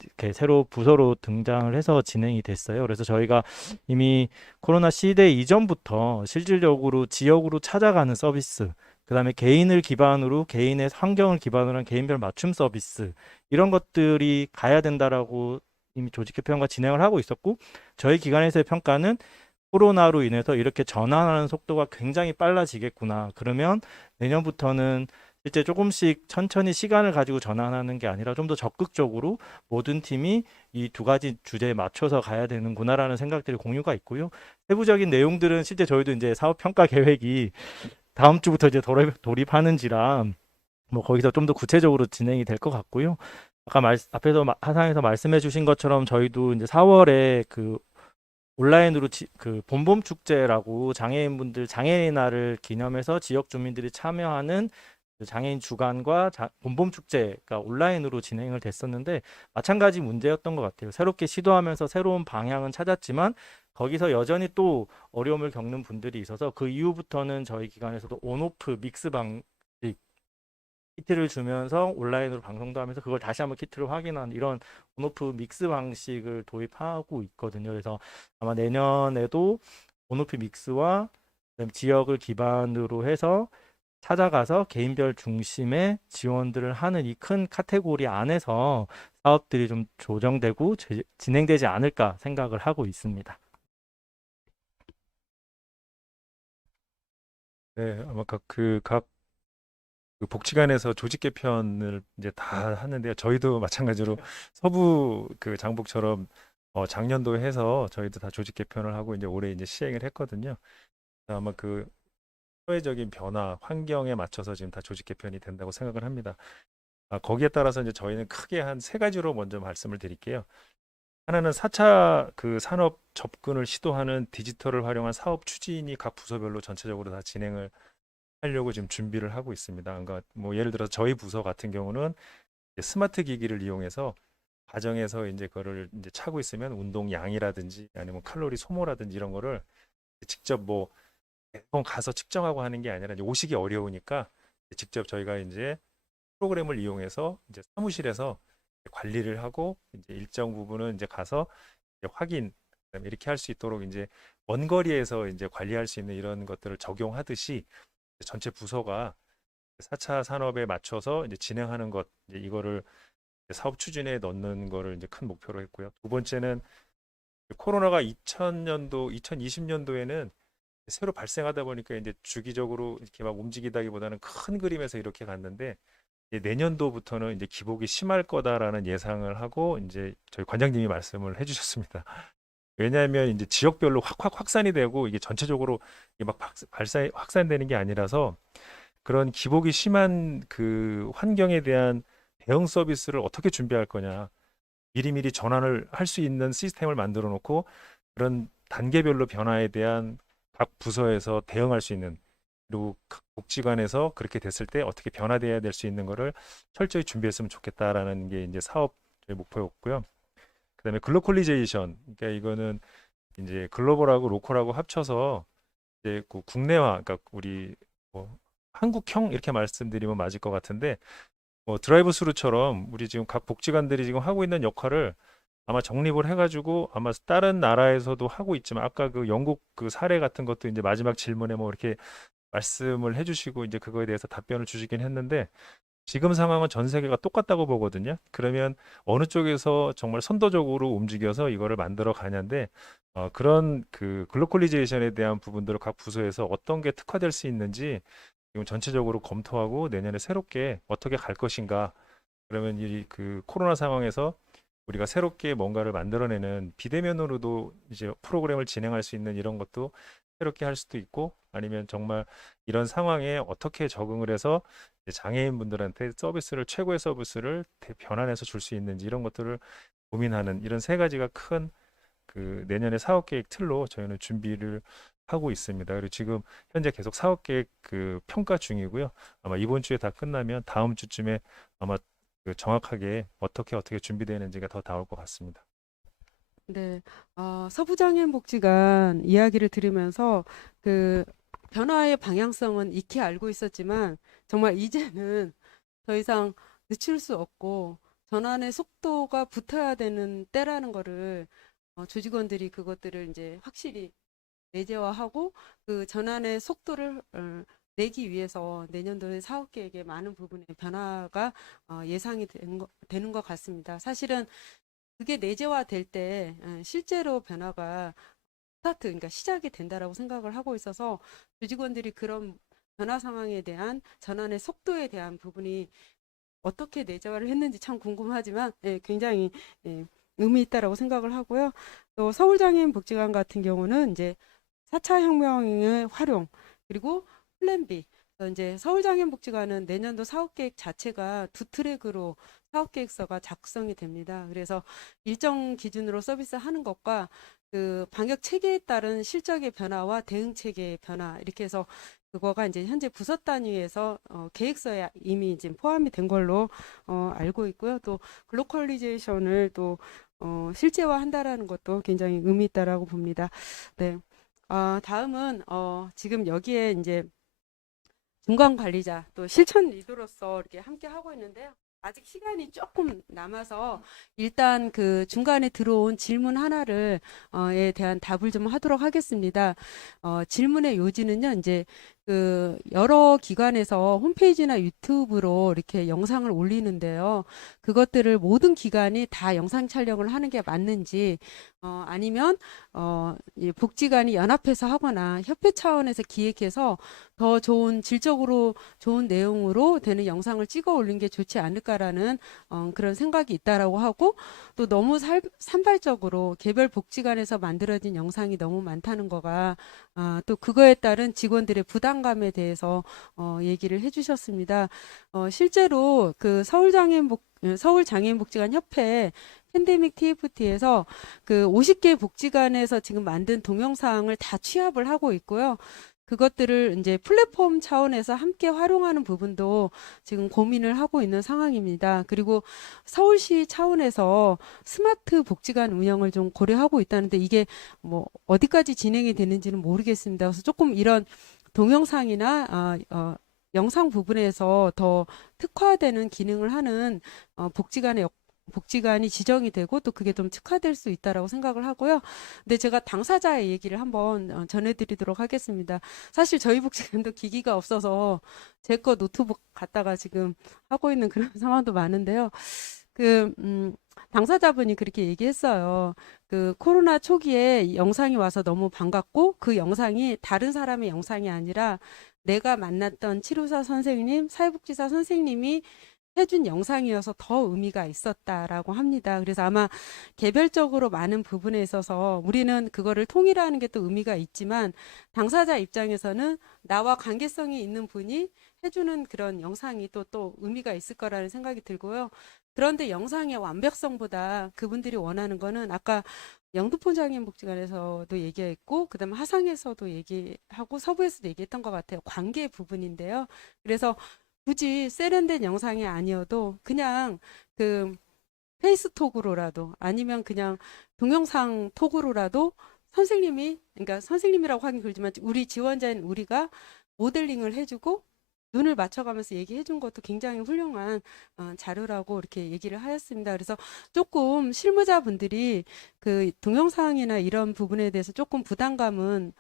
이렇게 새로 부서로 등장을 해서 진행이 됐어요. 그래서 저희가 이미 코로나 시대 이전부터 실질적으로 지역으로 찾아가는 서비스, 그다음에 개인을 기반으로 개인의 환경을 기반으로 한 개인별 맞춤 서비스 이런 것들이 가야 된다라고 이미 조직 개편과 진행을 하고 있었고 저희 기관에서의 평가는 코로나로 인해서 이렇게 전환하는 속도가 굉장히 빨라지겠구나. 그러면 내년부터는 실제 조금씩 천천히 시간을 가지고 전환하는 게 아니라 좀 더 적극적으로 모든 팀이 이 두 가지 주제에 맞춰서 가야 되는구나라는 생각들이 공유가 있고요. 세부적인 내용들은 실제 저희도 이제 사업 평가 계획이 다음 주부터 이제 돌입하는지라 뭐 거기서 좀 더 구체적으로 진행이 될 것 같고요. 아까 앞에서 하상에서 말씀해 주신 것처럼 저희도 이제 4월에 그 온라인으로 그 봄봄 축제라고 장애인분들 장애인 날을 기념해서 지역 주민들이 참여하는 그 장애인 주간과 봄봄 축제가 온라인으로 진행을 됐었는데 마찬가지 문제였던 것 같아요. 새롭게 시도하면서 새로운 방향은 찾았지만 거기서 여전히 또 어려움을 겪는 분들이 있어서 그 이후부터는 저희 기관에서도 온오프 믹스 방식 키트를 주면서 온라인으로 방송도 하면서 그걸 다시 한번 키트를 확인하는 이런 온오프 믹스 방식을 도입하고 있거든요. 그래서 아마 내년에도 온오프 믹스와 그다음에 지역을 기반으로 해서 찾아가서 개인별 중심의 지원들을 하는 이 큰 카테고리 안에서 사업들이 좀 조정되고 진행되지 않을까 생각을 하고 있습니다. 네, 아마 각 복지관에서 조직 개편을 이제 다 하는데요. 저희도 마찬가지로 서부 그 장복처럼 작년도에 해서 저희도 다 조직 개편을 하고 이제 올해 이제 시행을 했거든요. 아마 그 사회적인 변화, 환경에 맞춰서 지금 다 조직 개편이 된다고 생각을 합니다. 거기에 따라서 이제 저희는 크게 한 세 가지로 먼저 말씀을 드릴게요. 하나는 4차 그 산업 접근을 시도하는 디지털을 활용한 사업 추진이 각 부서별로 전체적으로 다 진행을 하려고 지금 준비를 하고 있습니다. 그러니까 뭐 예를 들어서 저희 부서 같은 경우는 이제 스마트 기기를 이용해서 가정에서 이제 그거를 이제 차고 있으면 운동 양이라든지 아니면 칼로리 소모라든지 이런 거를 직접 뭐 매번 가서 측정하고 하는 게 아니라 이제 오시기 어려우니까 직접 저희가 이제 프로그램을 이용해서 이제 사무실에서 관리를 하고 이제 일정 부분은 이제 가서 이제 확인 그다음에 이렇게 할 수 있도록 이제 먼 거리에서 이제 관리할 수 있는 이런 것들을 적용하듯이 전체 부서가 4차 산업에 맞춰서 이제 진행하는 것 이제 이거를 사업 추진에 넣는 거를 이제 큰 목표로 했고요. 두 번째는 코로나가 2000년도, 2020년도에는 새로 발생하다 보니까 이제 주기적으로 이렇게 막 움직이다기보다는 큰 그림에서 이렇게 갔는데 이제 내년도부터는 이제 기복이 심할 거다라는 예상을 하고 이제 저희 관장님이 말씀을 해주셨습니다. 왜냐하면 이제 지역별로 확산이 되고 이게 전체적으로 이게 막 확산되는 게 아니라서 그런 기복이 심한 그 환경에 대한 대응 서비스를 어떻게 준비할 거냐. 미리미리 전환을 할 수 있는 시스템을 만들어 놓고 그런 단계별로 변화에 대한 각 부서에서 대응할 수 있는 그리고 각 복지관에서 그렇게 됐을 때 어떻게 변화돼야 될 수 있는 거를 철저히 준비했으면 좋겠다라는 게 이제 사업 저희 목표였고요. 그다음에 글로컬리제이션, 그러니까 이거는 이제 글로벌하고 로컬하고 합쳐서 이제 그 국내화, 그러니까 우리 뭐 한국형 이렇게 말씀드리면 맞을 것 같은데 뭐 드라이브 스루처럼 우리 지금 각 복지관들이 지금 하고 있는 역할을 아마 정립을 해가지고 아마 다른 나라에서도 하고 있지만 아까 그 영국 그 사례 같은 것도 이제 마지막 질문에 뭐 이렇게 말씀을 해주시고 이제 그거에 대해서 답변을 주시긴 했는데 지금 상황은 전 세계가 똑같다고 보거든요. 그러면 어느 쪽에서 정말 선도적으로 움직여서 이거를 만들어 가냐인데 그런 그 글로컬리제이션에 대한 부분들을 각 부서에서 어떤 게 특화될 수 있는지 지금 전체적으로 검토하고 내년에 새롭게 어떻게 갈 것인가. 그러면 이 그 코로나 상황에서 우리가 새롭게 뭔가를 만들어내는 비대면으로도 이제 프로그램을 진행할 수 있는 이런 것도 새롭게 할 수도 있고, 아니면 정말 이런 상황에 어떻게 적응을 해서 이제 장애인분들한테 최고의 서비스를 변환해서 줄 수 있는지 이런 것들을 고민하는 이런 세 가지가 큰 그 내년의 사업 계획 틀로 저희는 준비를 하고 있습니다. 그리고 지금 현재 계속 사업 계획 그 평가 중이고요. 아마 이번 주에 다 끝나면 다음 주쯤에 아마 그 정확하게 어떻게 준비되는지가 더 나올 것 같습니다. 네, 서부장애인복지관 이야기를 들으면서 그 변화의 방향성은 익히 알고 있었지만 정말 이제는 더 이상 늦출 수 없고 전환의 속도가 붙어야 되는 때라는 거를 조직원들이 그것들을 이제 확실히 내재화하고 그 전환의 속도를 내기 위해서 내년도의 사업 계획에 많은 부분의 변화가 예상이 되는 것 같습니다. 사실은 그게 내재화될 때 실제로 변화가 그러니까 시작이 된다라고 생각을 하고 있어서 조직원들이 그런 변화 상황에 대한 전환의 속도에 대한 부분이 어떻게 내재화를 했는지 참 궁금하지만 굉장히 의미 있다라고 생각을 하고요. 또 서울장애인복지관 같은 경우는 이제 4차 혁명의 활용 그리고 플랜 B. 그래서 이제 서울장애인복지관은 내년도 사업계획 자체가 두 트랙으로 사업계획서가 작성이 됩니다. 그래서 일정 기준으로 서비스하는 것과 그 방역 체계에 따른 실적의 변화와 대응 체계의 변화 이렇게 해서 그거가 이제 현재 부서 단위에서 계획서에 이미 이제 포함이 된 걸로 알고 있고요. 또 글로컬리제이션을 또 실제화한다라는 것도 굉장히 의미 있다라고 봅니다. 네. 다음은 지금 여기에 이제 중간 관리자 또 실천 리더로서 이렇게 함께 하고 있는데요. 아직 시간이 조금 남아서 일단 그 중간에 들어온 질문 하나를 에 대한 답을 좀 하도록 하겠습니다. 질문의 요지는요. 이제 그 여러 기관에서 홈페이지나 유튜브로 이렇게 영상을 올리는데요. 그것들을 모든 기관이 다 영상 촬영을 하는 게 맞는지 아니면 이 복지관이 연합해서 하거나 협회 차원에서 기획해서 더 좋은 질적으로 좋은 내용으로 되는 영상을 찍어 올린 게 좋지 않을까라는 그런 생각이 있다라고 하고 또 너무 산발적으로 개별 복지관에서 만들어진 영상이 너무 많다는 거가 또 그거에 따른 직원들의 부담감에 대해서 얘기를 해주셨습니다. 실제로 그 서울장애인복지관 협회 팬데믹 TFT에서 그 50개 복지관에서 지금 만든 동영상을 다 취합을 하고 있고요. 그것들을 이제 플랫폼 차원에서 함께 활용하는 부분도 지금 고민을 하고 있는 상황입니다. 그리고 서울시 차원에서 스마트 복지관 운영을 좀 고려하고 있다는데 이게 뭐 어디까지 진행이 되는지는 모르겠습니다. 그래서 조금 이런 동영상이나 영상 부분에서 더 특화되는 기능을 하는 복지관이 지정이 되고 또 그게 좀 특화될 수 있다라고 생각을 하고요. 근데 제가 당사자의 얘기를 한번 전해드리도록 하겠습니다. 사실 저희 복지관도 기기가 없어서 제 거 노트북 갖다가 지금 하고 있는 그런 상황도 많은데요. 당사자분이 그렇게 얘기했어요. 그 코로나 초기에 영상이 와서 너무 반갑고 그 영상이 다른 사람의 영상이 아니라 내가 만났던 치료사 선생님, 사회복지사 선생님이 해준 영상이어서 더 의미가 있었다라고 합니다. 그래서 아마 개별적으로 많은 부분에 있어서 우리는 그거를 통일하는 게 또 의미가 있지만 당사자 입장에서는 나와 관계성이 있는 분이 해주는 그런 영상이 또 의미가 있을 거라는 생각이 들고요. 그런데 영상의 완벽성보다 그분들이 원하는 거는 아까 영등포 장애인복지관에서도 얘기했고 그다음에 하상에서도 얘기하고 서부에서도 얘기했던 것 같아요. 관계 부분인데요. 그래서 굳이 세련된 영상이 아니어도 그냥 그 페이스톡으로라도 아니면 그냥 동영상 톡으로라도 그러니까 선생님이라고 하긴 그렇지만 우리 지원자인 우리가 모델링을 해주고 눈을 맞춰가면서 얘기해 준 것도 굉장히 훌륭한 자료라고 이렇게 얘기를 하였습니다. 그래서 조금 실무자분들이 그 동영상이나 이런 부분에 대해서 조금 부담감은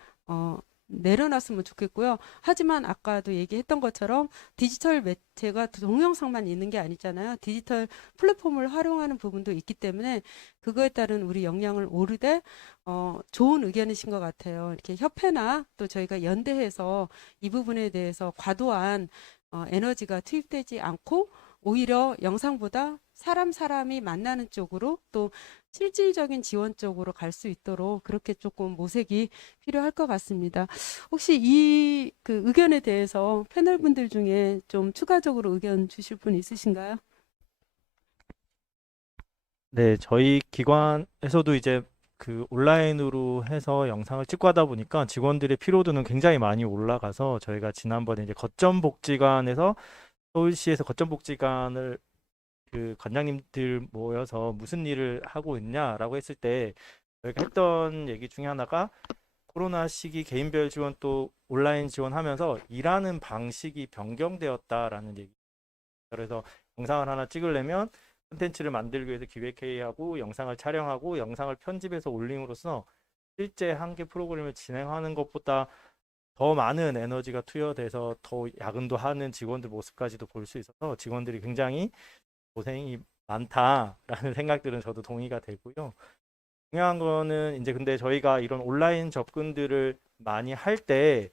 내려놨으면 좋겠고요. 하지만 아까도 얘기했던 것처럼 디지털 매체가 동영상만 있는 게 아니잖아요. 디지털 플랫폼을 활용하는 부분도 있기 때문에 그거에 따른 우리 역량을 오르되 좋은 의견이신 것 같아요. 이렇게 협회나 또 저희가 연대해서 이 부분에 대해서 과도한 에너지가 투입되지 않고 오히려 영상보다 사람이 만나는 쪽으로 또 실질적인 지원 쪽으로 갈 수 있도록 그렇게 조금 모색이 필요할 것 같습니다. 혹시 이 그 의견에 대해서 패널 분들 중에 좀 추가적으로 의견 주실 분 있으신가요? 네, 저희 기관에서도 이제 그 온라인으로 해서 영상을 찍고 하다 보니까 직원들의 피로도는 굉장히 많이 올라가서 저희가 지난번에 이제 거점복지관에서 서울시에서 거점복지관을 그 관장님들 모여서 무슨 일을 하고 있냐라고 했을 때 저희가 했던 얘기 중에 하나가 코로나 시기 개인별 지원 또 온라인 지원하면서 일하는 방식이 변경되었다라는 얘기. 그래서 영상을 하나 찍으려면 콘텐츠를 만들기 위해서 기획회의하고 영상을 촬영하고 영상을 편집해서 올림으로써 실제 한 개 프로그램을 진행하는 것보다 더 많은 에너지가 투여돼서 더 야근도 하는 직원들 모습까지도 볼 수 있어서 직원들이 굉장히 고생이 많다라는 생각들은 저도 동의가 되고요. 중요한 거는 이제 근데 저희가 이런 온라인 접근들을 많이 할 때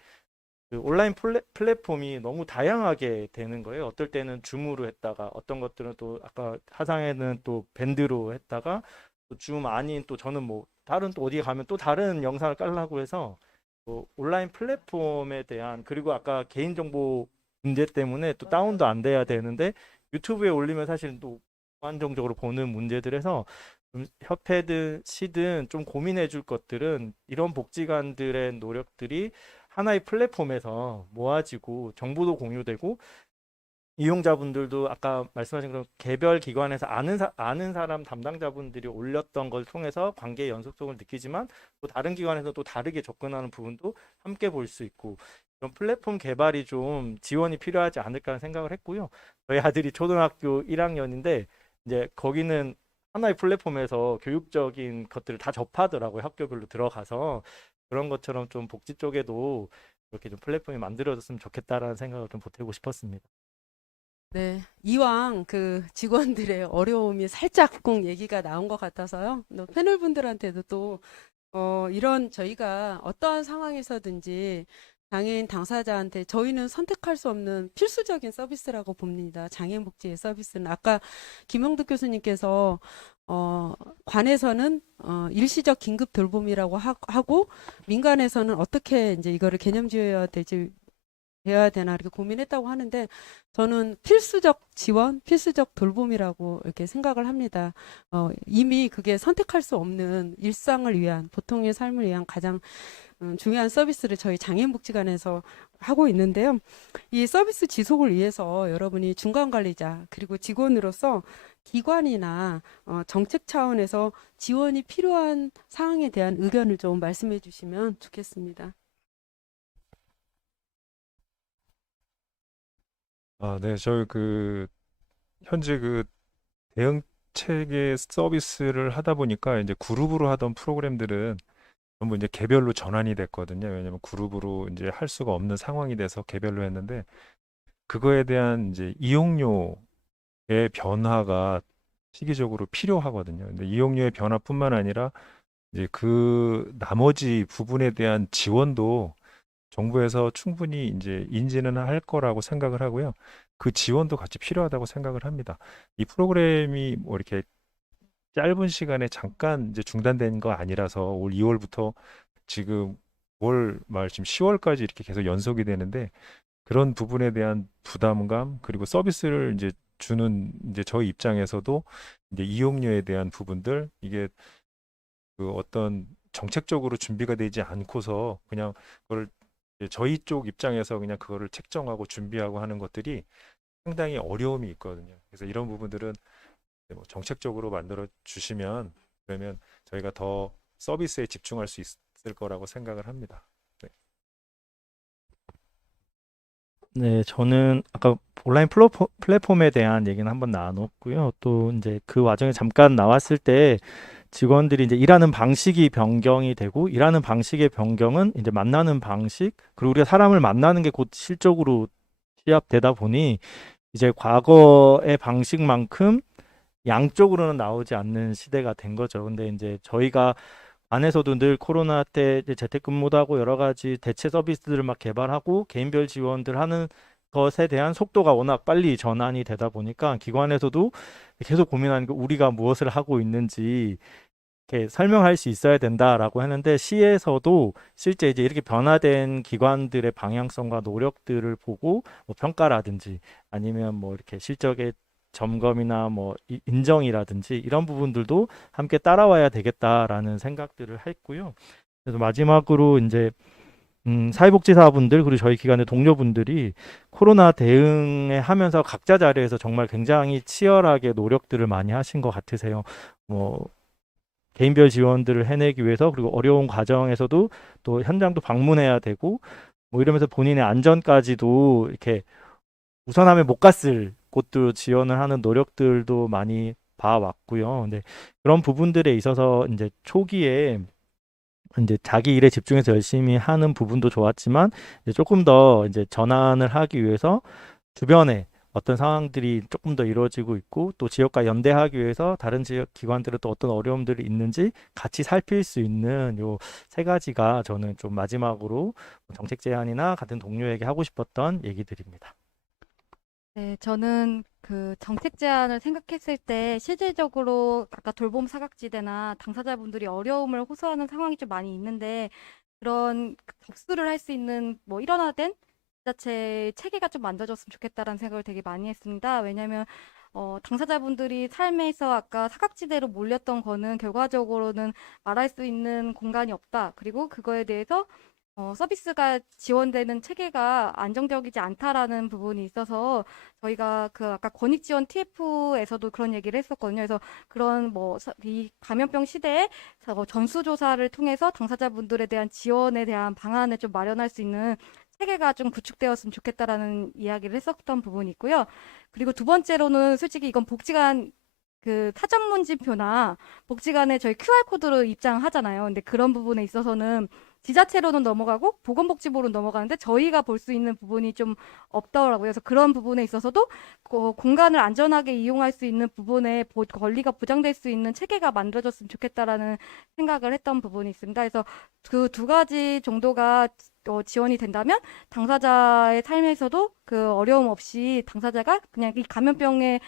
그 온라인 플랫폼이 너무 다양하게 되는 거예요. 어떨 때는 줌으로 했다가 어떤 것들은 또 아까 화상에는 또 밴드로 했다가 또 줌 아닌 또 저는 뭐 다른 또 어디에 가면 또 다른 영상을 깔라고 해서 또 온라인 플랫폼에 대한 그리고 아까 개인정보 문제 때문에 또 다운도 안 돼야 되는데 유튜브에 올리면 사실 또 안정적으로 보는 문제들에서 좀 협회든 시든 좀 고민해 줄 것들은 이런 복지관들의 노력들이 하나의 플랫폼에서 모아지고 정보도 공유되고 이용자분들도 아까 말씀하신 그런 개별 기관에서 아는 사람 담당자분들이 올렸던 걸 통해서 관계의 연속성을 느끼지만 또 다른 기관에서 또 다르게 접근하는 부분도 함께 볼 수 있고 이런 플랫폼 개발이 좀 지원이 필요하지 않을까 생각을 했고요. 저희 아들이 초등학교 1학년인데 이제 거기는 하나의 플랫폼에서 교육적인 것들을 다 접하더라고요. 학교별로 들어가서 그런 것처럼 좀 복지 쪽에도 이렇게 좀 플랫폼이 만들어졌으면 좋겠다라는 생각을 좀 보태고 싶었습니다. 네, 이왕 그 직원들의 어려움이 살짝 꼭 얘기가 나온 것 같아서요. 또 패널 분들한테도 또 이런 저희가 어떠한 상황에서든지 장애인 당사자한테 저희는 선택할 수 없는 필수적인 서비스라고 봅니다. 장애인 복지의 서비스는 아까 김영득 교수님께서 관에서는 일시적 긴급 돌봄이라고 하고 민간에서는 어떻게 이제 이거를 개념지어야 되지 되어야 되나 이렇게 고민했다고 하는데 저는 필수적 지원, 필수적 돌봄이라고 이렇게 생각을 합니다. 이미 그게 선택할 수 없는 일상을 위한 보통의 삶을 위한 가장 중요한 서비스를 저희 장애인복지관에서 하고 있는데요. 이 서비스 지속을 위해서 여러분이 중간 관리자 그리고 직원으로서 기관이나 정책 차원에서 지원이 필요한 사항에 대한 의견을 좀 말씀해 주시면 좋겠습니다. 아, 네, 저희 그 현재 그 대응체계 서비스를 하다 보니까 이제 그룹으로 하던 프로그램들은 전부 이제 개별로 전환이 됐거든요. 왜냐면 그룹으로 이제 할 수가 없는 상황이 돼서 개별로 했는데 그거에 대한 이제 이용료의 변화가 시기적으로 필요하거든요. 근데 이용료의 변화뿐만 아니라 이제 그 나머지 부분에 대한 지원도 정부에서 충분히 이제 인지는 할 거라고 생각을 하고요. 그 지원도 같이 필요하다고 생각을 합니다. 이 프로그램이 뭐 이렇게 짧은 시간에 잠깐 이제 중단된 거 아니라서 올 2월부터 지금 올 말 지금 10월까지 이렇게 계속 연속이 되는데 그런 부분에 대한 부담감 그리고 서비스를 이제 주는 이제 저희 입장에서도 이제 이용료에 대한 부분들 이게 그 어떤 정책적으로 준비가 되지 않고서 그냥 그걸 이제 저희 쪽 입장에서 그냥 그거를 책정하고 준비하고 하는 것들이 상당히 어려움이 있거든요. 그래서 이런 부분들은 뭐 정책적으로 만들어 주시면 그러면 저희가 더 서비스에 집중할 수 있을 거라고 생각을 합니다. 네. 네, 저는 아까 온라인 플랫폼에 대한 얘기는 한번 나눴고요. 또 이제 그 와중에 잠깐 나왔을 때 직원들이 이제 일하는 방식이 변경이 되고 일하는 방식의 변경은 이제 만나는 방식 그리고 우리가 사람을 만나는 게 곧 실적으로 시합되다 보니 이제 과거의 방식만큼 양쪽으로는 나오지 않는 시대가 된 거죠. 근데 이제 저희가 안에서도 늘 코로나 때 이제 재택근무도 하고 여러 가지 대체 서비스들을 막 개발하고 개인별 지원들 하는 것에 대한 속도가 워낙 빨리 전환이 되다 보니까 기관에서도 계속 고민하는 게 우리가 무엇을 하고 있는지 이렇게 설명할 수 있어야 된다라고 하는데 시에서도 실제 이제 이렇게 변화된 기관들의 방향성과 노력들을 보고 뭐 평가라든지 아니면 뭐 이렇게 실적의 점검이나 뭐 인정이라든지 이런 부분들도 함께 따라와야 되겠다라는 생각들을 했고요. 그래서 마지막으로 이제 사회복지사분들 그리고 저희 기관의 동료분들이 코로나 대응에 하면서 각자 자리에서 정말 굉장히 치열하게 노력들을 많이 하신 것 같으세요. 뭐 개인별 지원들을 해내기 위해서 그리고 어려운 과정에서도 또 현장도 방문해야 되고 뭐 이러면서 본인의 안전까지도 이렇게 우선하면 못 갔을 곳도 지원을 하는 노력들도 많이 봐왔고요. 근데 그런 부분들에 있어서 이제 초기에 이제 자기 일에 집중해서 열심히 하는 부분도 좋았지만 이제 조금 더 이제 전환을 하기 위해서 주변에 어떤 상황들이 조금 더 이루어지고 있고 또 지역과 연대하기 위해서 다른 지역 기관들은 또 어떤 어려움들이 있는지 같이 살필 수 있는 요 세 가지가 저는 좀 마지막으로 정책 제안이나 같은 동료에게 하고 싶었던 얘기들입니다. 네, 저는 그 정책 제안을 생각했을 때 실질적으로 아까 돌봄 사각지대나 당사자분들이 어려움을 호소하는 상황이 좀 많이 있는데 그런 접수를 할 수 있는 뭐 일원화된 지자체 체계가 좀 만들어졌으면 좋겠다라는 생각을 되게 많이 했습니다. 왜냐하면 당사자분들이 삶에서 아까 사각지대로 몰렸던 거는 결과적으로는 말할 수 있는 공간이 없다. 그리고 그거에 대해서 서비스가 지원되는 체계가 안정적이지 않다라는 부분이 있어서 저희가 그 아까 권익 지원 TF에서도 그런 얘기를 했었거든요. 그래서 그런 뭐 이 감염병 시대에 전수조사를 통해서 당사자분들에 대한 지원에 대한 방안을 좀 마련할 수 있는 체계가 좀 구축되었으면 좋겠다라는 이야기를 했었던 부분이 있고요. 그리고 두 번째로는 솔직히 이건 복지관 그 타점문진표나 복지관에 저희 QR코드로 입장하잖아요. 근데 그런 부분에 있어서는 지자체로는 넘어가고 보건복지부로 넘어가는데 저희가 볼 수 있는 부분이 좀 없더라고요. 그래서 그런 부분에 있어서도 공간을 안전하게 이용할 수 있는 부분에 권리가 보장될 수 있는 체계가 만들어졌으면 좋겠다라는 생각을 했던 부분이 있습니다. 그래서 그 두 가지 정도가 지원이 된다면 당사자의 삶에서도 그 어려움 없이 당사자가 그냥 이 감염병에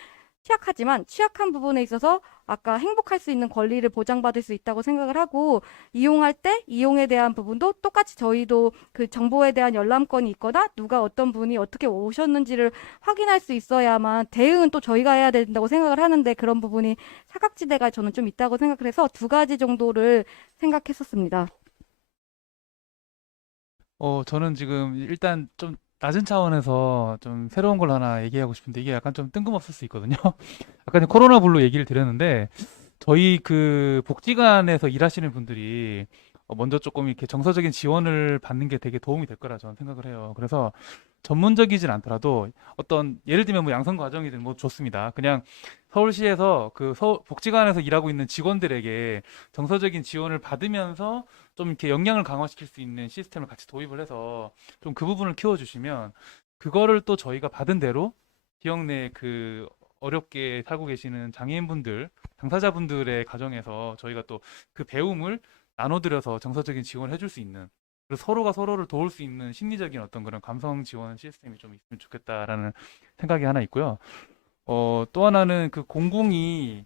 취약하지만 취약한 부분에 있어서 아까 행복할 수 있는 권리를 보장받을 수 있다고 생각을 하고 이용할 때 이용에 대한 부분도 똑같이 저희도 그 정보에 대한 열람권이 있거나 누가 어떤 분이 어떻게 오셨는지를 확인할 수 있어야만 대응은 또 저희가 해야 된다고 생각을 하는데 그런 부분이 사각지대가 저는 좀 있다고 생각을 해서 두 가지 정도를 생각했었습니다. 저는 지금 일단 좀 낮은 차원에서 좀 새로운 걸 하나 얘기하고 싶은데 이게 약간 좀 뜬금없을 수 있거든요. 아까 이제 코로나 블루 얘기를 드렸는데 저희 그 복지관에서 일하시는 분들이 먼저 조금 이렇게 정서적인 지원을 받는 게 되게 도움이 될 거라 저는 생각을 해요. 그래서 전문적이진 않더라도 어떤 예를 들면 뭐 양성 과정이든 뭐 좋습니다. 그냥 서울시에서 그 복지관에서 일하고 있는 직원들에게 정서적인 지원을 받으면서 좀 이렇게 역량을 강화시킬 수 있는 시스템을 같이 도입을 해서 좀 그 부분을 키워주시면 그거를 또 저희가 받은 대로 지역 내 그 어렵게 살고 계시는 장애인분들, 당사자분들의 가정에서 저희가 또 그 배움을 나눠드려서 정서적인 지원을 해줄 수 있는 그리고 서로가 서로를 도울 수 있는 심리적인 어떤 그런 감성 지원 시스템이 좀 있으면 좋겠다라는 생각이 하나 있고요. 또 하나는 그 공공이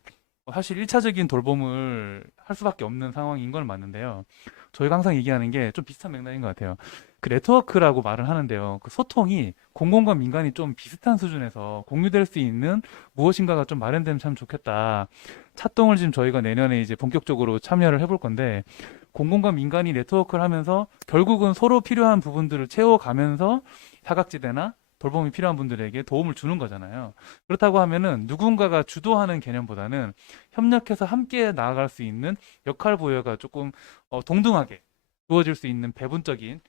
사실 1차적인 돌봄을 할 수밖에 없는 상황인 건 맞는데요. 저희가 항상 얘기하는 게 좀 비슷한 맥락인 것 같아요. 그 네트워크라고 말을 하는데요. 그 소통이 공공과 민간이 좀 비슷한 수준에서 공유될 수 있는 무엇인가가 좀 마련되면 참 좋겠다. 차동을 지금 저희가 내년에 이제 본격적으로 참여를 해볼 건데 공공과 민간이 네트워크를 하면서 결국은 서로 필요한 부분들을 채워가면서 사각지대나 돌봄이 필요한 분들에게 도움을 주는 거잖아요. 그렇다고 하면은 누군가가 주도하는 개념보다는 협력해서 함께 나아갈 수 있는 역할 부여가 조금 동등하게 주어질 수 있는 배분적인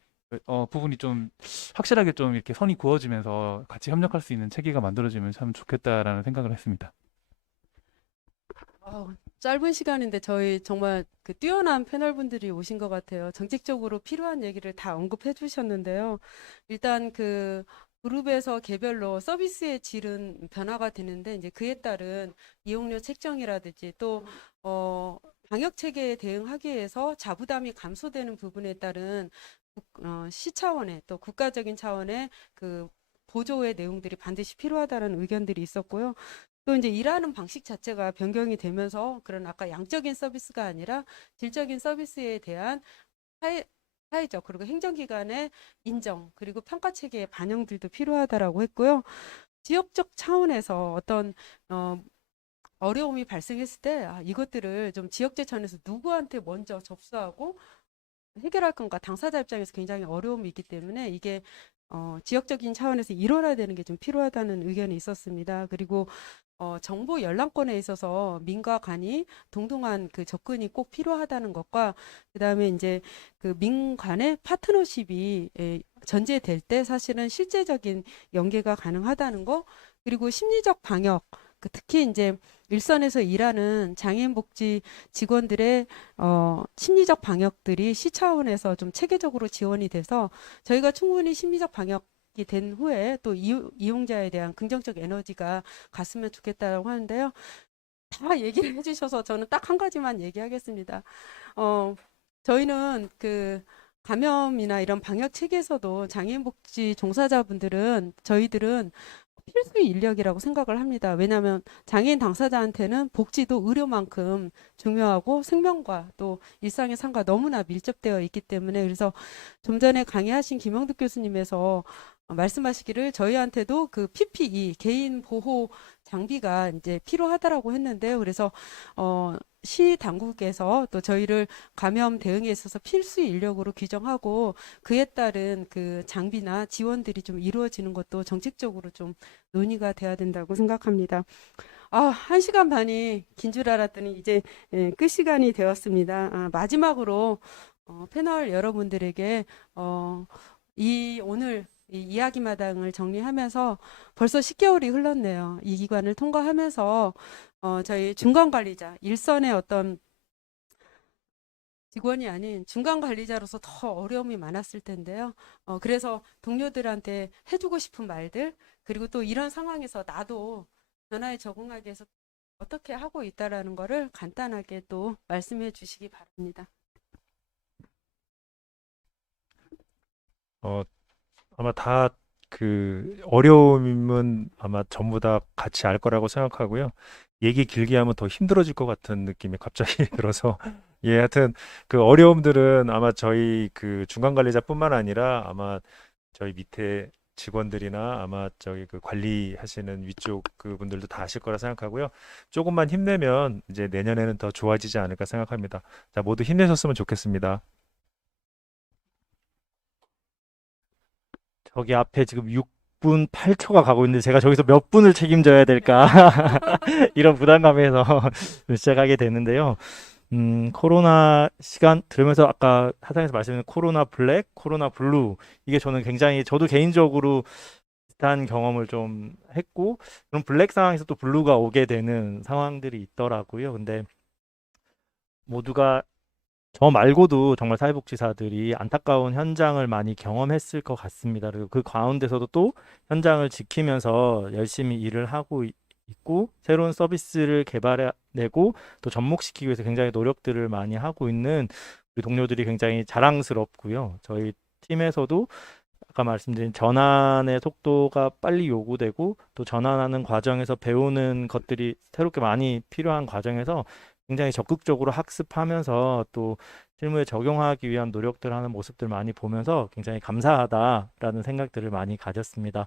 부분이 좀 확실하게 좀 이렇게 선이 그어지면서 같이 협력할 수 있는 체계가 만들어지면 참 좋겠다라는 생각을 했습니다. 짧은 시간인데 저희 정말 그 뛰어난 패널분들이 오신 것 같아요. 정책적으로 필요한 얘기를 다 언급해 주셨는데요. 일단 그 그룹에서 개별로 서비스의 질은 변화가 되는데 이제 그에 따른 이용료 책정이라든지 또 방역 체계에 대응하기 위해서 자부담이 감소되는 부분에 따른 시 차원의 또 국가적인 차원의 그 보조의 내용들이 반드시 필요하다는 의견들이 있었고요. 또 이제 일하는 방식 자체가 변경이 되면서 그런 아까 양적인 서비스가 아니라 질적인 서비스에 대한 사회적 그리고 행정기관의 인정 그리고 평가 체계의 반영들도 필요하다라고 했고요. 지역적 차원에서 어떤 어려움이 발생했을 때 이것들을 좀 지역재천에서 누구한테 먼저 접수하고 해결할 건가 당사자 입장에서 굉장히 어려움이 있기 때문에 이게 지역적인 차원에서 일원화되는 되는 게 좀 필요하다는 의견이 있었습니다. 그리고 정보 열람권에 있어서 민과 간이 동등한 그 접근이 꼭 필요하다는 것과 그다음에 이제 그 민간의 파트너십이 전제될 때 사실은 실제적인 연계가 가능하다는 거 그리고 심리적 방역 특히 이제 일선에서 일하는 장애인 복지 직원들의 심리적 방역들이 시 차원에서 좀 체계적으로 지원이 돼서 저희가 충분히 심리적 방역이 된 후에 또 이용자에 대한 긍정적 에너지가 갔으면 좋겠다고 하는데요. 다 얘기를 해주셔서 저는 딱 한 가지만 얘기하겠습니다. 저희는 그 감염이나 이런 방역 체계에서도 장애인 복지 종사자분들은 저희들은 필수 인력이라고 생각을 합니다. 왜냐하면 장애인 당사자한테는 복지도 의료만큼 중요하고 생명과 또 일상의 삶과 너무나 밀접되어 있기 때문에 그래서 좀 전에 강의하신 김영득 교수님에서 말씀하시기를 저희한테도 그 PPE 개인 보호 장비가 이제 필요하다라고 했는데요. 그래서 시 당국에서 또 저희를 감염 대응에 있어서 필수 인력으로 규정하고 그에 따른 그 장비나 지원들이 좀 이루어지는 것도 정책적으로 좀 논의가 돼야 된다고 생각합니다. 1시간 반이 긴 줄 알았더니 이제 끝 시간이 되었습니다. 마지막으로 패널 여러분들에게 오늘 이 이야기마당을 정리하면서 벌써 10개월이 흘렀네요. 이 기간을 통과하면서 저희 중간관리자, 일선의 어떤 직원이 아닌 중간관리자로서 더 어려움이 많았을 텐데요. 그래서 동료들한테 해주고 싶은 말들, 그리고 또 이런 상황에서 나도 변화에 적응하기 위해서 어떻게 하고 있다라는 거를 간단하게 또 말씀해 주시기 바랍니다. 아마 다 그 어려움은 아마 전부 다 같이 알 거라고 생각하고요. 얘기 길게 하면 더 힘들어질 것 같은 느낌이 갑자기 들어서 하여튼 그 어려움들은 아마 저희 그 중간 관리자뿐만 아니라 아마 저희 밑에 직원들이나 아마 저기 그 관리하시는 위쪽 그분들도 다 아실 거라 생각하고요. 조금만 힘내면 이제 내년에는 더 좋아지지 않을까 생각합니다. 자, 모두 힘내셨으면 좋겠습니다. 저기 앞에 지금 6분 8초가 가고 있는데 제가 저기서 몇 분을 책임져야 될까 이런 부담감에서 시작하게 되는데요. 코로나 시간 들으면서 아까 사장님께서 말씀하신 코로나 블랙, 코로나 블루 이게 저는 굉장히 저도 개인적으로 비슷한 경험을 좀 했고 그런 블랙 상황에서 또 블루가 오게 되는 상황들이 있더라고요. 근데 모두가 저 말고도 정말 사회복지사들이 안타까운 현장을 많이 경험했을 것 같습니다. 그리고 그 가운데서도 또 현장을 지키면서 열심히 일을 하고 있고 새로운 서비스를 개발해내고 또 접목시키기 위해서 굉장히 노력들을 많이 하고 있는 우리 동료들이 굉장히 자랑스럽고요. 저희 팀에서도 아까 말씀드린 전환의 속도가 빨리 요구되고 또 전환하는 과정에서 배우는 것들이 새롭게 많이 필요한 과정에서 굉장히 적극적으로 학습하면서 또 실무에 적용하기 위한 노력들 하는 모습들 많이 보면서 굉장히 감사하다라는 생각들을 많이 가졌습니다.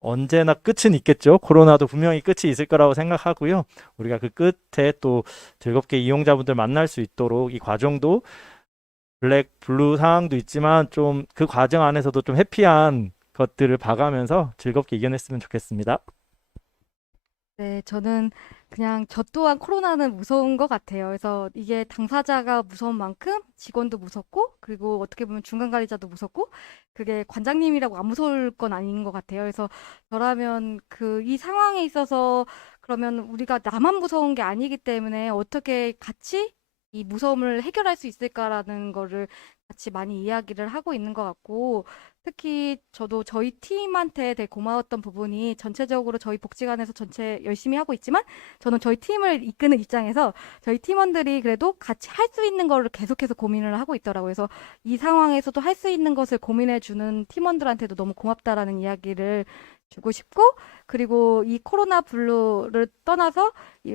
언제나 끝은 있겠죠. 코로나도 분명히 끝이 있을 거라고 생각하고요. 우리가 그 끝에 또 즐겁게 이용자분들 만날 수 있도록 이 과정도 블랙, 블루 상황도 있지만 좀 그 과정 안에서도 좀 해피한 것들을 봐가면서 즐겁게 이겨냈으면 좋겠습니다. 네, 저는 그냥 저 또한 코로나는 무서운 것 같아요. 그래서 이게 당사자가 무서운 만큼 직원도 무섭고, 그리고 어떻게 보면 중간 관리자도 무섭고, 그게 관장님이라고 안 무서울 건 아닌 것 같아요. 그래서 저라면 이 상황에 있어서 그러면 우리가 나만 무서운 게 아니기 때문에 어떻게 같이 이 무서움을 해결할 수 있을까라는 거를 같이 많이 이야기를 하고 있는 것 같고, 특히 저도 저희 팀한테 되게 고마웠던 부분이 전체적으로 저희 복지관에서 전체 열심히 하고 있지만 저는 저희 팀을 이끄는 입장에서 저희 팀원들이 그래도 같이 할 수 있는 거를 계속해서 고민을 하고 있더라고요. 그래서 이 상황에서도 할 수 있는 것을 고민해 주는 팀원들한테도 너무 고맙다라는 이야기를 주고 싶고, 그리고 이 코로나 블루를 떠나서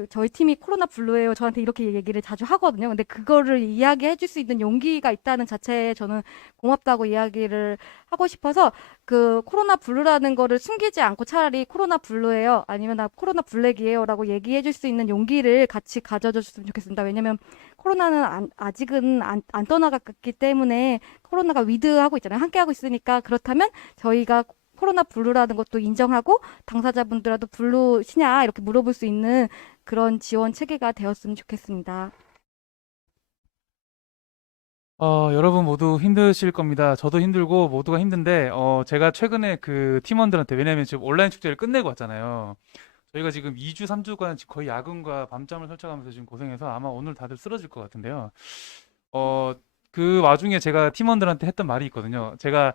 저희 팀이 코로나 블루예요. 저한테 이렇게 얘기를 자주 하거든요. 근데 그거를 이야기해 줄 수 있는 용기가 있다는 자체에 저는 고맙다고 이야기를 하고 싶어서 그 코로나 블루라는 거를 숨기지 않고 차라리 코로나 블루예요. 아니면 나 코로나 블랙이에요. 라고 얘기해 줄 수 있는 용기를 같이 가져줬으면 좋겠습니다. 왜냐면 코로나는 아직은 안 떠나갔기 때문에 코로나가 위드하고 있잖아요. 함께하고 있으니까 그렇다면 저희가 코로나 블루라는 것도 인정하고 당사자분들라도 블루시냐 이렇게 물어볼 수 있는 그런 지원 체계가 되었으면 좋겠습니다. 여러분 모두 힘드실 겁니다. 저도 힘들고 모두가 힘든데, 제가 최근에 그 팀원들한테, 왜냐면 지금 온라인 축제를 끝내고 왔잖아요. 저희가 지금 2주, 3주간 거의 야근과 밤잠을 설쳐가면서 지금 고생해서 아마 오늘 다들 쓰러질 것 같은데요. 그 와중에 제가 팀원들한테 했던 말이 있거든요. 제가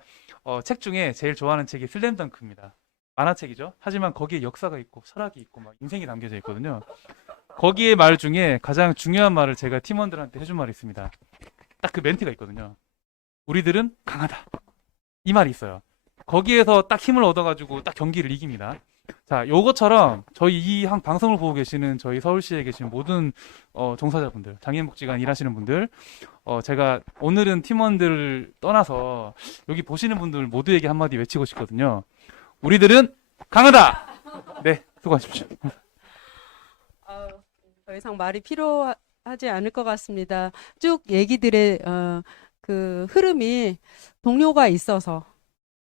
책 중에 제일 좋아하는 책이 슬램덩크입니다. 만화책이죠. 하지만 거기에 역사가 있고 철학이 있고 막 인생이 담겨져 있거든요. 거기에 말 중에 가장 중요한 말을 제가 팀원들한테 해준 말이 있습니다. 딱 그 멘트가 있거든요. 우리들은 강하다. 이 말이 있어요. 거기에서 딱 힘을 얻어가지고 딱 경기를 이깁니다. 자, 요것처럼 저희 이 방송을 보고 계시는 저희 서울시에 계신 모든 종사자분들, 장애인복지관 일하시는 분들, 제가 오늘은 팀원들을 떠나서 여기 보시는 분들 모두에게 한마디 외치고 싶거든요. 우리들은 강하다! 네, 수고하십시오. 더 이상 말이 필요하지 않을 것 같습니다. 쭉 얘기들의 그 흐름이 동료가 있어서,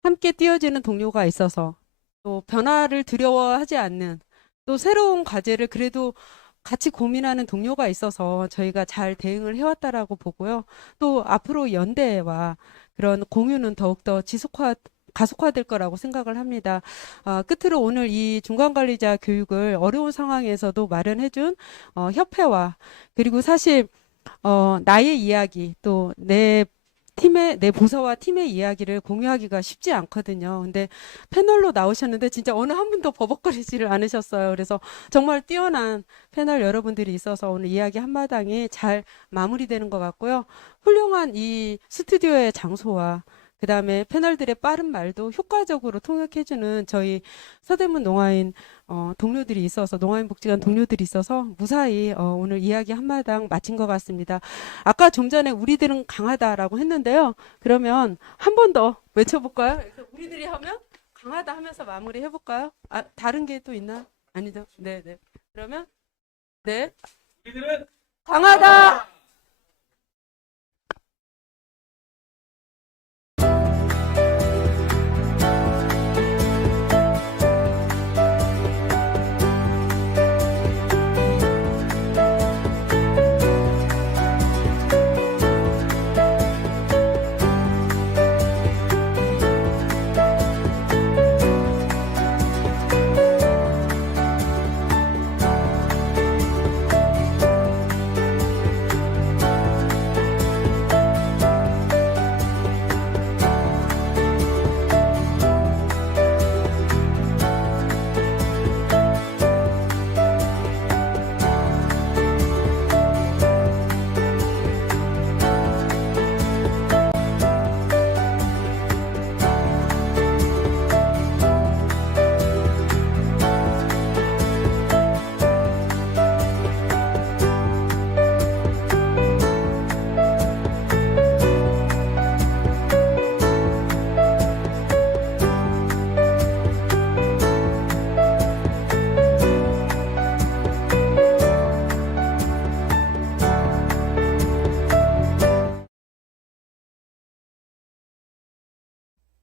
함께 뛰어지는 동료가 있어서, 또 변화를 두려워하지 않는, 또 새로운 과제를 그래도 같이 고민하는 동료가 있어서 저희가 잘 대응을 해왔다라고 보고요. 또 앞으로 연대와 그런 공유는 더욱더 가속화될 거라고 생각을 합니다. 끝으로 오늘 이 중간관리자 교육을 어려운 상황에서도 마련해준 협회와, 그리고 사실 나의 이야기, 또 내 부서와 팀의 이야기를 공유하기가 쉽지 않거든요. 근데 패널로 나오셨는데 진짜 어느 한 분도 버벅거리지를 않으셨어요. 그래서 정말 뛰어난 패널 여러분들이 있어서 오늘 이야기 한마당이 잘 마무리되는 것 같고요. 훌륭한 이 스튜디오의 장소와 그다음에 패널들의 빠른 말도 효과적으로 통역해주는 저희 서대문 농아인 동료들이 있어서, 농아인 복지관 동료들이 있어서 무사히 오늘 이야기 한마당 마친 것 같습니다. 아까 좀 전에 우리들은 강하다라고 했는데요. 그러면 한 번 더 외쳐볼까요? 그래서 우리들이 하면 강하다 하면서 마무리 해볼까요? 다른 게 또 있나? 아니죠? 네네. 그러면 네. 우리들은 강하다!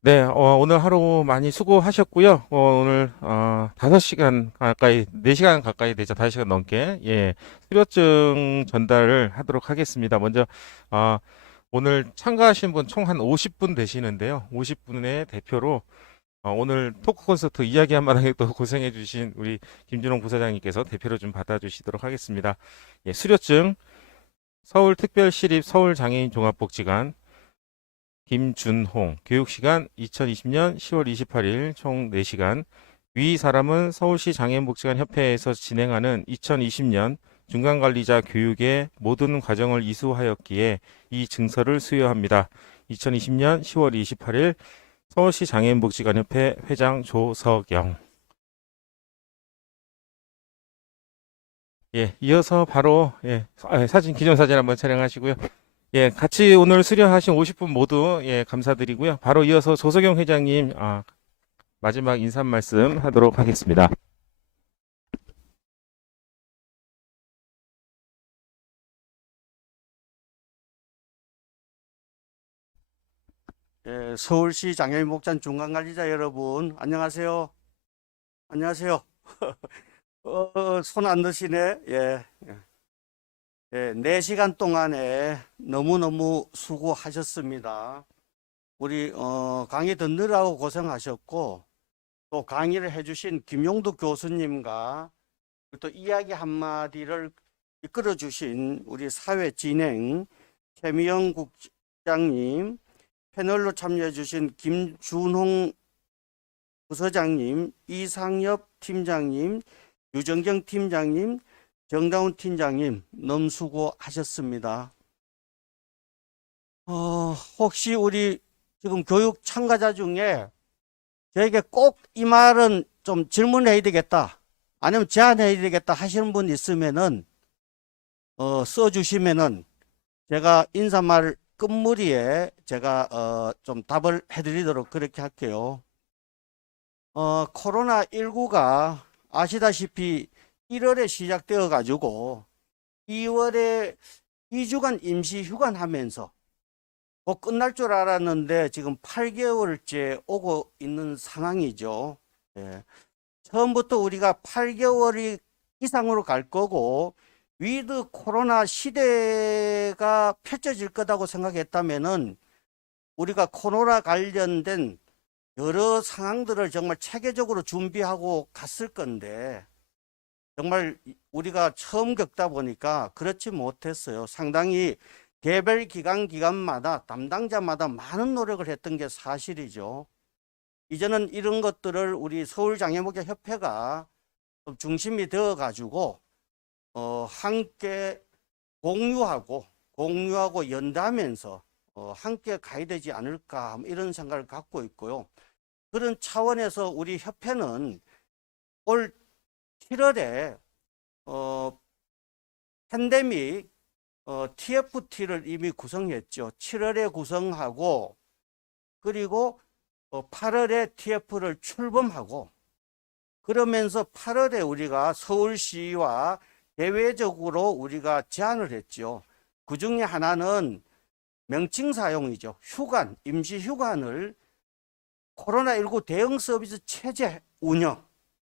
네, 오늘 하루 많이 수고하셨고요. 오늘 5시간 가까이, 4시간 가까이 되죠. 5시간 넘게 예, 수료증 전달을 하도록 하겠습니다. 먼저 오늘 참가하신 분 총 한 50분 되시는데요. 50분의 대표로 오늘 토크 콘서트 이야기 한마당에 또 고생해 주신 우리 김준홍 부사장님께서 대표로 좀 받아주시도록 하겠습니다. 예, 수료증 서울특별시립 서울장애인종합복지관 김준홍. 교육시간 2020년 10월 28일 총 4시간. 위 사람은 서울시 장애인복지관 협회에서 진행하는 2020년 중간관리자 교육의 모든 과정을 이수하였기에 이 증서를 수여합니다. 2020년 10월 28일 서울시 장애인복지관 협회 회장 조석영. 예, 이어서 바로 사진 기존사진 한번 촬영하시고요. 예, 같이 오늘 수료하신 50분 모두 감사드리고요. 바로 이어서 조석영 회장님 마지막 인사 말씀 하도록 하겠습니다. 서울시 장애인복지관 중간관리자 여러분, 안녕하세요. 안녕하세요. 손 안 드시네. 예. 4시간 동안에 너무너무 수고하셨습니다. 우리 강의 듣느라고 고생하셨고, 또 강의를 해주신 김용두 교수님과 또 이야기 한마디를 이끌어주신 우리 사회 진행 최미영 국장님, 패널로 참여해주신 김준홍 부서장님, 이상엽 팀장님, 유정경 팀장님, 정다운 팀장님, 너무 수고하셨습니다. 혹시 우리 지금 교육 참가자 중에 저에게 꼭 이 말은 좀 질문해야 되겠다, 아니면 제안해야 되겠다 하시는 분 있으면은 써주시면은 제가 인사말 끝무리에 제가 좀 답을 해드리도록 그렇게 할게요. 코로나19가 아시다시피 1월에 시작되어 가지고 2월에 2주간 임시 휴관하면서 곧 끝날 줄 알았는데 지금 8개월째 오고 있는 상황이죠. 예. 처음부터 우리가 8개월이 이상으로 갈 거고 위드 코로나 시대가 펼쳐질 거라고 생각했다면은 우리가 코로나 관련된 여러 상황들을 정말 체계적으로 준비하고 갔을 건데 정말 우리가 처음 겪다 보니까 그렇지 못했어요. 상당히 개별 기관마다 담당자마다 많은 노력을 했던 게 사실이죠. 이제는 이런 것들을 우리 서울장애인복지협회가 중심이 되어 가지고 함께 공유하고 연대하면서 함께 가야 되지 않을까 이런 생각을 갖고 있고요. 그런 차원에서 우리 협회는 올 7월에 팬데믹 TFT를 이미 구성했죠. 7월에 구성하고 그리고 8월에 TF를 출범하고 그러면서 8월에 우리가 서울시와 대외적으로 우리가 제안을 했죠. 그 중에 하나는 명칭 사용이죠. 휴관, 임시 휴관을 코로나19 대응 서비스 체제 운영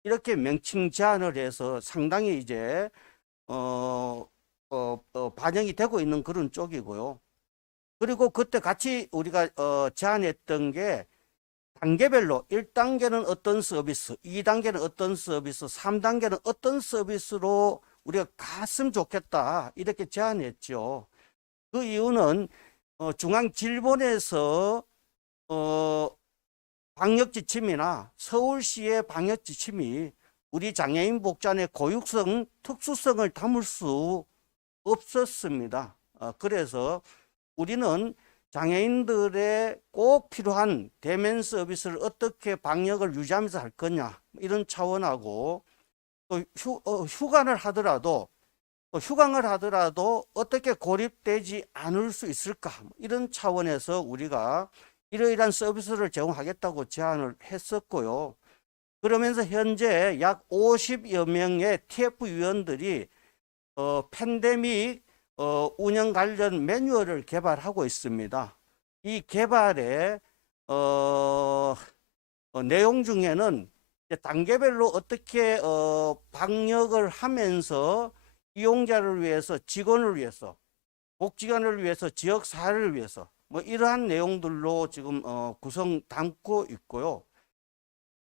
이렇게 명칭 제안을 해서 상당히 이제 반영이 되고 있는 그런 쪽이고요. 그리고 그때 같이 우리가 제안했던 게 단계별로 1단계는 어떤 서비스, 2단계는 어떤 서비스, 3단계는 어떤 서비스로 우리가 갔으면 좋겠다 이렇게 제안했죠. 그 이유는 중앙질본에서 방역지침이나 서울시의 방역지침이 우리 장애인 복지관의 고유성, 특수성을 담을 수 없었습니다. 그래서 우리는 장애인들의 꼭 필요한 대면 서비스를 어떻게 방역을 유지하면서 할 거냐 이런 차원하고 또 휴관을 하더라도 어떻게 고립되지 않을 수 있을까 이런 차원에서 우리가 이러이러한 서비스를 제공하겠다고 제안을 했었고요. 그러면서 현재 약 50여 명의 TF위원들이 팬데믹 운영 관련 매뉴얼을 개발하고 있습니다. 이 개발의 내용 중에는 단계별로 어떻게 방역을 하면서 이용자를 위해서, 직원을 위해서, 복지관을 위해서, 지역사회를 위해서 뭐 이러한 내용들로 지금 구성 담고 있고요.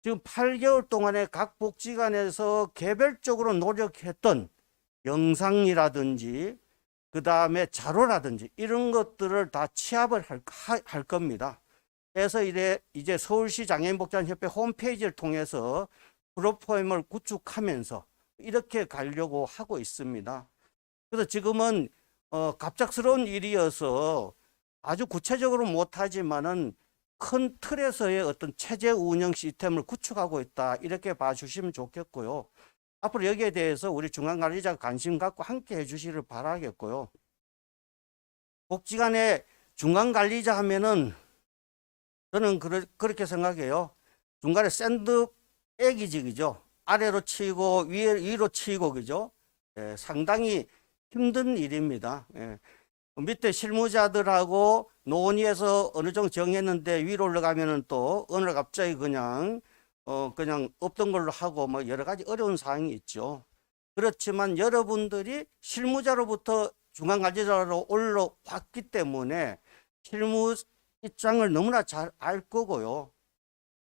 지금 8개월 동안에 각 복지관에서 개별적으로 노력했던 영상이라든지 그 다음에 자료라든지 이런 것들을 다 취합을 할 겁니다. 그래서 이제 서울시 장애인복지관협회 홈페이지를 통해서 프로포엠을 구축하면서 이렇게 가려고 하고 있습니다. 그래서 지금은 갑작스러운 일이어서 아주 구체적으로 못하지만은 큰 틀에서의 어떤 체제 운영 시스템을 구축하고 있다, 이렇게 봐주시면 좋겠고요. 앞으로 여기에 대해서 우리 중앙관리자가 관심 갖고 함께 해주시기를 바라겠고요. 복지관의 중간관리자 하면은 저는 그렇게 생각해요. 중간에 샌드백이지, 그죠? 아래로 치고 위로 치고, 그죠? 예, 상당히 힘든 일입니다. 예. 밑에 실무자들하고 논의해서 어느 정도 정했는데 위로 올라가면은 또 오늘 갑자기 그냥 없던 걸로 하고 뭐 여러 가지 어려운 사항이 있죠. 그렇지만 여러분들이 실무자로부터 중간관리자로 올라왔기 때문에 실무 입장을 너무나 잘 알 거고요.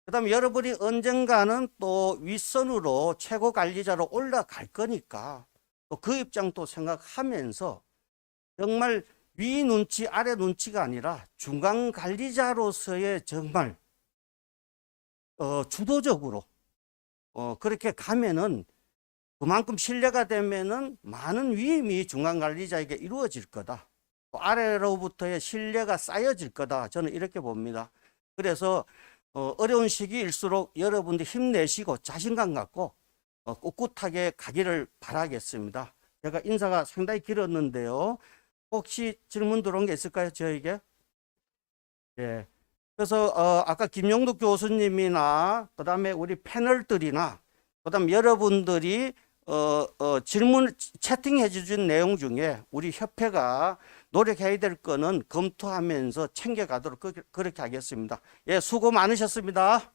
그 다음에 여러분이 언젠가는 또 윗선으로 최고 관리자로 올라갈 거니까 또 그 입장도 생각하면서 정말 위 눈치 아래 눈치가 아니라 중간 관리자로서의 정말 주도적으로 그렇게 가면은 그만큼 신뢰가 되면은 많은 위임이 중간 관리자에게 이루어질 거다. 또 아래로부터의 신뢰가 쌓여질 거다. 저는 이렇게 봅니다. 그래서 어려운 시기일수록 여러분들 힘내시고 자신감 갖고 꿋꿋하게 가기를 바라겠습니다. 제가 인사가 상당히 길었는데요. 혹시 질문 들어온 게 있을까요, 저에게? 예. 그래서 아까 김용덕 교수님이나 그다음에 우리 패널들이나 그다음 여러분들이 질문 채팅해 주신 내용 중에 우리 협회가 노력해야 될 거는 검토하면서 챙겨가도록 그렇게 하겠습니다. 예, 수고 많으셨습니다.